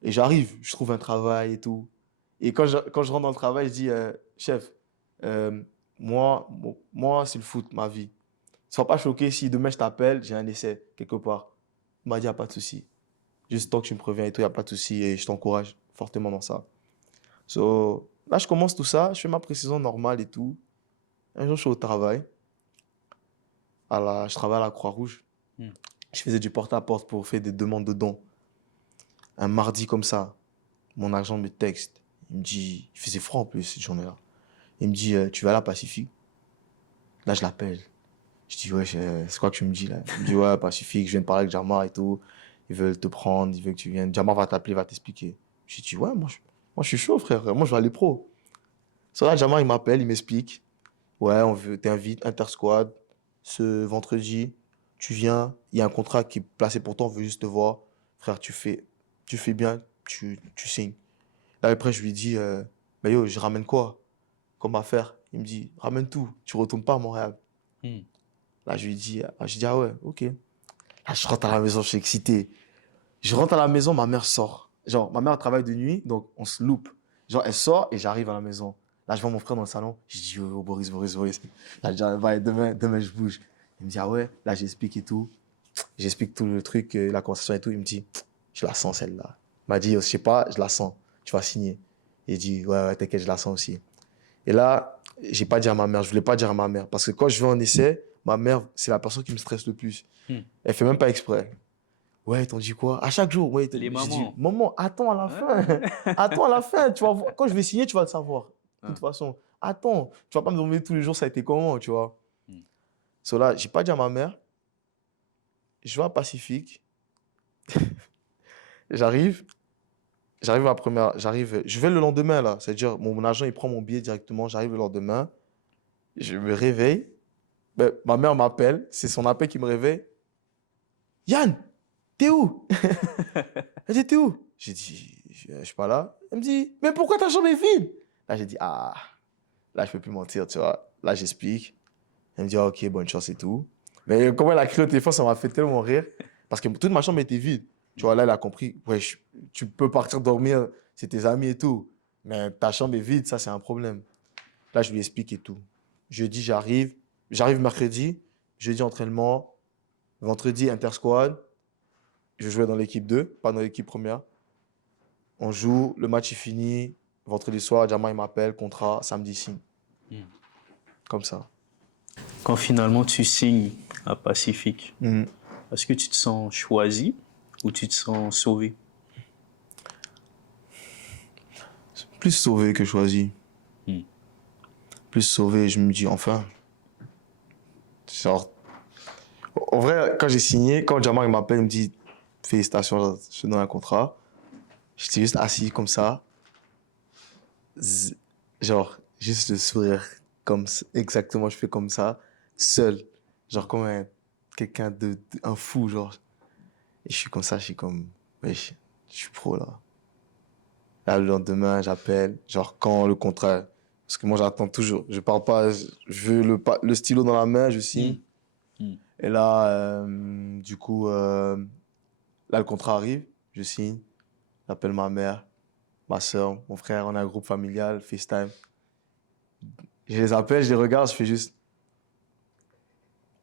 Et j'arrive, je trouve un travail et tout. Et quand je rentre dans le travail, je dis, chef, euh, moi c'est le foot, ma vie. Sois pas choqué si demain je t'appelle, j'ai un essai quelque part. Il m'a dit, y a pas de souci. Juste tant que tu me préviens et tout, y a pas de souci. Et je t'encourage fortement dans ça. So, là, je commence tout ça, je fais ma pré-saison normale et tout. Un jour, je suis au travail. Je travaille à la Croix-Rouge. Mm. Je faisais du porte-à-porte pour faire des demandes de dons. Un mardi comme ça, mon agent me texte. Il me dit, il faisait froid en plus cette journée-là. Il me dit, tu vas à la Pacifique? Là, je l'appelle. Je dis, ouais, c'est quoi que tu me dis là? Il me dit, ouais, Pacifique, je viens de parler avec Jamar et tout. Ils veulent te prendre, ils veulent que tu viennes. Jamar va t'appeler, va t'expliquer. Je dis, ouais, moi, je suis chaud, frère. Moi, je vais aller pro. So là, Jamar, il m'appelle, il m'explique. Ouais, on veut, t'invite, Intersquad, ce vendredi, tu viens, il y a un contrat qui est placé pour toi, on veut juste te voir. Frère, tu fais bien, tu signes. Là, après, je lui dis, mais yo, je ramène quoi comme affaire? Il me dit, ramène tout, tu retournes pas à Montréal. Mm. Là, je dis, ah ouais, ok. Là, je rentre à la maison, je suis excité. Je rentre à la maison, ma mère sort. Genre, ma mère travaille de nuit, donc on se loupe. Genre, elle sort et j'arrive à la maison. Là, je vois mon frère dans le salon. Je dis, oh, Boris, Boris, Boris. Là, je dis, ah, ouais, demain, je bouge. Il me dit, ah ouais. Là, j'explique et tout. J'explique tout le truc, la conversation et tout. Il me dit, je la sens celle-là. Il m'a dit, je sais pas, je la sens. Tu vas signer. Il dit, ouais, ouais, t'inquiète, je la sens aussi. Et là, j'ai pas dit à ma mère. Je voulais pas dire à ma mère. Parce que quand je vais en essai, ma mère, c'est la personne qui me stresse le plus. Mm. Elle fait même pas exprès. Ouais, ils t'ont dit quoi? À chaque jour, ouais. Les J'ai dit, mamans. maman, attends à la fin. Ouais. Attends à la fin. Tu vas voir. Quand je vais signer, tu vas le savoir. De toute Ah. façon. Attends. Tu vas pas me demander tous les jours ça a été comment, tu vois. Mm. So là, j'ai pas dit à ma mère. je vais à Pacifique. J'arrive je vais le lendemain, là. C'est-à-dire, mon agent, il prend mon billet directement. J'arrive le lendemain. Je me réveille. Ben, ma mère m'appelle. C'est son appel qui me réveille. Yann, t'es où? Elle dit, t'es où? J'ai dit, je suis pas là. Elle me dit, mais pourquoi ta chambre est vide? Là, j'ai dit, ah, là, je peux plus mentir, tu vois. Là, j'explique. Elle me dit, ah, ok, bonne chance et tout. Mais comment elle a crié au téléphone, ça m'a fait tellement rire. Parce que toute ma chambre était vide. Tu vois, là, elle a compris, ouais, tu peux partir dormir, c'est tes amis et tout. Mais ta chambre est vide, ça, c'est un problème. Là, je lui explique et tout. Jeudi, j'arrive. J'arrive mercredi. Jeudi, entraînement. Vendredi, intersquad. Je jouais dans l'équipe 2, pas dans l'équipe première. On joue, le match est fini. Vendredi soir, Jama, il m'appelle, contrat, samedi, signe. Comme ça. Quand finalement tu signes à Pacifique, Mhm. est-ce que tu te sens choisi ou tu te sens sauvé? Plus sauvé que choisi. Hmm. Plus sauvé, je me dis, enfin. Genre, en vrai, quand j'ai signé, quand Jama, il m'appelle, il me dit, félicitations, je te donne un contrat. J'étais juste assis comme ça. Genre, juste le sourire, exactement, je fais comme ça, seul. Genre, comme quelqu'un un fou, genre. Et je suis comme ça, je suis comme, wesh, je suis pro là. Là, le lendemain, j'appelle, genre, quand le contrat. Parce que moi, j'attends toujours. Je parle pas, je veux le stylo dans la main, je signe. Mm. Et là, du coup, là, le contrat arrive, je signe. J'appelle ma mère, ma soeur, mon frère, on a un groupe familial, FaceTime. Je les appelle, je les regarde, je fais juste.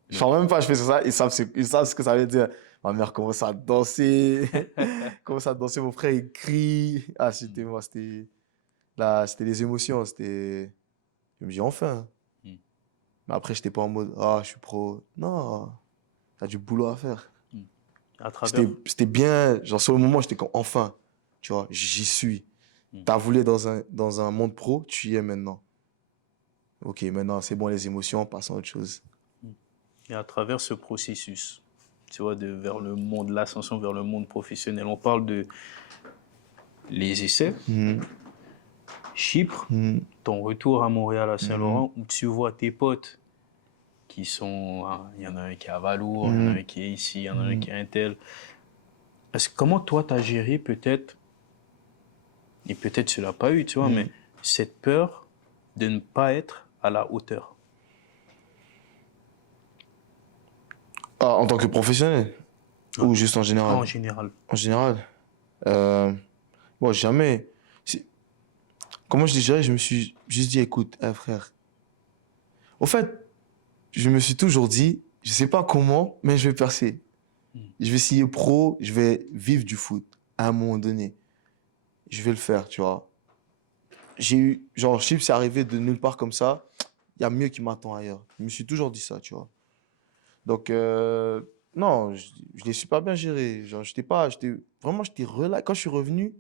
Je sens même pas, je fais ça, ils savent ce que ça veut dire. Ma mère commence à danser, commence à danser, mon frère il crie. Ah, c'était moi, là, c'était des émotions, c'était. Je me dis enfin. Mm. Mais après, j'étais pas en mode, ah, je suis pro. Non, t'as du boulot à faire. À travers, C'était bien, genre sur le moment, j'étais comme enfin, tu vois, j'y suis. T'as voulu être dans un monde pro, tu y es maintenant. Ok, maintenant c'est bon les émotions, passons à autre chose. et à travers ce processus, tu vois, vers le monde, l'ascension vers le monde professionnel, on parle de les essais, Chypre, ton retour à Montréal, à Saint-Laurent, où tu vois tes potes qui sont, il y en a un qui est à Valour, il y en a un qui est ici, il y en a un qui est un tel. Comment toi, tu as géré peut-être, et peut-être tu l'as pas eu, tu vois, mais cette peur de ne pas être à la hauteur? Ah, en tant que professionnel? Ou juste en général? En général. En général, moi jamais. Comment je dirais, je me suis juste dit, écoute, frère. Au fait, je me suis toujours dit, je sais pas comment, mais je vais percer. Je vais signer pro, je vais vivre du foot à un moment donné. Je vais le faire, tu vois. J'ai eu, genre, Chips c'est arrivé de nulle part comme ça. Il y a mieux qui m'attend ailleurs. Je me suis toujours dit ça, tu vois. Donc, non, je l'ai super bien géré. Genre, vraiment, j'étais relax. Quand je suis revenu,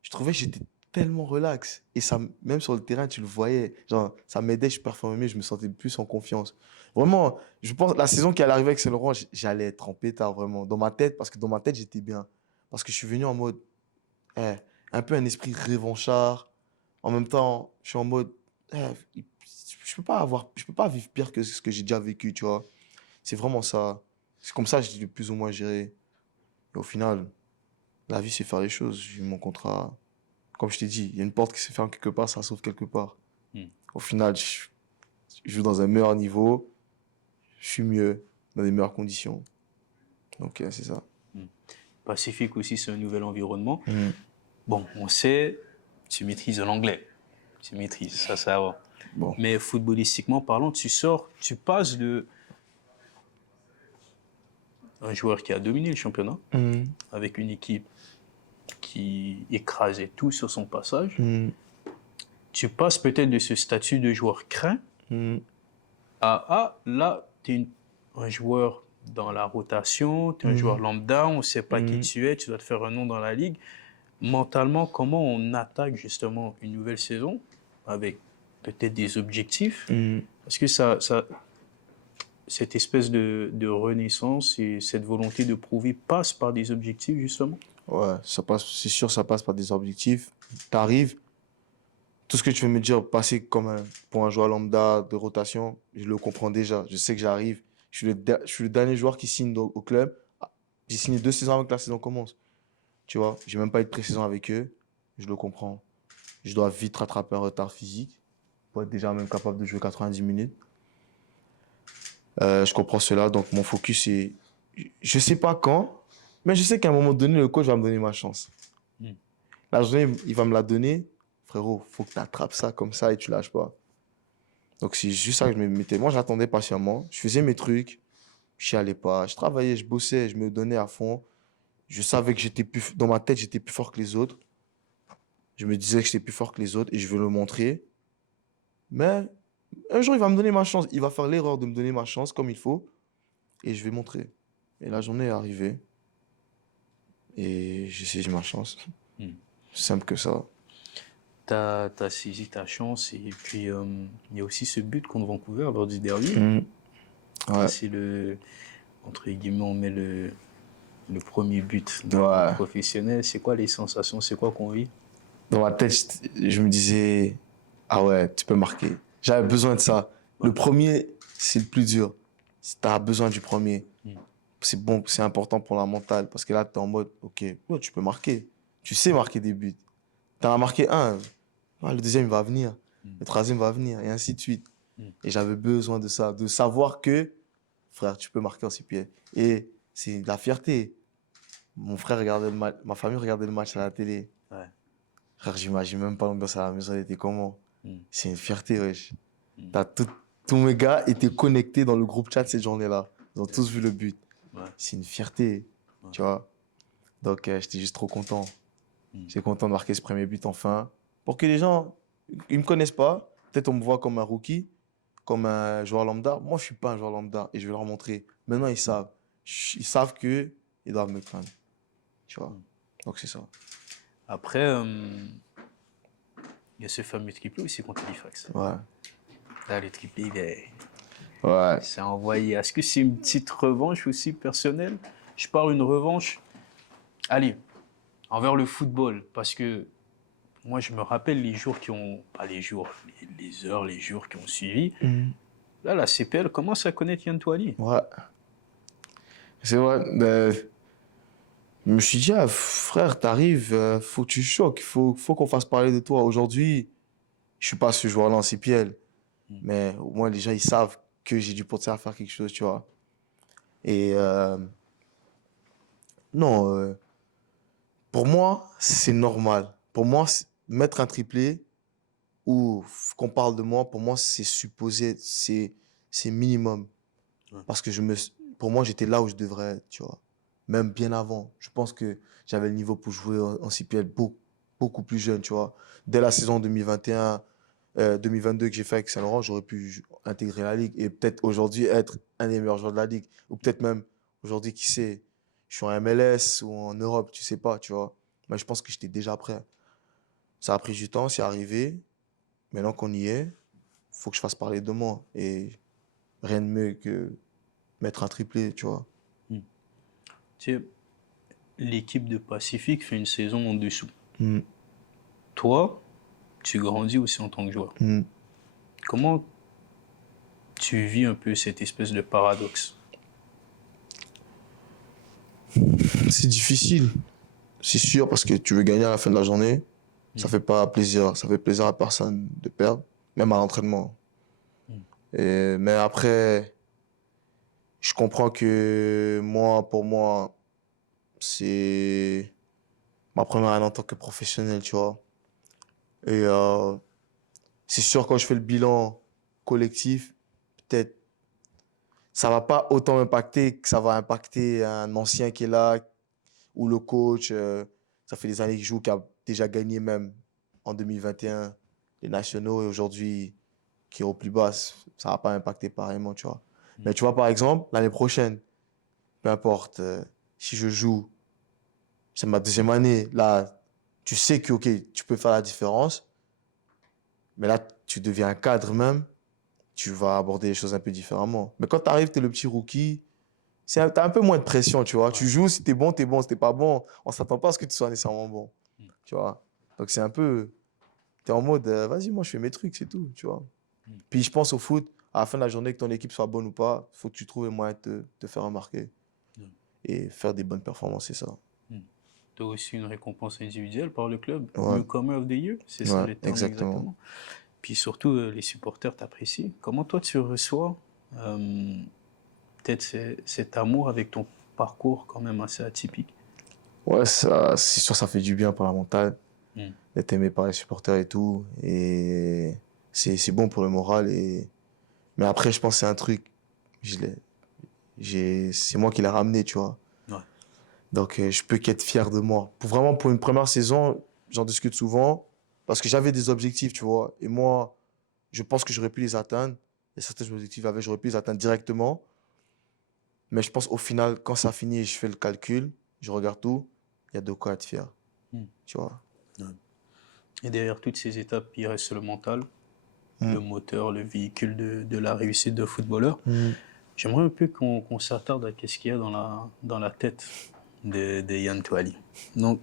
je trouvais que j'étais tellement relax. Et ça, même sur le terrain, tu le voyais. Genre, ça m'aidait, je performais mieux, je me sentais plus en confiance. Vraiment, je pense, la saison qui allait arriver avec Saint-Laurent, j'allais être en pétard, vraiment. Dans ma tête, parce que dans ma tête, j'étais bien. Parce que je suis venu en mode, eh, un peu un esprit revanchard. En même temps, je suis en mode, eh, je peux pas vivre pire que ce que j'ai déjà vécu, tu vois. C'est vraiment ça. C'est comme ça que j'ai plus ou moins géré. Et au final, la vie, c'est faire les choses. J'ai eu mon contrat. Comme je t'ai dit, il y a une porte qui se ferme quelque part, ça s'ouvre quelque part. Au final, je joue dans un meilleur niveau. Je suis mieux, dans des meilleures conditions. Donc, c'est ça. Pacifique aussi, c'est un nouvel environnement. Bon, on sait, tu maîtrises l'anglais. Tu maîtrises, ça va. Bon. Mais footballistiquement parlant, tu sors, tu passes de un joueur qui a dominé le championnat avec une équipe qui écrasait tout sur son passage. Tu passes peut-être de ce statut de joueur craint à là, tu es un joueur dans la rotation, tu es un joueur lambda, on ne sait pas qui tu es, tu dois te faire un nom dans la ligue. Mentalement, comment on attaque justement une nouvelle saison avec peut-être des objectifs? Parce que cette espèce de renaissance et cette volonté de prouver passe par des objectifs, justement? Ouais, ça passe, c'est sûr, ça passe par des objectifs. T'arrives, tout ce que tu veux me dire, passer pour un joueur lambda de rotation, je le comprends déjà. Je sais que j'arrive. Je suis le dernier joueur qui signe au club. J'ai signé 2 saisons avant que la saison commence. Tu vois, j'ai même pas eu de pré-saison avec eux. Je le comprends. Je dois vite rattraper un retard physique pour être déjà même capable de jouer 90 minutes. Je comprends cela, donc mon focus est... Je sais pas quand, mais je sais qu'à un moment donné, le coach va me donner ma chance. Mm. La journée, il va me la donner. Frérot, faut que tu attrapes ça comme ça et tu lâches pas. Donc c'est juste ça que je me mettais. Moi, j'attendais patiemment. Je faisais mes trucs. Je chialais pas. Je travaillais, je bossais, je me donnais à fond. Je savais que j'étais plus... Dans ma tête, j'étais plus fort que les autres. Je me disais que j'étais plus fort que les autres et je veux le montrer. Mais un jour, il va me donner ma chance. Il va faire l'erreur de me donner ma chance comme il faut et je vais montrer. Et la journée est arrivée et j'ai saisi ma chance. Mm. Simple que ça. T'as saisi ta chance et puis il y a aussi ce but contre Vancouver lors du derby. Ouais. C'est entre guillemets, on met le premier but Ouais. professionnel. C'est quoi les sensations? C'est quoi qu'on vit? Dans ma tête, je me disais, ah ouais, tu peux marquer. J'avais besoin de ça. Le premier, c'est le plus dur. Si tu as besoin du premier, c'est bon, c'est important pour la mentale. Parce que là, tu es en mode, ok, ouais, tu peux marquer. Tu sais marquer des buts. Tu en as marqué un. Ah, le deuxième va venir. Le troisième va venir. Et ainsi de suite. Et j'avais besoin de ça. De savoir que, frère, tu peux marquer en 6 pieds. Et c'est de la fierté. Mon frère regardait le match, ma famille regardait le match à la télé. Ouais. Frère, j'imagine même pas l'ambiance à la maison, elle était comment. C'est une fierté, wesh. Tous mes gars étaient connectés dans le groupe chat cette journée-là. Ils ont tous vu le but. Ouais. C'est une fierté, tu vois. Donc, j'étais juste trop content. J'étais content de marquer ce premier but enfin. Pour que les gens, ils me connaissent pas. Peut-être on me voit comme un rookie, comme un joueur lambda. Moi, je suis pas un joueur lambda et je vais leur montrer. Maintenant, ils savent. Ils savent que ils doivent me craindre. Tu vois. Donc, c'est ça. Après, il y a ce fameux triplé aussi contre Halifax. Ouais. Là, le triplé, Ouais. c'est envoyé. Est-ce que c'est une petite revanche aussi personnelle? Je parle une revanche, allez, envers le football. Parce que moi, je me rappelle les jours qui ont... Pas les jours, les heures, les jours qui ont suivi. Là, la CPL commence à connaître Yann Touali. Ouais. C'est vrai. Mais je me suis dit, ah, frère, t'arrives, faut que tu choques, faut qu'on fasse parler de toi. Aujourd'hui, je suis pas ce joueur-là en CPL, mais au moins les gens, ils savent que j'ai du potentiel à faire quelque chose, tu vois. Et non, pour moi, c'est normal. Pour moi, mettre un triplé ou qu'on parle de moi, pour moi, c'est supposé, c'est minimum. Parce que pour moi, j'étais là où je devrais être, tu vois. Même bien avant. Je pense que j'avais le niveau pour jouer en CPL beaucoup plus jeune, tu vois. Dès la saison 2021, 2022 que j'ai fait avec Saint-Laurent, j'aurais pu intégrer la Ligue et peut-être aujourd'hui être un des meilleurs joueurs de la Ligue. Ou peut-être même aujourd'hui, qui sait, je suis en MLS ou en Europe, tu sais pas, tu vois. Mais je pense que j'étais déjà prêt. Ça a pris du temps, c'est arrivé. Maintenant qu'on y est, faut que je fasse parler de moi. Et rien de mieux que mettre un triplé, tu vois. Tu sais, l'équipe de Pacifique fait une saison en dessous. Mm. Toi, tu grandis aussi en tant que joueur. Mm. Comment tu vis un peu cette espèce de paradoxe? C'est difficile, c'est sûr, parce que tu veux gagner à la fin de la journée. Ça fait pas plaisir, ça fait plaisir à personne de perdre, même à l'entraînement. Mais après, je comprends que pour moi, c'est ma première année en tant que professionnel, tu vois. Et c'est sûr, quand je fais le bilan collectif, peut-être ça va pas autant m'impacter que ça va impacter un ancien qui est là, ou le coach, ça fait des années qu'il joue, qui a déjà gagné même en 2021 les nationaux et aujourd'hui qui est au plus bas, ça va pas impacter pareillement, tu vois. Mais tu vois, par exemple, l'année prochaine, peu importe, si je joue, c'est ma deuxième année, là, tu sais que, ok, tu peux faire la différence, mais là, tu deviens un cadre même, tu vas aborder les choses un peu différemment. Mais quand tu arrives, tu es le petit rookie, tu as un peu moins de pression, tu vois. Tu joues, si tu es bon, tu es bon. Si tu pas bon, on s'attend pas à ce que tu sois nécessairement bon, tu vois. Donc c'est un peu, tu es en mode, vas-y, moi je fais mes trucs, c'est tout, tu vois. Puis je pense au foot, à la fin de la journée, que ton équipe soit bonne ou pas, il faut que tu trouves un moyen de te faire remarquer et faire des bonnes performances, c'est ça. Tu as aussi une récompense individuelle par le club. Ouais, Newcomer of the Year, c'est ça ouais, le terme exactement. exactement. Puis surtout, les supporters t'apprécient. Comment toi tu reçois peut-être cet amour avec ton parcours quand même assez atypique? Ouais, ça, c'est sûr, ça fait du bien pour la mentale, Mm. d'être aimé par les supporters et tout. Et c'est bon pour le moral. Mais après, je pense que c'est un truc, je l'ai, c'est moi qui l'ai ramené, tu vois. Ouais. Donc, je peux qu'être fier de moi. Vraiment, pour une première saison, j'en discute souvent parce que j'avais des objectifs, tu vois. Et moi, je pense que j'aurais pu les atteindre. Et certains objectifs, j'aurais pu les atteindre directement. Mais je pense au final, quand ça finit et je fais le calcul, je regarde tout, il y a de quoi être fier, tu vois. Ouais. Et derrière toutes ces étapes, il reste le mental, Mm. le moteur, le véhicule de la réussite de footballeur. Mm. J'aimerais un peu qu'on s'attarde à ce qu'il y a dans la tête de Yann Touali. Donc,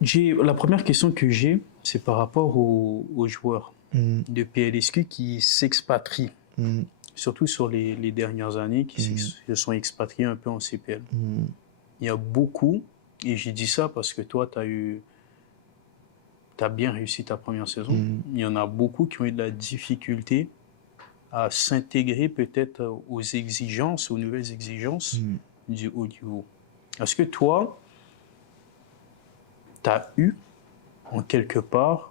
la première question que j'ai, c'est par rapport aux joueurs de PLSQ qui s'expatrient, surtout sur les dernières années, qui se sont expatriés un peu en CPL. Il y a beaucoup, et j'ai dit ça parce que toi, tu as bien réussi ta première saison. Il y en a beaucoup qui ont eu de la difficulté à s'intégrer peut-être aux exigences, aux nouvelles exigences du haut niveau. Est-ce que toi, tu as eu en quelque part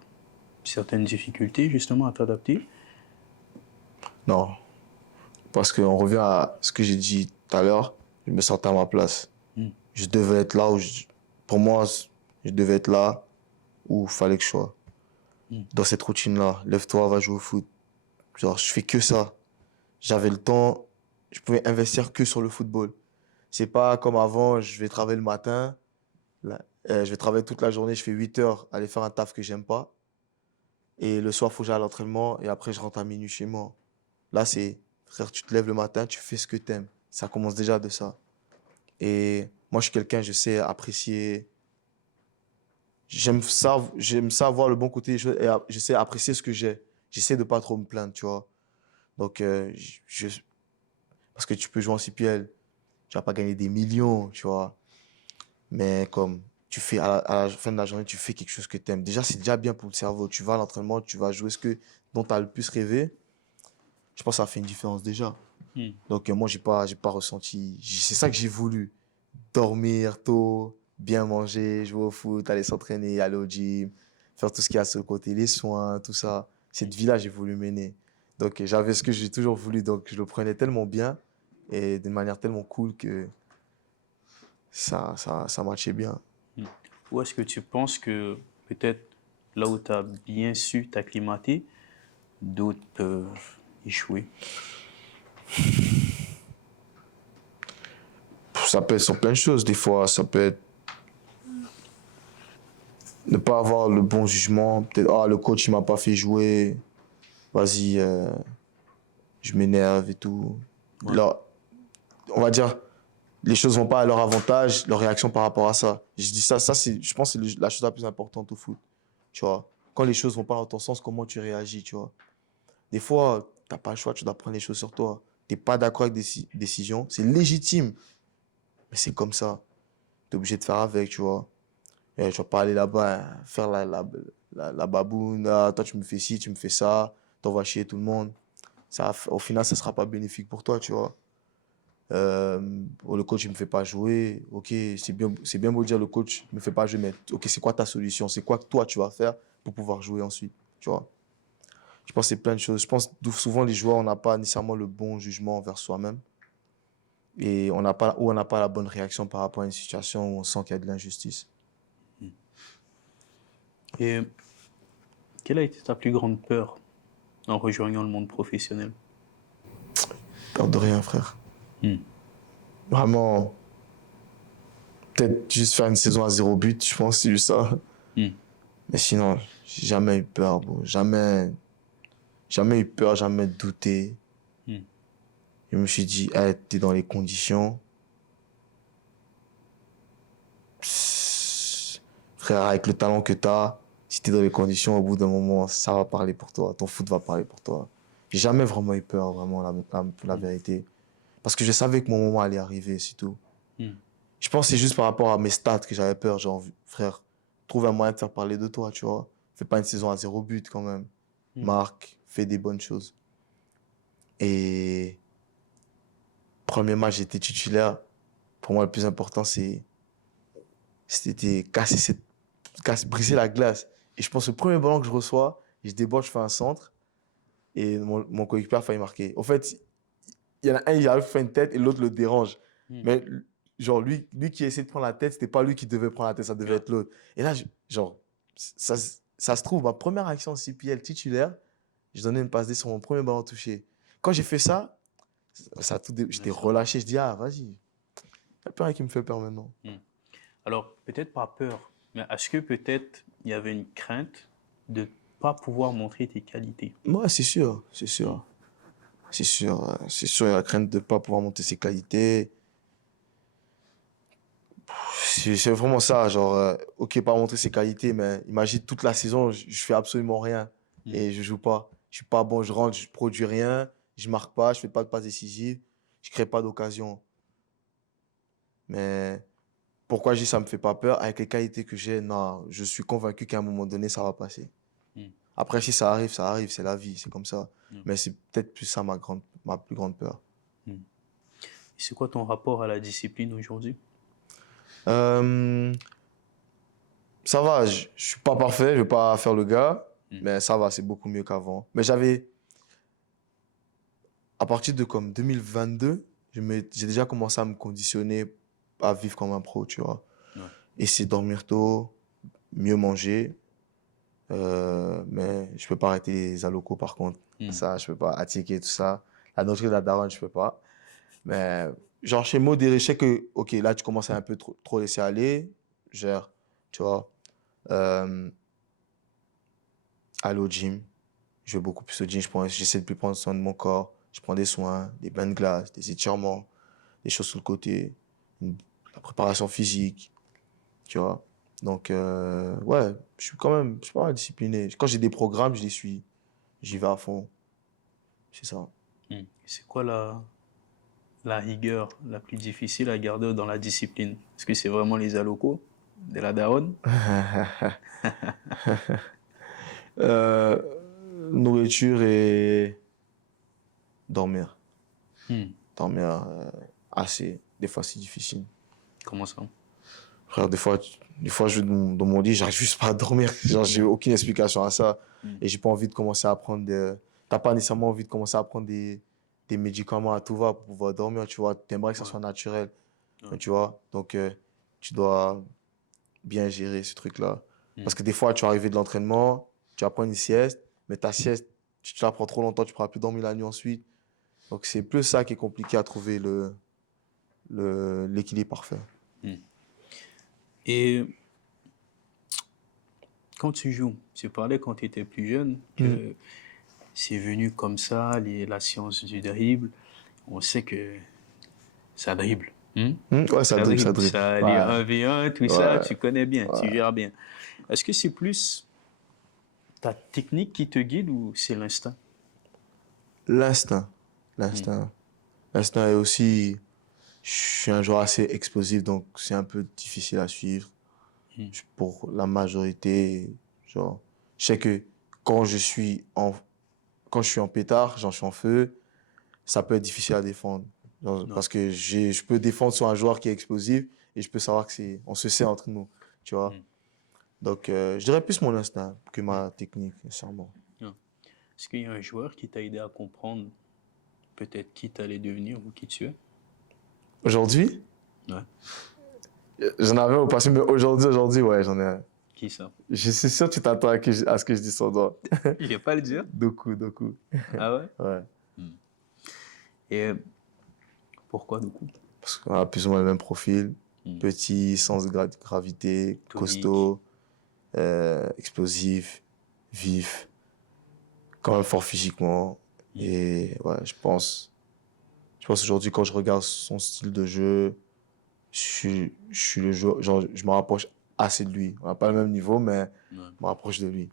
certaines difficultés justement à t'adapter? Non, parce qu'on revient à ce que j'ai dit tout à l'heure, je me sentais à ma place. Je devais être là pour moi, je devais être là où il fallait que je sois. Dans cette routine-là, lève-toi, va jouer au foot. Genre, je fais que ça. J'avais le temps, je pouvais investir que sur le football. C'est pas comme avant, je vais travailler le matin, je vais travailler toute la journée, je fais 8 heures, aller faire un taf que j'aime pas. Et le soir, faut que j'aille à l'entraînement et après, je rentre à minuit chez moi. Là, c'est, frère, tu te lèves le matin, tu fais ce que t'aimes. Ça commence déjà de ça. Et moi, je suis quelqu'un, je sais apprécier. J'aime ça voir le bon côté des choses et je sais apprécier ce que j'ai. J'essaie de pas trop me plaindre, tu vois. Donc, parce que tu peux jouer en CPL, tu vas pas gagner des millions, tu vois. Mais comme tu fais à la fin de la journée, tu fais quelque chose que tu aimes. Déjà, c'est déjà bien pour le cerveau. Tu vas à l'entraînement, tu vas jouer dont tu as le plus rêvé. Je pense que ça fait une différence déjà. Donc, moi, j'ai pas ressenti. C'est ça que j'ai voulu. Dormir tôt, bien manger, jouer au foot, aller s'entraîner, aller au gym, faire tout ce qu'il y a sur le côté, les soins, tout ça. Cette vie-là, j'ai voulu mener. Donc, j'avais ce que j'ai toujours voulu. Donc, je le prenais tellement bien et d'une manière tellement cool que ça matchait bien. Ou est-ce que tu penses que peut-être là où tu as bien su t'acclimater, d'autres peuvent échouer? Ça peut être sur plein de choses. Des fois, ça peut être ne pas avoir le bon jugement. Peut-être, le coach, il m'a pas fait jouer. Vas-y, je m'énerve et tout. Ouais. Là, on va dire, les choses vont pas à leur avantage, leur réaction par rapport à ça. Je dis ça, je pense que c'est la chose la plus importante au foot. Tu vois, quand les choses vont pas dans ton sens, comment tu réagis, tu vois. Des fois, t'as pas le choix, tu dois prendre les choses sur toi. T'es pas d'accord avec des décisions, c'est légitime. Mais c'est comme ça. T'es obligé de faire avec, tu vois. Et tu vas pas aller là-bas, hein, faire la baboune. Ah, toi, tu me fais ci, tu me fais ça. T'envoies chier tout le monde. Ça, au final, ça sera pas bénéfique pour toi, tu vois. Le coach, il me fait pas jouer. Ok, c'est bien beau dire le coach me fait pas jouer, mais ok, c'est quoi ta solution? C'est quoi que toi, tu vas faire pour pouvoir jouer ensuite, tu vois? Je pense que c'est plein de choses. Je pense que souvent, les joueurs, on n'a pas nécessairement le bon jugement envers soi-même. Et on n'a pas la bonne réaction par rapport à une situation où on sent qu'il y a de l'injustice. Et quelle a été ta plus grande peur en rejoignant le monde professionnel? Peur de rien, frère. Vraiment, peut-être juste faire une saison à 0 but, je pense, c'est juste ça. Mais sinon, J'ai jamais eu peur, bro. Jamais eu peur, jamais douté. Hmm. Je me suis dit, hey, t'es dans les conditions. Frère, avec le talent que t'as, si t'es dans les conditions, au bout d'un moment, ça va parler pour toi. Ton foot va parler pour toi. J'ai jamais vraiment eu peur, vraiment, la vérité. Parce que je savais que mon moment allait arriver, c'est tout. Hmm. Je pense que c'est juste par rapport à mes stats que j'avais peur. Genre, frère, trouve un moyen de faire parler de toi, tu vois. Fais pas une saison à 0 but quand même. Hmm. Marque, fais des bonnes choses. Et premier match, j'étais titulaire. Pour moi, le plus important, c'était briser la glace. Et je pense que le premier ballon que je reçois, je déborde, je fais un centre. Et mon coéquipier a failli marquer. En fait, il y en a un, il a fait une tête et l'autre le dérange. Hmm. Mais genre, lui qui essaie de prendre la tête, c'était pas lui qui devait prendre la tête, ça devait être l'autre. Et là, genre, ça se trouve, ma première action en CPL titulaire, je donnais une passe D sur mon premier ballon touché. Quand j'ai fait ça, j'étais relâché. Je dis, ah, vas-y. Il n'y a plus rien qui me fait peur maintenant. Hmm. Alors, peut-être pas peur, mais est-ce que peut-être il y avait une crainte de ne pas pouvoir montrer tes qualités? Ouais, c'est sûr, c'est sûr. C'est sûr, c'est sûr, il y a la crainte de ne pas pouvoir monter ses qualités. C'est vraiment ça, genre, ok, pas montrer ses qualités, mais imagine toute la saison, je fais absolument rien et je joue pas. Je suis pas bon, je rentre, je produis rien, je marque pas, je fais pas de passe décisive, je crée pas d'occasion. Mais pourquoi je dis ça me fait pas peur? Avec les qualités que j'ai, non, je suis convaincu qu'à un moment donné, ça va passer. Hmm. Après, si ça arrive, c'est la vie, c'est comme ça. Mais c'est peut-être plus ça ma plus grande peur. Hmm. C'est quoi ton rapport à la discipline aujourd'hui? Euh, Ça va, je suis pas parfait, je vais pas faire le gars, Hmm. mais ça va, c'est beaucoup mieux qu'avant. Mais à partir de comme 2022, j'ai déjà commencé à me conditionner à vivre comme un pro, tu vois. Ouais. Essayer de dormir tôt, mieux manger, mais je peux pas arrêter les alocos par contre. Hmm. Ça, je peux pas, attiquer tout ça. La noterie de la daronne, je peux pas. Mais genre chez modéré, je sais que, ok, là tu commences à un peu trop laisser aller, gère, tu vois. Euh, Aller au gym. Je vais beaucoup plus au gym. J'essaie de plus prendre soin de mon corps. Je prends des soins, des bains de glace, des étirements, des choses sur le côté, la préparation physique, tu vois. Donc, ouais, je suis pas mal discipliné. Quand j'ai des programmes, je les suis. J'y vais à fond. C'est ça. Hmm. C'est quoi la rigueur la plus difficile à garder dans la discipline? Est-ce que c'est vraiment les alocos de la daronne? Euh, Nourriture et dormir. Hmm. Dormir assez. Des fois, c'est difficile. Comment ça? Frère, des fois, je vais dans mon lit, j'arrive juste pas à dormir. Genre, j'ai aucune explication à ça. Hmm. Et j'ai pas envie de commencer à prendre T'as pas nécessairement envie de commencer à prendre des médicaments à tout va pour pouvoir dormir, tu vois. T'aimerais que ça Ouais. soit naturel, Ouais. tu vois. Donc, tu dois bien gérer ce truc-là. Hmm. Parce que des fois, tu vas arriver de l'entraînement, tu vas prendre une sieste, mais ta sieste, tu la prends trop longtemps, tu pourras plus dormir la nuit ensuite. Donc, c'est plus ça qui est compliqué à trouver l'équilibre parfait. Hmm. Et quand tu joues, tu parlais quand tu étais plus jeune Mm. que c'est venu comme ça, la science du dribble. On sait que ça dribble. Hmm? Ouais, ça dribble, ça dribble. Ça, les Ouais, 1v1, tout ça, ouais, tu connais bien, tu ouais. gères bien. Est-ce que c'est plus ta technique qui te guide ou c'est l'instinct? L'instinct. Hmm. L'instinct. L'instinct est aussi. Je suis un joueur assez explosif, donc c'est un peu difficile à suivre. Hmm. Pour la majorité, genre, je sais que quand je suis en, quand je suis en pétard, genre, je suis en feu, ça peut être difficile à défendre. Genre, Ouais. parce que je peux défendre sur un joueur qui est explosif et je peux savoir que on se sait entre nous, tu vois. Hmm. Donc, je dirais plus mon instinct que ma technique, sincèrement. Ouais. Est-ce qu'il y a un joueur qui t'a aidé à comprendre peut-être qui t'allais devenir ou qui tu es? Aujourd'hui, Ouais. j'en avais au passé, mais aujourd'hui, ouais, j'en ai un. Qui ça? Je suis sûr que tu t'attends à ce que je dise son nom. Je vais pas le dire. Doku. Ah ouais? Ouais. Et pourquoi du coup? Parce qu'on a plus ou moins le même profil. Hmm. Petit, sans gravité, Tonique. costaud, explosif. vif, quand même fort physiquement. Et ouais, je pense aujourd'hui, quand je regarde son style de jeu, je suis le joueur, genre, je me rapproche assez de lui. On n'a pas le même niveau, mais Ouais. je me rapproche de lui.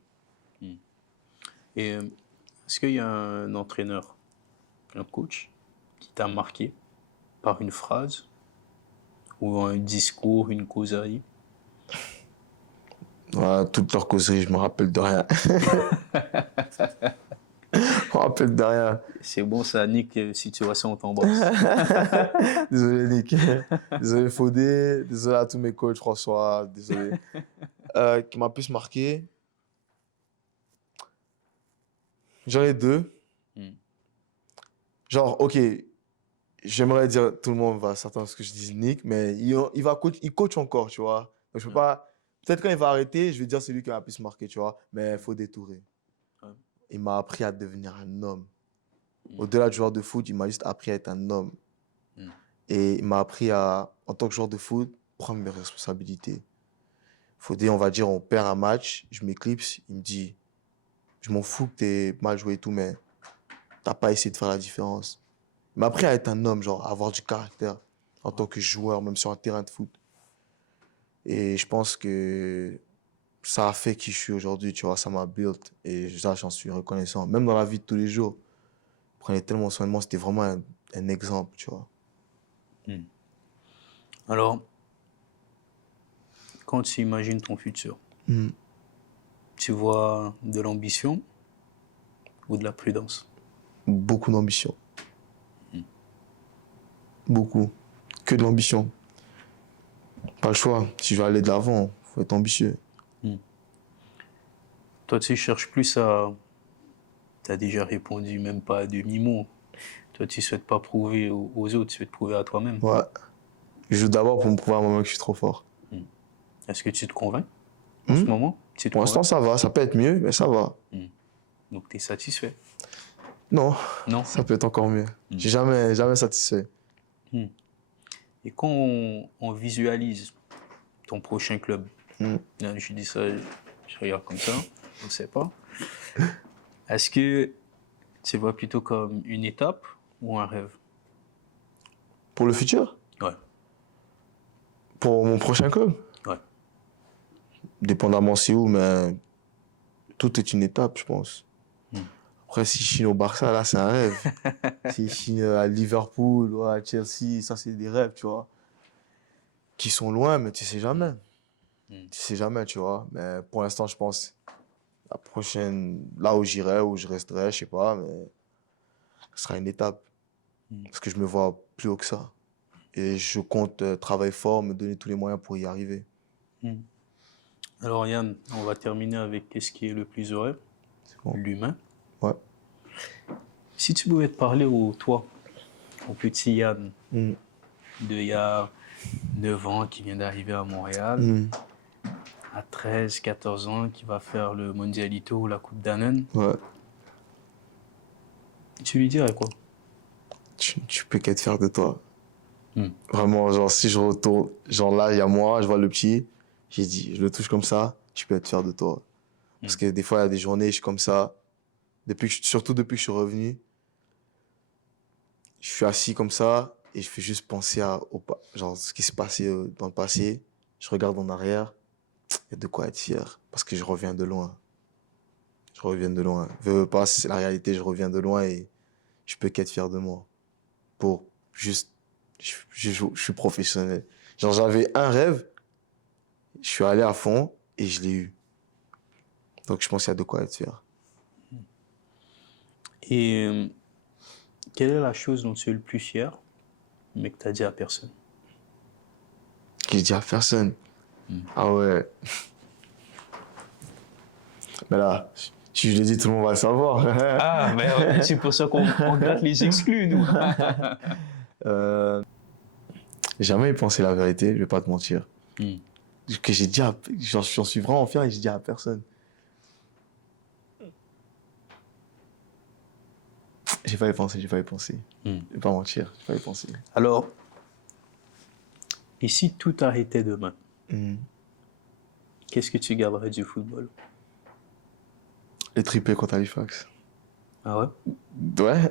Et est-ce qu'il y a un entraîneur, un coach, qui t'a marqué par une phrase ou un discours, une causerie? Ouais, toute leur causerie, je me rappelle de rien. Je me rappelle de rien. C'est bon ça, Nick, si tu vois ça, on t'embrasse. Désolé, Nick. Désolé, Fodé. Désolé à tous mes coachs, François. Désolé. Qui m'a plus marqué. J'en ai deux. Hmm. Genre, ok, j'aimerais dire, tout le monde va s'attendre à ce que je dise Nick, mais il coach encore, tu vois. Donc, je peux Ouais. pas. Peut-être quand il va arrêter, je vais dire c'est lui qui m'a plus marqué, tu vois. Mais il faut détourer. Ouais. Il m'a appris à devenir un homme. Mm. Au-delà du joueur de foot, il m'a juste appris à être un homme. Mm. Et il m'a appris à, en tant que joueur de foot, prendre mes responsabilités. Fodé, on va dire, on perd un match, je m'éclipse, il me dit, je m'en fous que t'aies mal joué et tout, mais t'as pas essayé de faire la différence. Il m'a appris à être un homme, genre, à avoir du caractère en tant que joueur, même sur un terrain de foot. Et je pense que ça a fait qui je suis aujourd'hui, tu vois, ça m'a build. Et ça, j'en suis reconnaissant. Même dans la vie de tous les jours, il prenait tellement soin de moi, c'était vraiment un exemple, tu vois. Alors, quand tu imagines ton futur, Mm. tu vois de l'ambition ou de la prudence? Beaucoup d'ambition. Beaucoup. Que de l'ambition. Pas le choix. Si je veux aller de l'avant, faut être ambitieux. Toi, tu cherches plus à... Tu as déjà répondu même pas à demi-mot. Toi, tu souhaites pas prouver aux autres, tu souhaites prouver à toi-même. Ouais. Je joue d'abord pour me prouver à moi-même que je suis trop fort. Est-ce que tu te convaincs en ce moment? Tu te Pour l'instant, convaincs? ça va. Ça peut être mieux, mais ça va. Donc, tu es satisfait? Non, Non? ça peut être encore mieux. J'ai jamais satisfait. Et quand on visualise ton prochain club, là, je dis ça, je regarde comme ça, je ne sais pas. Est-ce que tu le vois plutôt comme une étape ou un rêve? Pour le futur, Ouais, pour mon prochain club, ouais. dépendamment c'est où, mais tout est une étape, je pense. Après, si je signe au Barça, là, c'est un rêve. Si je signe à Liverpool ou à Chelsea, ça, c'est des rêves, tu vois. Qui sont loin, mais tu sais jamais. Tu sais jamais, tu vois. Mais pour l'instant, je pense la prochaine, là où j'irai, où je resterai, je sais pas, mais ce sera une étape. Parce que je me vois plus haut que ça. Et je compte travailler fort, me donner tous les moyens pour y arriver. Alors Yann, on va terminer avec qu'est-ce qui est le plus heureux? C'est bon. L'humain. Ouais. Si tu pouvais te parler au toi, au petit Yann, Mm. d'il y a 9 ans qui vient d'arriver à Montréal, Mm. à 13, 14 ans qui va faire le Mondialito ou la Coupe Danone, Ouais. tu lui dirais quoi? Tu peux qu'être fier de toi. Mm. Vraiment, genre, si je retourne, genre là, il y a moi, je vois le petit, j'ai dit, je le touche comme ça, tu peux être fier de toi. Parce que des fois, il y a des journées, je suis comme ça. Surtout depuis que je suis revenu, je suis assis comme ça et je fais juste penser genre, ce qui s'est passé dans le passé. Je regarde en arrière, il y a de quoi être fier. Parce que je reviens de loin. Je reviens de loin. Veux pas, c'est la réalité, je reviens de loin et je peux qu'être fier de moi. Pour juste, je suis professionnel. Genre, j'avais un rêve, je suis allé à fond et je l'ai eu. Donc, je pense qu'il y a de quoi être fier. Et quelle est la chose dont tu es le plus fier, mais que tu n'as dit à personne? Que je dis à personne. Ah ouais. Mais là, si je le dis, tout le monde va le savoir. Ah, mais c'est pour ça qu'on gratte les exclus, nous. Jamais y pensé la vérité, je vais pas te mentir. Que j'ai dit j'en suis vraiment fier et je dis à personne. J'ai pas y pensé. Je vais pas mentir, j'ai pas y pensé. Alors, et si tout arrêtait demain, qu'est-ce que tu garderais du football? Les triplés contre Halifax. Ah ouais? Ouais.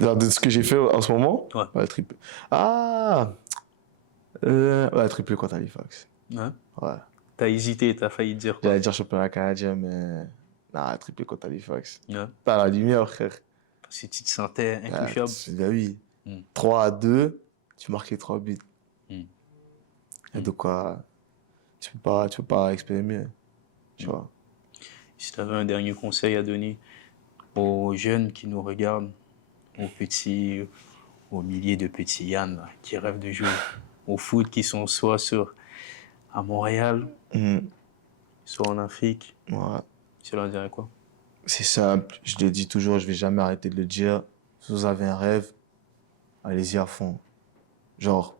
Alors, de ce que j'ai fait en ce moment? Ouais. Ouais, triplé. Ah! Ouais, triplé contre Halifax. Ouais. Ouais. T'as hésité, t'as failli dire quoi? J'allais dire championnat canadien, mais. Non, triplé contre Halifax. Ouais. Pas la lumière, frère. Parce que tu te sentais Ah, intouchable. ben oui. Mm. 3-2, tu marques les 3 buts. Mm. Et donc, quoi, tu peux pas exprimer mieux. Tu vois. Si tu avais un dernier conseil à donner aux jeunes qui nous regardent, aux milliers de petits Yann là, qui rêvent de jouer au foot, qui sont soit à Montréal, Mhm. soit en Afrique, Ouais. tu leur dirais quoi? C'est simple, je le dis toujours, je vais jamais arrêter de le dire. Si vous avez un rêve, allez-y à fond. Genre,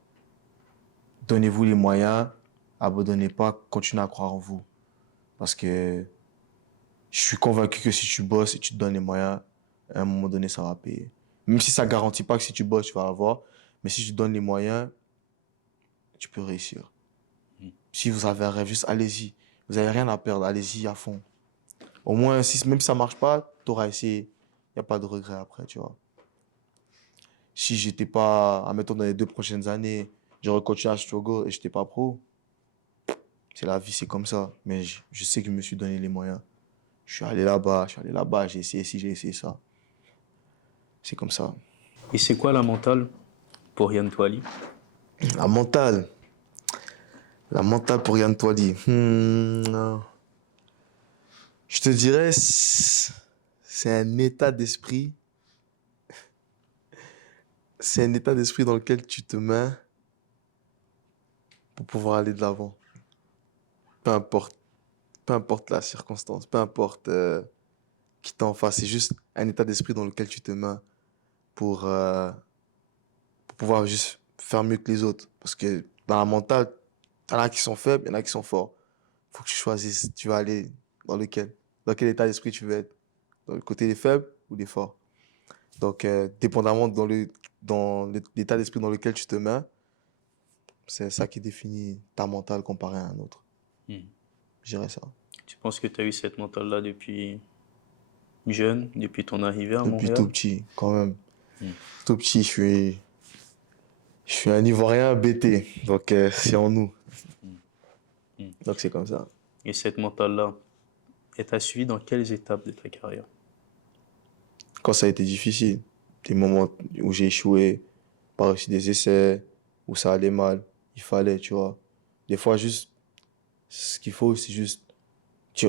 donnez-vous les moyens, abandonnez pas, continuez à croire en vous. Parce que je suis convaincu que si tu bosses et tu te donnes les moyens, à un moment donné, ça va payer. Même si ça garantit pas que si tu bosses, tu vas l'avoir, mais si tu te donnes les moyens, tu peux réussir. Si vous avez un rêve, juste allez-y. Vous n'avez rien à perdre, allez-y à fond. Au moins, même si ça marche pas, tu auras essayé. Il n'y a pas de regret après, tu vois. Si j'étais pas, admettons, dans les 2 prochaines années, j'aurais continué à struggle et j'étais pas pro. C'est la vie, c'est comme ça. Mais je sais que je me suis donné les moyens. Je suis allé là-bas, j'ai essayé ci, j'ai essayé ça. C'est comme ça. Et c'est quoi la mentale pour Yann Toili? La mentale. La mentale pour Yann Toili. Je te dirais, c'est un état d'esprit. C'est un état d'esprit dans lequel tu te mets pour pouvoir aller de l'avant. Peu importe. Peu importe la circonstance, peu importe qui t'en face. C'est juste un état d'esprit dans lequel tu te mets pour pouvoir juste faire mieux que les autres. Parce que dans la mentale, il y en a qui sont faibles, il y en a qui sont forts. Il faut que tu choisisses, tu vas aller dans lequel. Dans quel état d'esprit tu veux être. Dans le côté des faibles ou des forts. Donc, dépendamment dans l'état d'esprit dans lequel tu te mets, c'est ça qui définit ta mentale comparée à un autre. Je dirais ça. Tu penses que tu as eu cette mentale-là depuis jeune, depuis ton arrivée à Depuis Montréal? tout petit, quand même. Tout petit, je suis un Ivoirien BT, donc c'est en nous. Donc c'est comme ça. Et cette mentale-là, elle t'a suivi dans quelles étapes de ta carrière? Quand ça a été difficile, des moments où j'ai échoué, pas réussi des essais, où ça allait mal, il fallait, tu vois. Des fois, juste, ce qu'il faut, c'est juste, tu,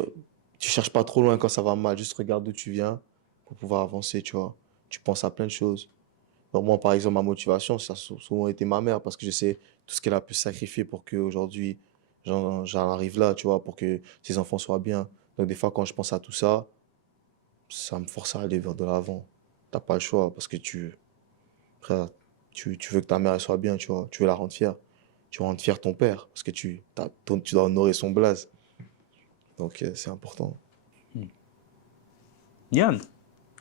tu cherches pas trop loin quand ça va mal, juste regarde d'où tu viens pour pouvoir avancer, tu vois. Tu penses à plein de choses. Donc moi, par exemple, ma motivation, ça a souvent été ma mère parce que je sais tout ce qu'elle a pu sacrifier pour qu'aujourd'hui, j'en arrive là, tu vois, pour que ses enfants soient bien. Donc des fois, quand je pense à tout ça, ça me force à aller vers de l'avant. T'as pas le choix parce que frère, tu veux que ta mère elle soit bien, tu vois. Tu veux la rendre fière. Tu veux rendre fier ton père parce que tu dois honorer son blaze. Donc c'est important. Yann,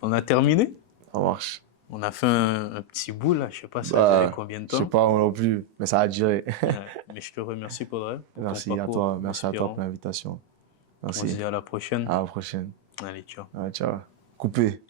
on a terminé? Ça marche. On a fait un petit bout là, je sais pas ça a duré Bah, combien de je sais temps. pas moi non plus, mais ça a duré. Ouais, mais je te remercie pour ton Merci à parcours toi, merci à toi inspirant. pour l'invitation. On se Merci. dit à la prochaine. À la prochaine. Allez, ciao. Ah, ciao. Coupé.